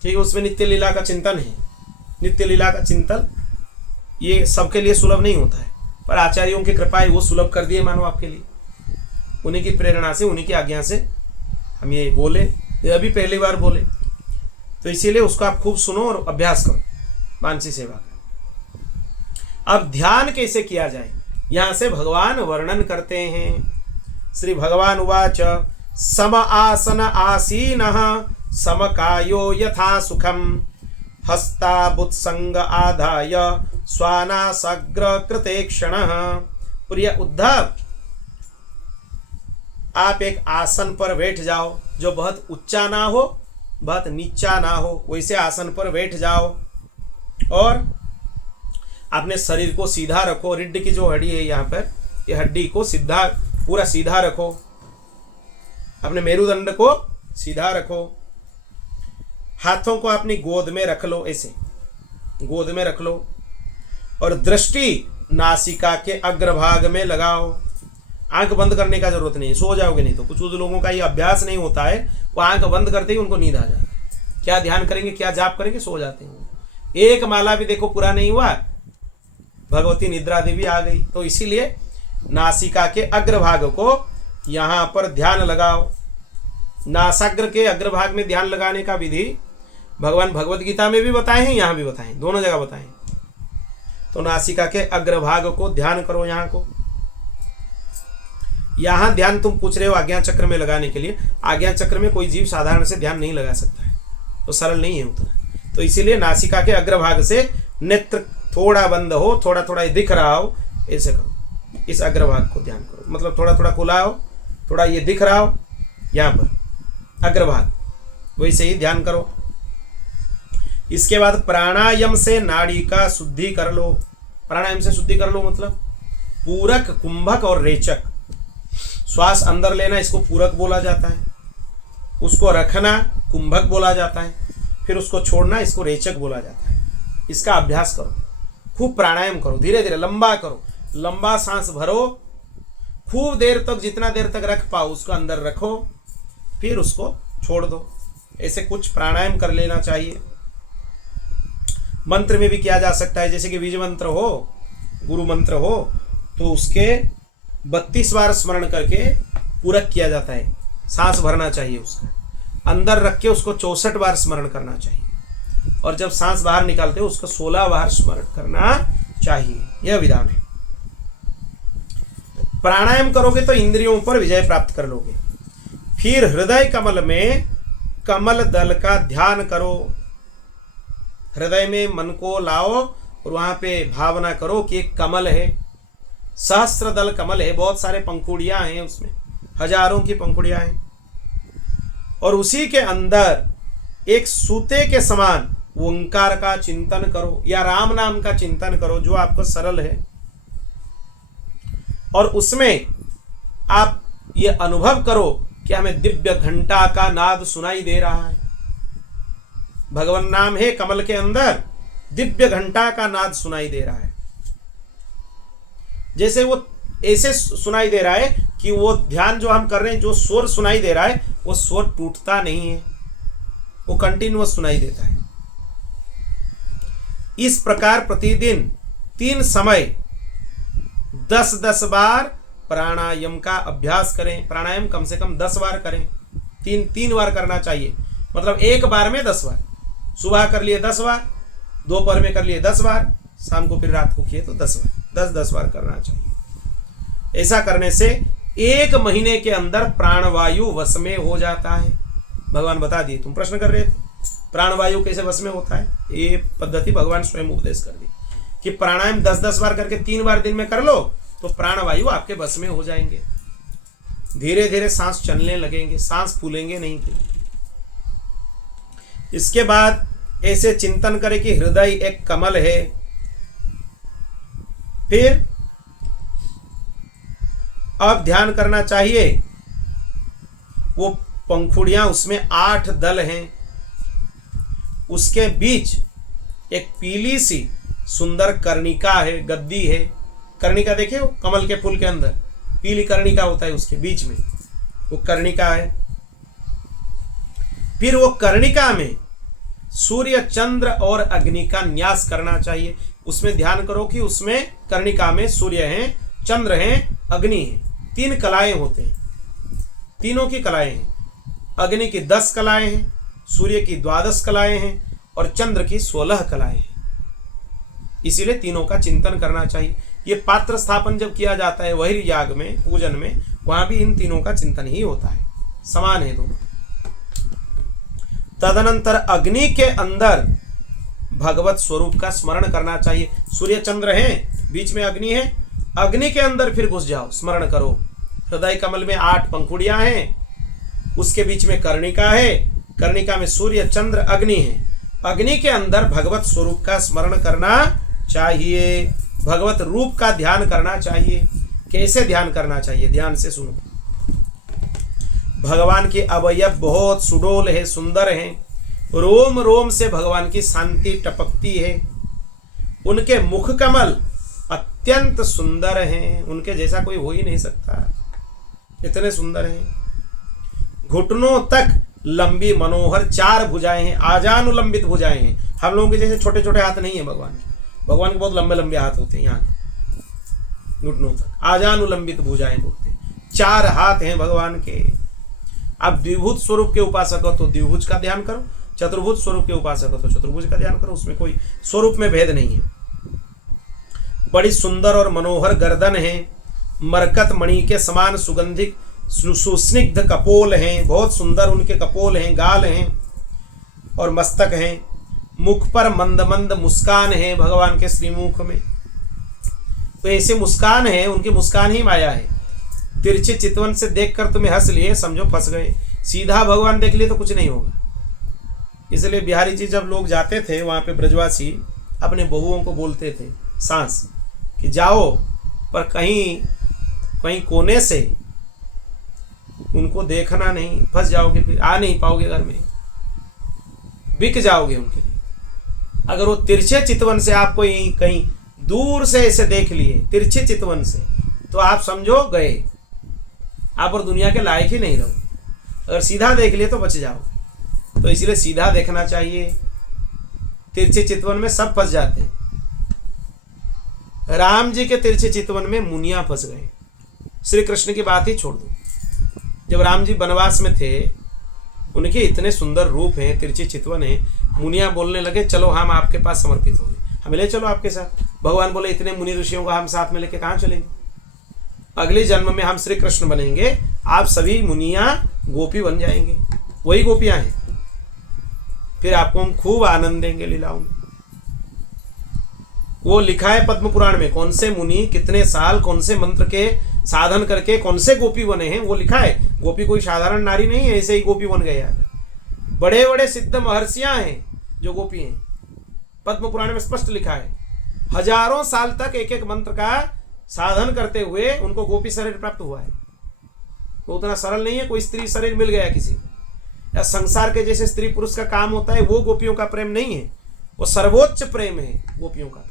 ठीक है, उसमें नित्य लीला का चिंतन है। नित्य लीला का चिंतन ये सबके लिए सुलभ नहीं होता है, पर आचार्यों की कृपा है वो सुलभ कर दिए मानो आपके लिए। उन्हीं की प्रेरणा से, उन्हीं की आज्ञा से हम ये बोले, ये अभी पहली बार बोले, तो इसीलिए उसको आप खूब सुनो और अभ्यास करो मानसी सेवा का। अब ध्यान कैसे किया जाए, यहां से भगवान वर्णन करते हैं। श्री भगवान उवाच सम आसन आसीनः समकायो यथा सुखम हस्ताबुत्संग आधाय स्वानासग्र कृते क्षणः। प्रिय उद्धव, आप एक आसन पर बैठ जाओ जो बहुत ऊंचा ना हो, बहुत नीचा ना हो, वैसे आसन पर बैठ जाओ और अपने शरीर को सीधा रखो। रीढ़ की जो हड्डी है यहाँ पर, ये हड्डी को सीधा, पूरा सीधा रखो। अपने मेरुदंड को सीधा रखो। हाथों को अपनी गोद में रख लो, ऐसे गोद में रख लो और दृष्टि नासिका के अग्रभाग में लगाओ। आंख बंद करने का जरूरत नहीं है, सो जाओगे नहीं तो। कुछ लोगों का ये अभ्यास नहीं होता है, वो आंख बंद करते ही उनको नींद आ जाता है। क्या ध्यान करेंगे, क्या जाप करेंगे, सो जाते हैं। एक माला भी देखो पूरा नहीं हुआ, भगवती निद्रा देवी आ गई। तो इसीलिए नासिका के अग्रभाग को यहां पर ध्यान लगाओ। नासाग्र के अग्रभाग में ध्यान लगाने का विधि भगवान भगवत गीता में भी बताए हैं, यहां भी बताए, दोनों जगह बताए। तो नासिका के अग्रभाग को ध्यान करो। यहां को, यहां ध्यान तुम पूछ रहे हो आज्ञा चक्र में लगाने के लिए। आज्ञा चक्र में कोई जीव साधारण से ध्यान नहीं लगा सकता है, तो सरल नहीं है उतना। तो इसीलिए नासिका के अग्रभाग से नेत्र थोड़ा बंद हो, थोड़ा थोड़ा दिख रहा हो, ऐसे करो। इस अग्रभाग को ध्यान करो, मतलब थोड़ा थोड़ा खुला हो, थोड़ा ये दिख रहा हो, यहां पर अग्रभाग, वैसे ही ध्यान करो। इसके बाद प्राणायाम से नाड़ी का शुद्धि कर लो। प्राणायाम से शुद्धि कर लो मतलब पूरक, कुंभक और रेचक। श्वास अंदर लेना, इसको पूरक बोला जाता है। उसको रखना कुंभक बोला जाता है। फिर उसको छोड़ना, इसको रेचक बोला जाता है। इसका अभ्यास करो, खूब प्राणायाम करो, धीरे धीरे लंबा करो। लंबा सांस भरो, खूब देर तक, जितना देर तक रख पाओ उसको अंदर रखो, फिर उसको छोड़ दो। ऐसे कुछ प्राणायाम कर लेना चाहिए। मंत्र में भी किया जा सकता है, जैसे कि बीज मंत्र हो, गुरु मंत्र हो, तो उसके 32 बार स्मरण करके पूरक किया जाता है। सांस भरना चाहिए, उसका अंदर रख के उसको 64 बार स्मरण करना चाहिए, और जब सांस बाहर निकालते हो उसको 16 बार स्मरण करना चाहिए। यह विधान है। प्राणायाम करोगे तो इंद्रियों पर विजय प्राप्त कर लोगे। फिर हृदय कमल में कमल दल का ध्यान करो। हृदय में मन को लाओ और वहां पे भावना करो कि एक कमल है, सहस्त्र दल कमल है, बहुत सारे पंखुड़ियां हैं उसमें, हजारों की पंखुड़ियां हैं, और उसी के अंदर एक सूते के समान ओंकार का चिंतन करो या राम नाम का चिंतन करो, जो आपको सरल है। और उसमें आप ये अनुभव करो कि हमें दिव्य घंटा का नाद सुनाई दे रहा है। भगवान नाम है कमल के अंदर, दिव्य घंटा का नाद सुनाई दे रहा है। जैसे वो ऐसे सुनाई दे रहा है कि वो ध्यान जो हम कर रहे हैं, जो स्वर सुनाई दे रहा है, वो स्वर टूटता नहीं है, वो कंटिन्यूअस सुनाई देता है। इस प्रकार प्रतिदिन 3 समय 10-10 बार प्राणायाम का अभ्यास करें। प्राणायाम कम से कम 10 बार करें, 3 बार करना चाहिए, मतलब एक बार में 10 बार। सुबह कर लिए 10 बार, दोपहर में कर लिए 10 बार, शाम को फिर रात को किए तो 10 बार, 10-10 बार करना चाहिए। ऐसा करने से 1 महीने के अंदर प्राणवायु वश में हो जाता है। भगवान बता दिए, तुम प्रश्न कर रहे थे प्राणवायु कैसे वश में होता है, ये पद्धति भगवान स्वयं उपदेश कर दी कि प्राणायाम 10-10 बार करके 3 बार दिन में कर लो तो प्राणवायु आपके बस में हो जाएंगे। धीरे धीरे सांस चलने लगेंगे, सांस फूलेंगे नहीं थे। इसके बाद ऐसे चिंतन करें कि हृदय एक कमल है। फिर अब ध्यान करना चाहिए, वो पंखुड़ियां, उसमें 8 दल हैं, उसके बीच एक पीली सी सुंदर कर्णिका है, गद्दी है। कर्णिका देखे हो, कमल के फूल के अंदर पीली कर्णिका होता है, उसके बीच में वो कर्णिका है। फिर वो कर्णिका में सूर्य, चंद्र और अग्नि का न्यास करना चाहिए। उसमें ध्यान करो कि उसमें कर्णिका में सूर्य हैं, चंद्र हैं, अग्नि है। 3 कलाएं होते हैं, तीनों की कलाएं हैं। अग्नि की 10 कलाएं हैं, सूर्य की 12 कलाएं हैं और चंद्र की 16 कलाएं हैं। इसीलिए तीनों का चिंतन करना चाहिए। ये पात्र स्थापन जब किया जाता है वही याग में, पूजन में, वहां भी इन तीनों का चिंतन ही होता है, समान है दोनों। तदनंतर अग्नि के अंदर भगवत स्वरूप का स्मरण करना चाहिए। सूर्य चंद्र हैं, बीच में अग्नि है, अग्नि के अंदर फिर घुस जाओ, स्मरण करो। हृदय कमल में 8 पंखुड़ियां हैं, उसके बीच में कर्णिका है, कर्णिका में सूर्य, चंद्र, अग्नि है। अग्नि के अंदर भगवत स्वरूप का स्मरण करना चाहिए, भगवत रूप का ध्यान करना चाहिए। कैसे ध्यान करना चाहिए, ध्यान से सुनो। भगवान के अवयव बहुत सुडोल है, सुंदर हैं। रोम रोम से भगवान की शांति टपकती है। उनके मुख कमल अत्यंत सुंदर हैं, उनके जैसा कोई हो ही नहीं सकता, इतने सुंदर हैं। घुटनों तक लंबी मनोहर 4 भुजाएं हैं, आजानुलंबित भुजाएं हैं। हम लोगों के जैसे छोटे छोटे हाथ नहीं है भगवान के। भगवान के बहुत लंबे लंबे हाथ होते हैं, यहाँ घुटनों तक आजानुलंबित भुजाएं बोलते हैं। 4 हाथ हैं भगवान के। आप द्विभुज स्वरूप के उपासक हो तो द्विभुज का ध्यान करो, चतुर्भुज स्वरूप के उपासक हो तो चतुर्भुज का ध्यान करो, उसमें कोई स्वरूप में भेद नहीं है। बड़ी सुंदर और मनोहर गर्दन है, मरकत मणि के समान सुगंधित सुस्निग्ध कपोल हैं, बहुत सुंदर उनके कपोल हैं, गाल हैं और मस्तक हैं। मुख पर मंद मंद मुस्कान है भगवान के श्रीमुख में। तो ऐसे मुस्कान है, उनकी मुस्कान ही माया है। तिरछे चितवन से देखकर तुम्हें हंस लिए, समझो फंस गए। सीधा भगवान देख लिए तो कुछ नहीं होगा। इसलिए बिहारी जी जब लोग जाते थे वहां पे, ब्रजवासी अपने बहुओं को बोलते थे सांस कि जाओ, पर कहीं कहीं कोने से उनको देखना नहीं, फंस जाओगे, फिर आ नहीं पाओगे घर में, बिक जाओगे उनके लिए। अगर वो तिरछे चितवन से आपको कहीं दूर से ऐसे देख लिए, तिरछे चितवन से, तो आप समझो गए, आप और दुनिया के लायक ही नहीं रहो। अगर सीधा देख लिए तो बच जाओ। तो इसलिए सीधा देखना चाहिए। तिरछे चितवन में सब फंस जाते हैं। राम जी के तिरछे चितवन में मुनिया फंस गए। श्री कृष्ण की बात ही छोड़ दो। जब राम जी वनवास में थे, उनके इतने सुंदर रूप हैं, तिरछे चितवन है, मुनिया बोलने लगे चलो हम आपके पास समर्पित हो गए, हमें ले चलो आपके साथ। भगवान बोले इतने मुनि ऋषियों को हम साथ में लेके कहाँ चलेंगे, अगले जन्म में हम श्री कृष्ण बनेंगे, आप सभी मुनिया गोपी बन जाएंगे, वही गोपियां हैं, फिर आपको हम खूब आनंद देंगे लीलाओं में। वो लिखा है पद्म पुराण में, कौन से मुनि कितने साल कौन से मंत्र के साधन करके कौन से गोपी बने हैं, वो लिखा है। गोपी कोई साधारण नारी नहीं है, ऐसे ही गोपी बन गए यार। बड़े बड़े सिद्ध महर्षियां हैं जो गोपी हैं, पद्म पुराण में स्पष्ट लिखा है। हजारों साल तक एक एक मंत्र का साधन करते हुए उनको गोपी शरीर प्राप्त हुआ है। तो उतना सरल नहीं है कोई स्त्री शरीर मिल गया किसी को, या संसार के जैसे स्त्री पुरुष का काम होता है, वो गोपियों का प्रेम नहीं है, वो सर्वोच्च प्रेम है गोपियों का।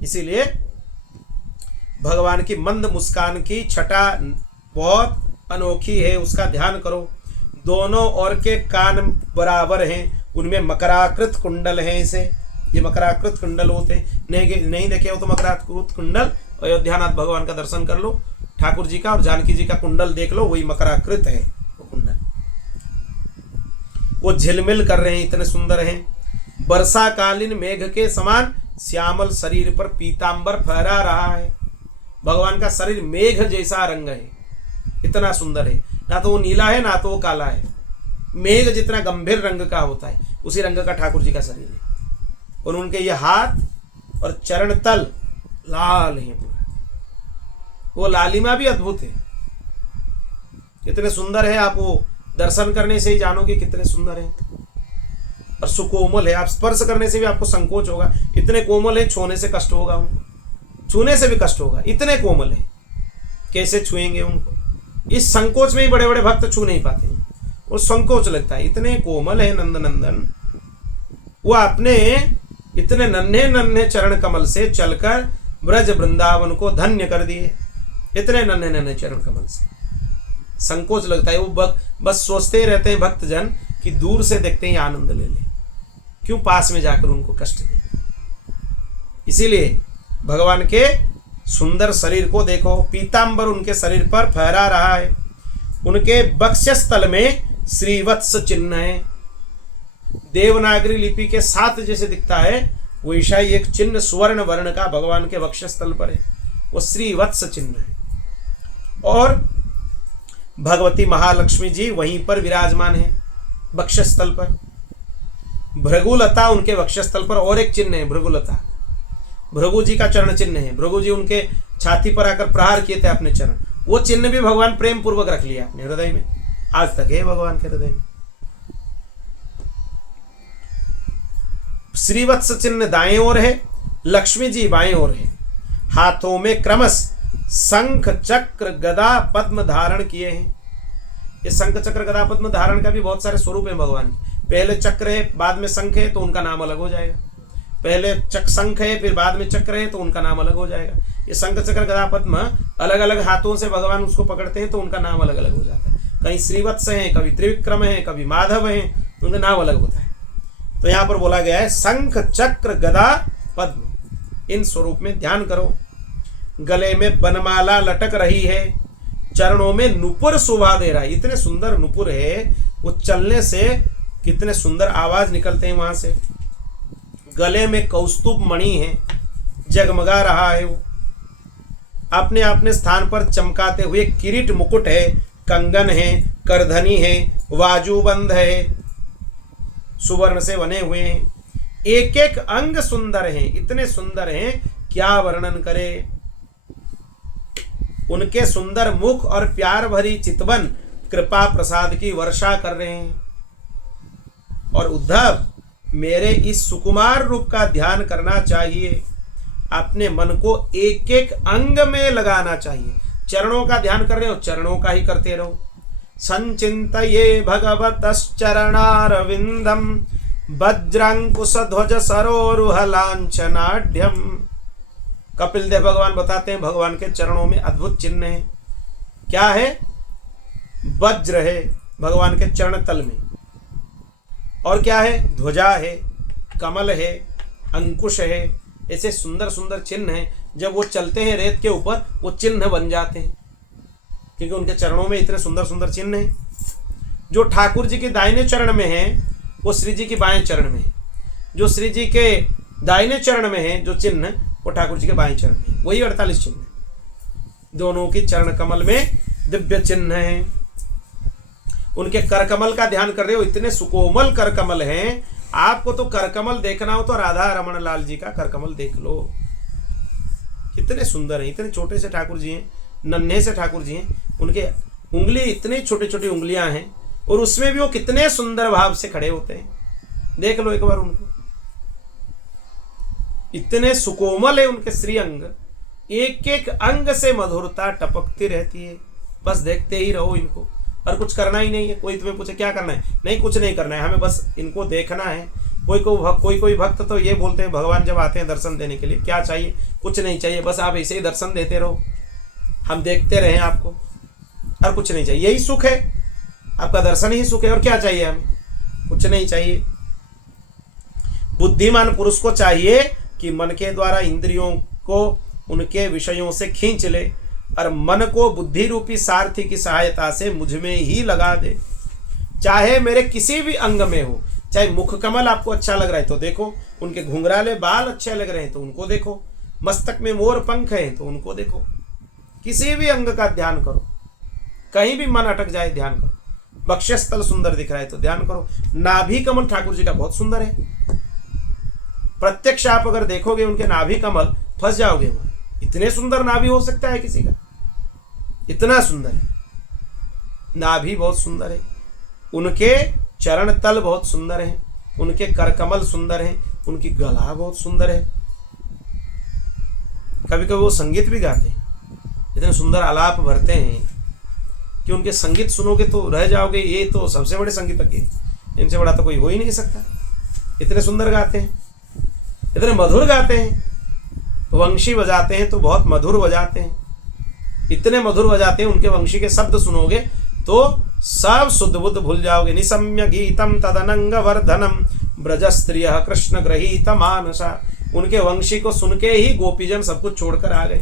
इसीलिए भगवान की मंद मुस्कान की छटा बहुत अनोखी है, उसका ध्यान करो। दोनों ओर के कान बराबर हैं, उनमें मकराकृत कुंडल हैं। इसे ये मकराकृत कुंडल होते हैं, नहीं देखे हो तो मकराकृत कुंडल अयोध्यानाथ भगवान का दर्शन कर लो, ठाकुर जी का और जानकी जी का कुंडल देख लो, वही मकराकृत है वो कुंडल। वो झिलमिल कर रहे हैं, इतने सुंदर हैं। वर्षाकालीन मेघ के समान श्यामल शरीर पर पीतांबर फहरा रहा है। भगवान का शरीर मेघ जैसा रंग है, इतना सुंदर है। ना तो वो नीला है ना तो वो काला है, मेघ जितना गंभीर रंग का होता है उसी रंग का ठाकुर जी का शरीर है। और उनके ये हाथ और चरण तल लाल हैं पूरा, वो लालिमा भी अद्भुत है, कितने सुंदर है। आप वो दर्शन करने से ही जानोगे कितने सुंदर है। और सुकोमल है, आप स्पर्श करने से भी आपको संकोच होगा, इतने कोमल है, छूने से कष्ट होगा उनको, छूने से भी कष्ट होगा, इतने कोमल है, कैसे छुएंगे उनको। इस संकोच में ही बड़े बड़े भक्त छू नहीं पाते हैं, वो संकोच लगता है, इतने कोमल है नंद नंदन। वो अपने इतने नन्हे नन्हे चरण कमल से चलकर ब्रज वृंदावन को धन्य कर दिए, इतने नन्हे नन्हे चरण कमल से। संकोच लगता है। वो बस सोचते ही रहते हैं भक्तजन कि दूर से देखते ही आनंद ले ले, क्यों पास में जाकर उनको कष्ट दे। इसीलिए भगवान के सुंदर शरीर को देखो, पीतांबर उनके शरीर पर फहरा रहा है, उनके वक्षस्थल में श्रीवत्स चिन्ह है। देवनागरी लिपि के साथ जैसे दिखता है वैसा ही एक चिन्ह स्वर्ण वर्ण का भगवान के वक्षस्थल पर है, वो श्रीवत्स चिन्ह है। और भगवती महालक्ष्मी जी वहीं पर विराजमान है वक्षस्थल पर। भृगुलता उनके वक्षस्थल पर और एक चिन्ह है, भृगुलता भृगु जी का चरण चिन्ह है। भृगु जी उनके छाती पर आकर प्रहार किए थे अपने चरण, वो चिन्ह भी भगवान प्रेम पूर्वक रख लिया अपने हृदय में, आज तक है भगवान के हृदय में। श्रीवत्स चिन्ह दाएं ओर है, लक्ष्मी जी बाएं ओर है। हाथों में क्रमश शंख चक्र गदा पद्म धारण किए हैं। ये शंख चक्र गदा पद्म धारण का भी बहुत सारे स्वरूप है भगवान के। पहले चक्र है, बाद में शंख है, तो उनका नाम अलग हो जाएगा। पहले शंख है, फिर बाद में चक्र है, तो उनका नाम अलग हो जाएगा। ये शंख चक्र गदा पद्म अलग अलग हाथों से भगवान उसको पकड़ते हैं, तो उनका नाम अलग अलग हो जाता है। कहीं श्रीवत्स है, कभी त्रिविक्रम है, कभी माधव है, उनका नाम अलग होता है। तो यहाँ पर बोला गया है शंख चक्र गदा पद्म, इन स्वरूप में ध्यान करो। गले में बनमाला लटक रही है, चरणों में नुपुर शोभा दे रहा है। इतने सुंदर नुपुर है, वो चलने से कितने सुंदर आवाज निकलते हैं वहां से। गले में कौस्तुभ मणि है, जगमगा रहा है वो। अपने अपने स्थान पर चमकाते हुए किरीट मुकुट है, कंगन है, करधनी है, बाजूबंद है, सुवर्ण से बने हुए हैं। एक एक अंग सुंदर हैं, इतने सुंदर हैं क्या वर्णन करे। उनके सुंदर मुख और प्यार भरी चितवन कृपा प्रसाद की वर्षा कर रहे हैं। और उद्धव, मेरे इस सुकुमार रूप का ध्यान करना चाहिए, अपने मन को एक एक अंग में लगाना चाहिए। चरणों का ध्यान कर रहे हो, चरणों का ही करते रहो। संचिन्तये भगवतश्चरणारविंदम वज्रांकुश ध्वज सरोरुह लांछनाढ्यम। कपिल देव भगवान बताते हैं भगवान के चरणों में अद्भुत चिन्ह है। क्या है? वज्र है भगवान के चरण तल में, और क्या है? ध्वजा है, कमल है, अंकुश है। ऐसे सुंदर सुंदर चिन्ह हैं। जब वो चलते हैं रेत के ऊपर, वो चिन्ह बन जाते हैं, क्योंकि उनके चरणों में इतने सुंदर सुंदर चिन्ह हैं। जो ठाकुर जी के दाहिने चरण में है, वो श्री जी के बाएं चरण में है। जो श्री जी के दाहिने चरण में है जो चिन्ह, वो ठाकुर जी के बाएं चरण में है। वही 48 चिन्ह है। दोनों की चरण कमल में दिव्य चिन्ह है। उनके कर कमल का ध्यान कर रहे हो, इतने सुकोमल कर कमल हैं। आपको तो कर कमल देखना हो तो राधा रमण लाल जी का कर कमल देख लो, कितने सुंदर हैं। इतने छोटे से ठाकुर जी हैं, नन्हे से ठाकुर जी हैं। उनके उंगली इतनी छोटी छोटी उंगलियां हैं, और उसमें भी वो कितने सुंदर भाव से खड़े होते हैं। देख लो एक बार उनको, इतने सुकोमल है उनके श्री अंग। एक एक अंग से मधुरता टपकती रहती है। बस देखते ही रहो इनको, और कुछ करना ही नहीं है। कोई तुम्हें पूछे क्या करना है, नहीं कुछ नहीं करना है, हमें बस इनको देखना है। कोई भक्त तो ये बोलते हैं भगवान जब आते हैं दर्शन देने के लिए, क्या चाहिए? कुछ नहीं चाहिए, बस आप ऐसे ही दर्शन देते रहो, हम देखते रहें आपको, और कुछ नहीं चाहिए। यही सुख है, आपका दर्शन ही सुख है, और क्या चाहिए हमें? कुछ नहीं चाहिए। बुद्धिमान पुरुष को चाहिए कि मन के द्वारा इंद्रियों को उनके विषयों से खींच ले, और मन को बुद्धि रूपी सारथी की सहायता से मुझ में ही लगा दे। चाहे मेरे किसी भी अंग में हो, चाहे मुख कमल आपको अच्छा लग रहा है तो देखो, उनके घुंघराले बाल अच्छे लग रहे हैं तो उनको देखो, मस्तक में मोर पंख है तो उनको देखो। किसी भी अंग का ध्यान करो, कहीं भी मन अटक जाए ध्यान करो। वक्षस्थल सुंदर दिख रहा है तो ध्यान करो। नाभि कमल ठाकुर जी का बहुत सुंदर है। प्रत्यक्ष आप अगर देखोगे उनके नाभि कमल, फंस जाओगे वहां। इतने सुंदर नाभि हो सकता है किसी का? इतना सुंदर है नाभि, बहुत सुंदर है। उनके चरण तल बहुत सुंदर है, उनके करकमल सुंदर है, उनकी गला बहुत सुंदर है। कभी कभी वो संगीत भी गाते हैं, इतने सुंदर आलाप भरते हैं कि उनके संगीत सुनोगे तो रह जाओगे, ये तो सबसे बड़े संगीतज्ञ हैं, इनसे बड़ा तो कोई हो ही नहीं सकता। इतने सुंदर गाते हैं, इतने मधुर गाते हैं। वंशी बजाते हैं तो बहुत मधुर बजाते हैं, इतने मधुर बजाते हैं। उनके वंशी के शब्द सुनोगे तो सब शुद्ध बुद्ध भूल जाओगे। निसम्य गीतम तदनंग वर्धनम ब्रज स्त्रिय कृष्ण ग्रहीत मानसा। उनके वंशी को सुन के ही गोपीजन सब कुछ छोड़कर आ गए,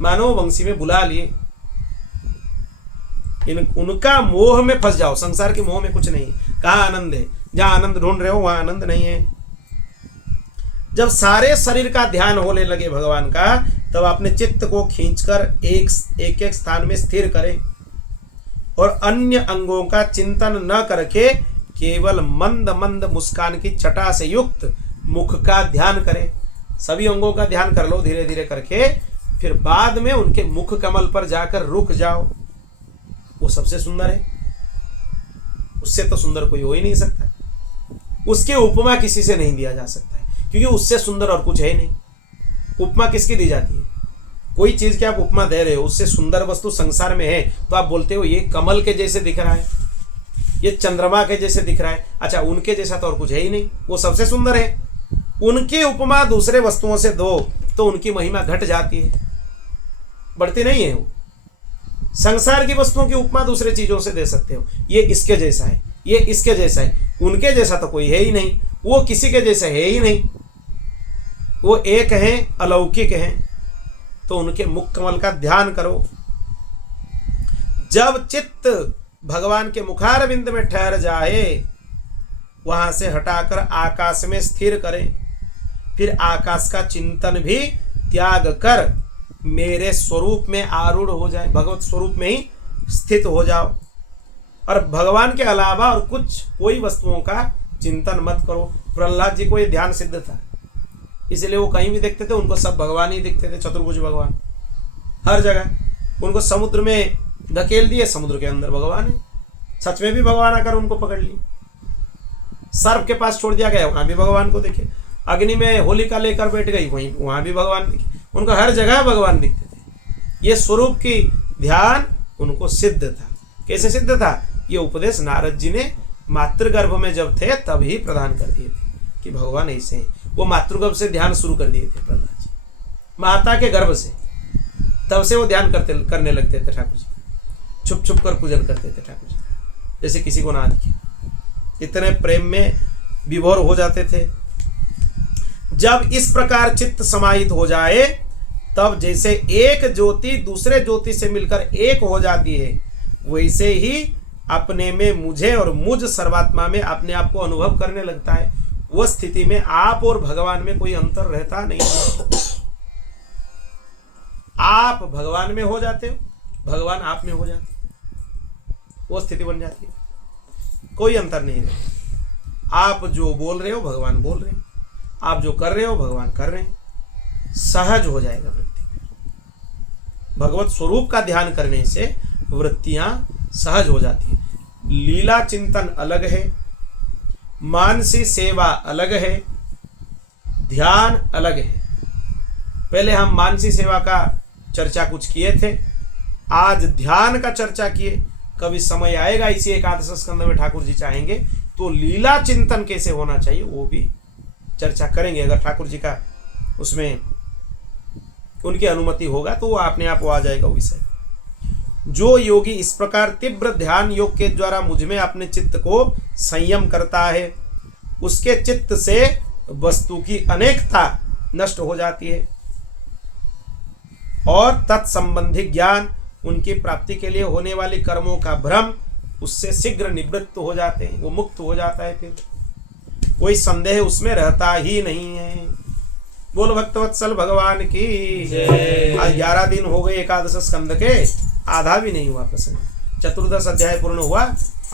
मानो वंशी में बुला लिए। उनका मोह में फंस जाओ, संसार के मोह में कुछ नहीं। कहाँ आनंद है? जहां आनंद ढूंढ रहे हो वहां आनंद नहीं है। जब सारे शरीर का ध्यान होने लगे भगवान का, तब अपने चित्त को खींचकर एक एक स्थान में स्थिर करें और अन्य अंगों का चिंतन न करके केवल मंद मंद मुस्कान की छटा से युक्त मुख का ध्यान करें। सभी अंगों का ध्यान कर लो धीरे धीरे करके, फिर बाद में उनके मुख कमल पर जाकर रुक जाओ। वो सबसे सुंदर है, उससे तो सुंदर कोई हो ही नहीं सकता। उसकी उपमा किसी से नहीं दिया जा सकता है, क्योंकि उससे सुंदर और कुछ है नहीं। उपमा किसकी दी जाती है? कोई चीज की आप उपमा दे रहे हो, उससे सुंदर वस्तु संसार में है तो आप बोलते हो ये कमल के जैसे दिख रहा है, ये चंद्रमा के जैसे दिख रहा है। अच्छा, उनके जैसा तो और कुछ है ही नहीं, वो सबसे सुंदर है। उनकी उपमा दूसरे वस्तुओं से दो तो उनकी महिमा घट जाती है, बढ़ती नहीं है। वो संसार की वस्तुओं की उपमा दूसरे चीजों से दे सकते हो, ये इसके जैसा है, ये इसके जैसा है। उनके जैसा तो कोई है ही नहीं, वो किसी के जैसा है ही नहीं, वो एक है, अलौकिक है। तो उनके मुख कमल का ध्यान करो। जब चित्त भगवान के मुखारविंद में ठहर जाए, वहां से हटाकर आकाश में स्थिर करें। फिर आकाश का चिंतन भी त्याग कर मेरे स्वरूप में आरूढ़ हो जाए, भगवत स्वरूप में ही स्थित हो जाओ। और भगवान के अलावा और कोई वस्तुओं का चिंतन मत करो। प्रहलाद जी को ये ध्यान सिद्ध था, इसलिए वो कहीं भी देखते थे उनको सब भगवान ही दिखते थे, चतुर्भुज भगवान हर जगह। उनको समुद्र में धकेल दिए, समुद्र के अंदर भगवान है, सच में भी भगवान आकर उनको पकड़ लिए। सर्प के पास छोड़ दिया गया, वहां भी भगवान को देखे। अग्नि में होलिका लेकर बैठ गई, वहां भी भगवान दिखे। उनको हर जगह भगवान दिखते थे। ये स्वरूप की ध्यान उनको सिद्ध था। कैसे सिद्ध था? ये उपदेश नारद जी ने मातृगर्भ में जब थे तब ही प्रदान कर दिए थे कि भगवान ऐसे हैं। वो मातृगर्भ से ध्यान शुरू कर दिए थे प्रहलाद जी, माता के गर्भ से। तब से वो ध्यान करने लगते थे ठाकुर जी, छुप छुप कर पूजन करते थे ठाकुर जी, जैसे किसी को ना दिखे। इतने प्रेम में विभोर हो जाते थे। जब इस प्रकार चित्त समाहित हो जाए, तब जैसे एक ज्योति दूसरे ज्योति से मिलकर एक हो जाती है, वैसे ही अपने में मुझे और मुझ सर्वात्मा में अपने आप को अनुभव करने लगता है। वह स्थिति में आप और भगवान में कोई अंतर रहता नहीं है। आप भगवान में हो जाते हो, भगवान आप में हो जाते, वो स्थिति बन जाती है। कोई अंतर नहीं रहता। आप जो बोल रहे हो भगवान बोल रहे हैं, आप जो कर रहे हो भगवान कर रहे हैं। सहज हो जाएगा वृत्ति। भगवत स्वरूप का ध्यान करने से वृत्तियां सहज हो जाती है। लीला चिंतन अलग है, मानसी सेवा अलग है, ध्यान अलग है। पहले हम मानसी सेवा का चर्चा कुछ किए थे, आज ध्यान का चर्चा किए। कभी समय आएगा इसी एकादश स्कंद में ठाकुर जी चाहेंगे तो लीला चिंतन कैसे होना चाहिए वो भी चर्चा करेंगे। अगर ठाकुर जी का उसमें उनकी अनुमति होगा तो वो अपने आप आ जाएगा विषय। जो योगी इस प्रकार तीव्र ध्यान योग के द्वारा मुझ में अपने चित्त को संयम करता है, उसके चित्त से वस्तु की अनेकता नष्ट हो जाती है और तत्संबंधी ज्ञान, उनकी प्राप्ति के लिए होने वाली कर्मों का भ्रम उससे शीघ्र निवृत्त हो जाते हैं। वो मुक्त हो जाता है, फिर कोई संदेह उसमें रहता ही नहीं है। बोल भक्तवत्सल भगवान की। आज 11 दिन हो गए एकादश स्कंद के, आधा भी नहीं हुआ प्रसंग। 14 अध्याय पूर्ण हुआ,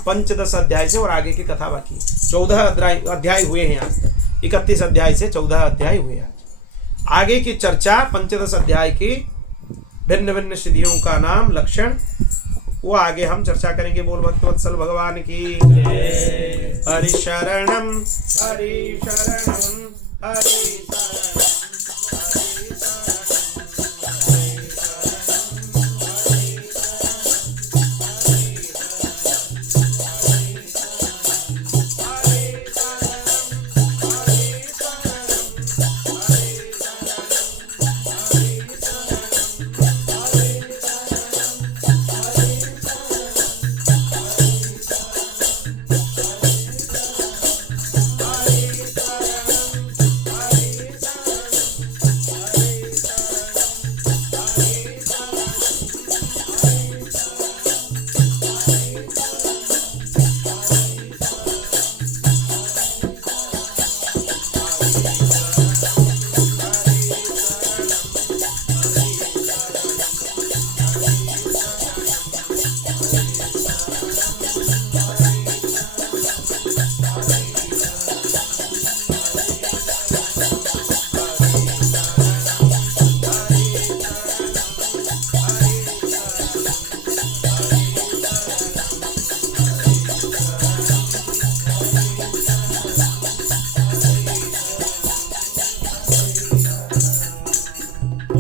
15 अध्याय से और आगे की कथा बाकी। 14 अध्याय हुए हैं आज तक, 31 अध्याय से 14 अध्याय हुए आज। आगे की चर्चा 15 अध्याय की भिन्न भिन्न सिद्धियों का नाम, लक्षण, वो आगे हम चर्चा करेंगे। बोल भक्तवत्सल भगवान की। हरि शरणम हरि शरणम हरि शरणम।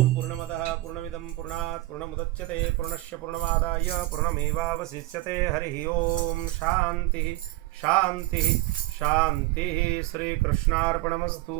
ओम पूर्णमदः पूर्णमिदं पूर्णात् पूर्णमुदच्यते पूर्णस्य पूर्णमादाय पूर्णमेवावशिष्यते हरि ओम शांति शांति शांति। श्री कृष्णार्पणमस्तु।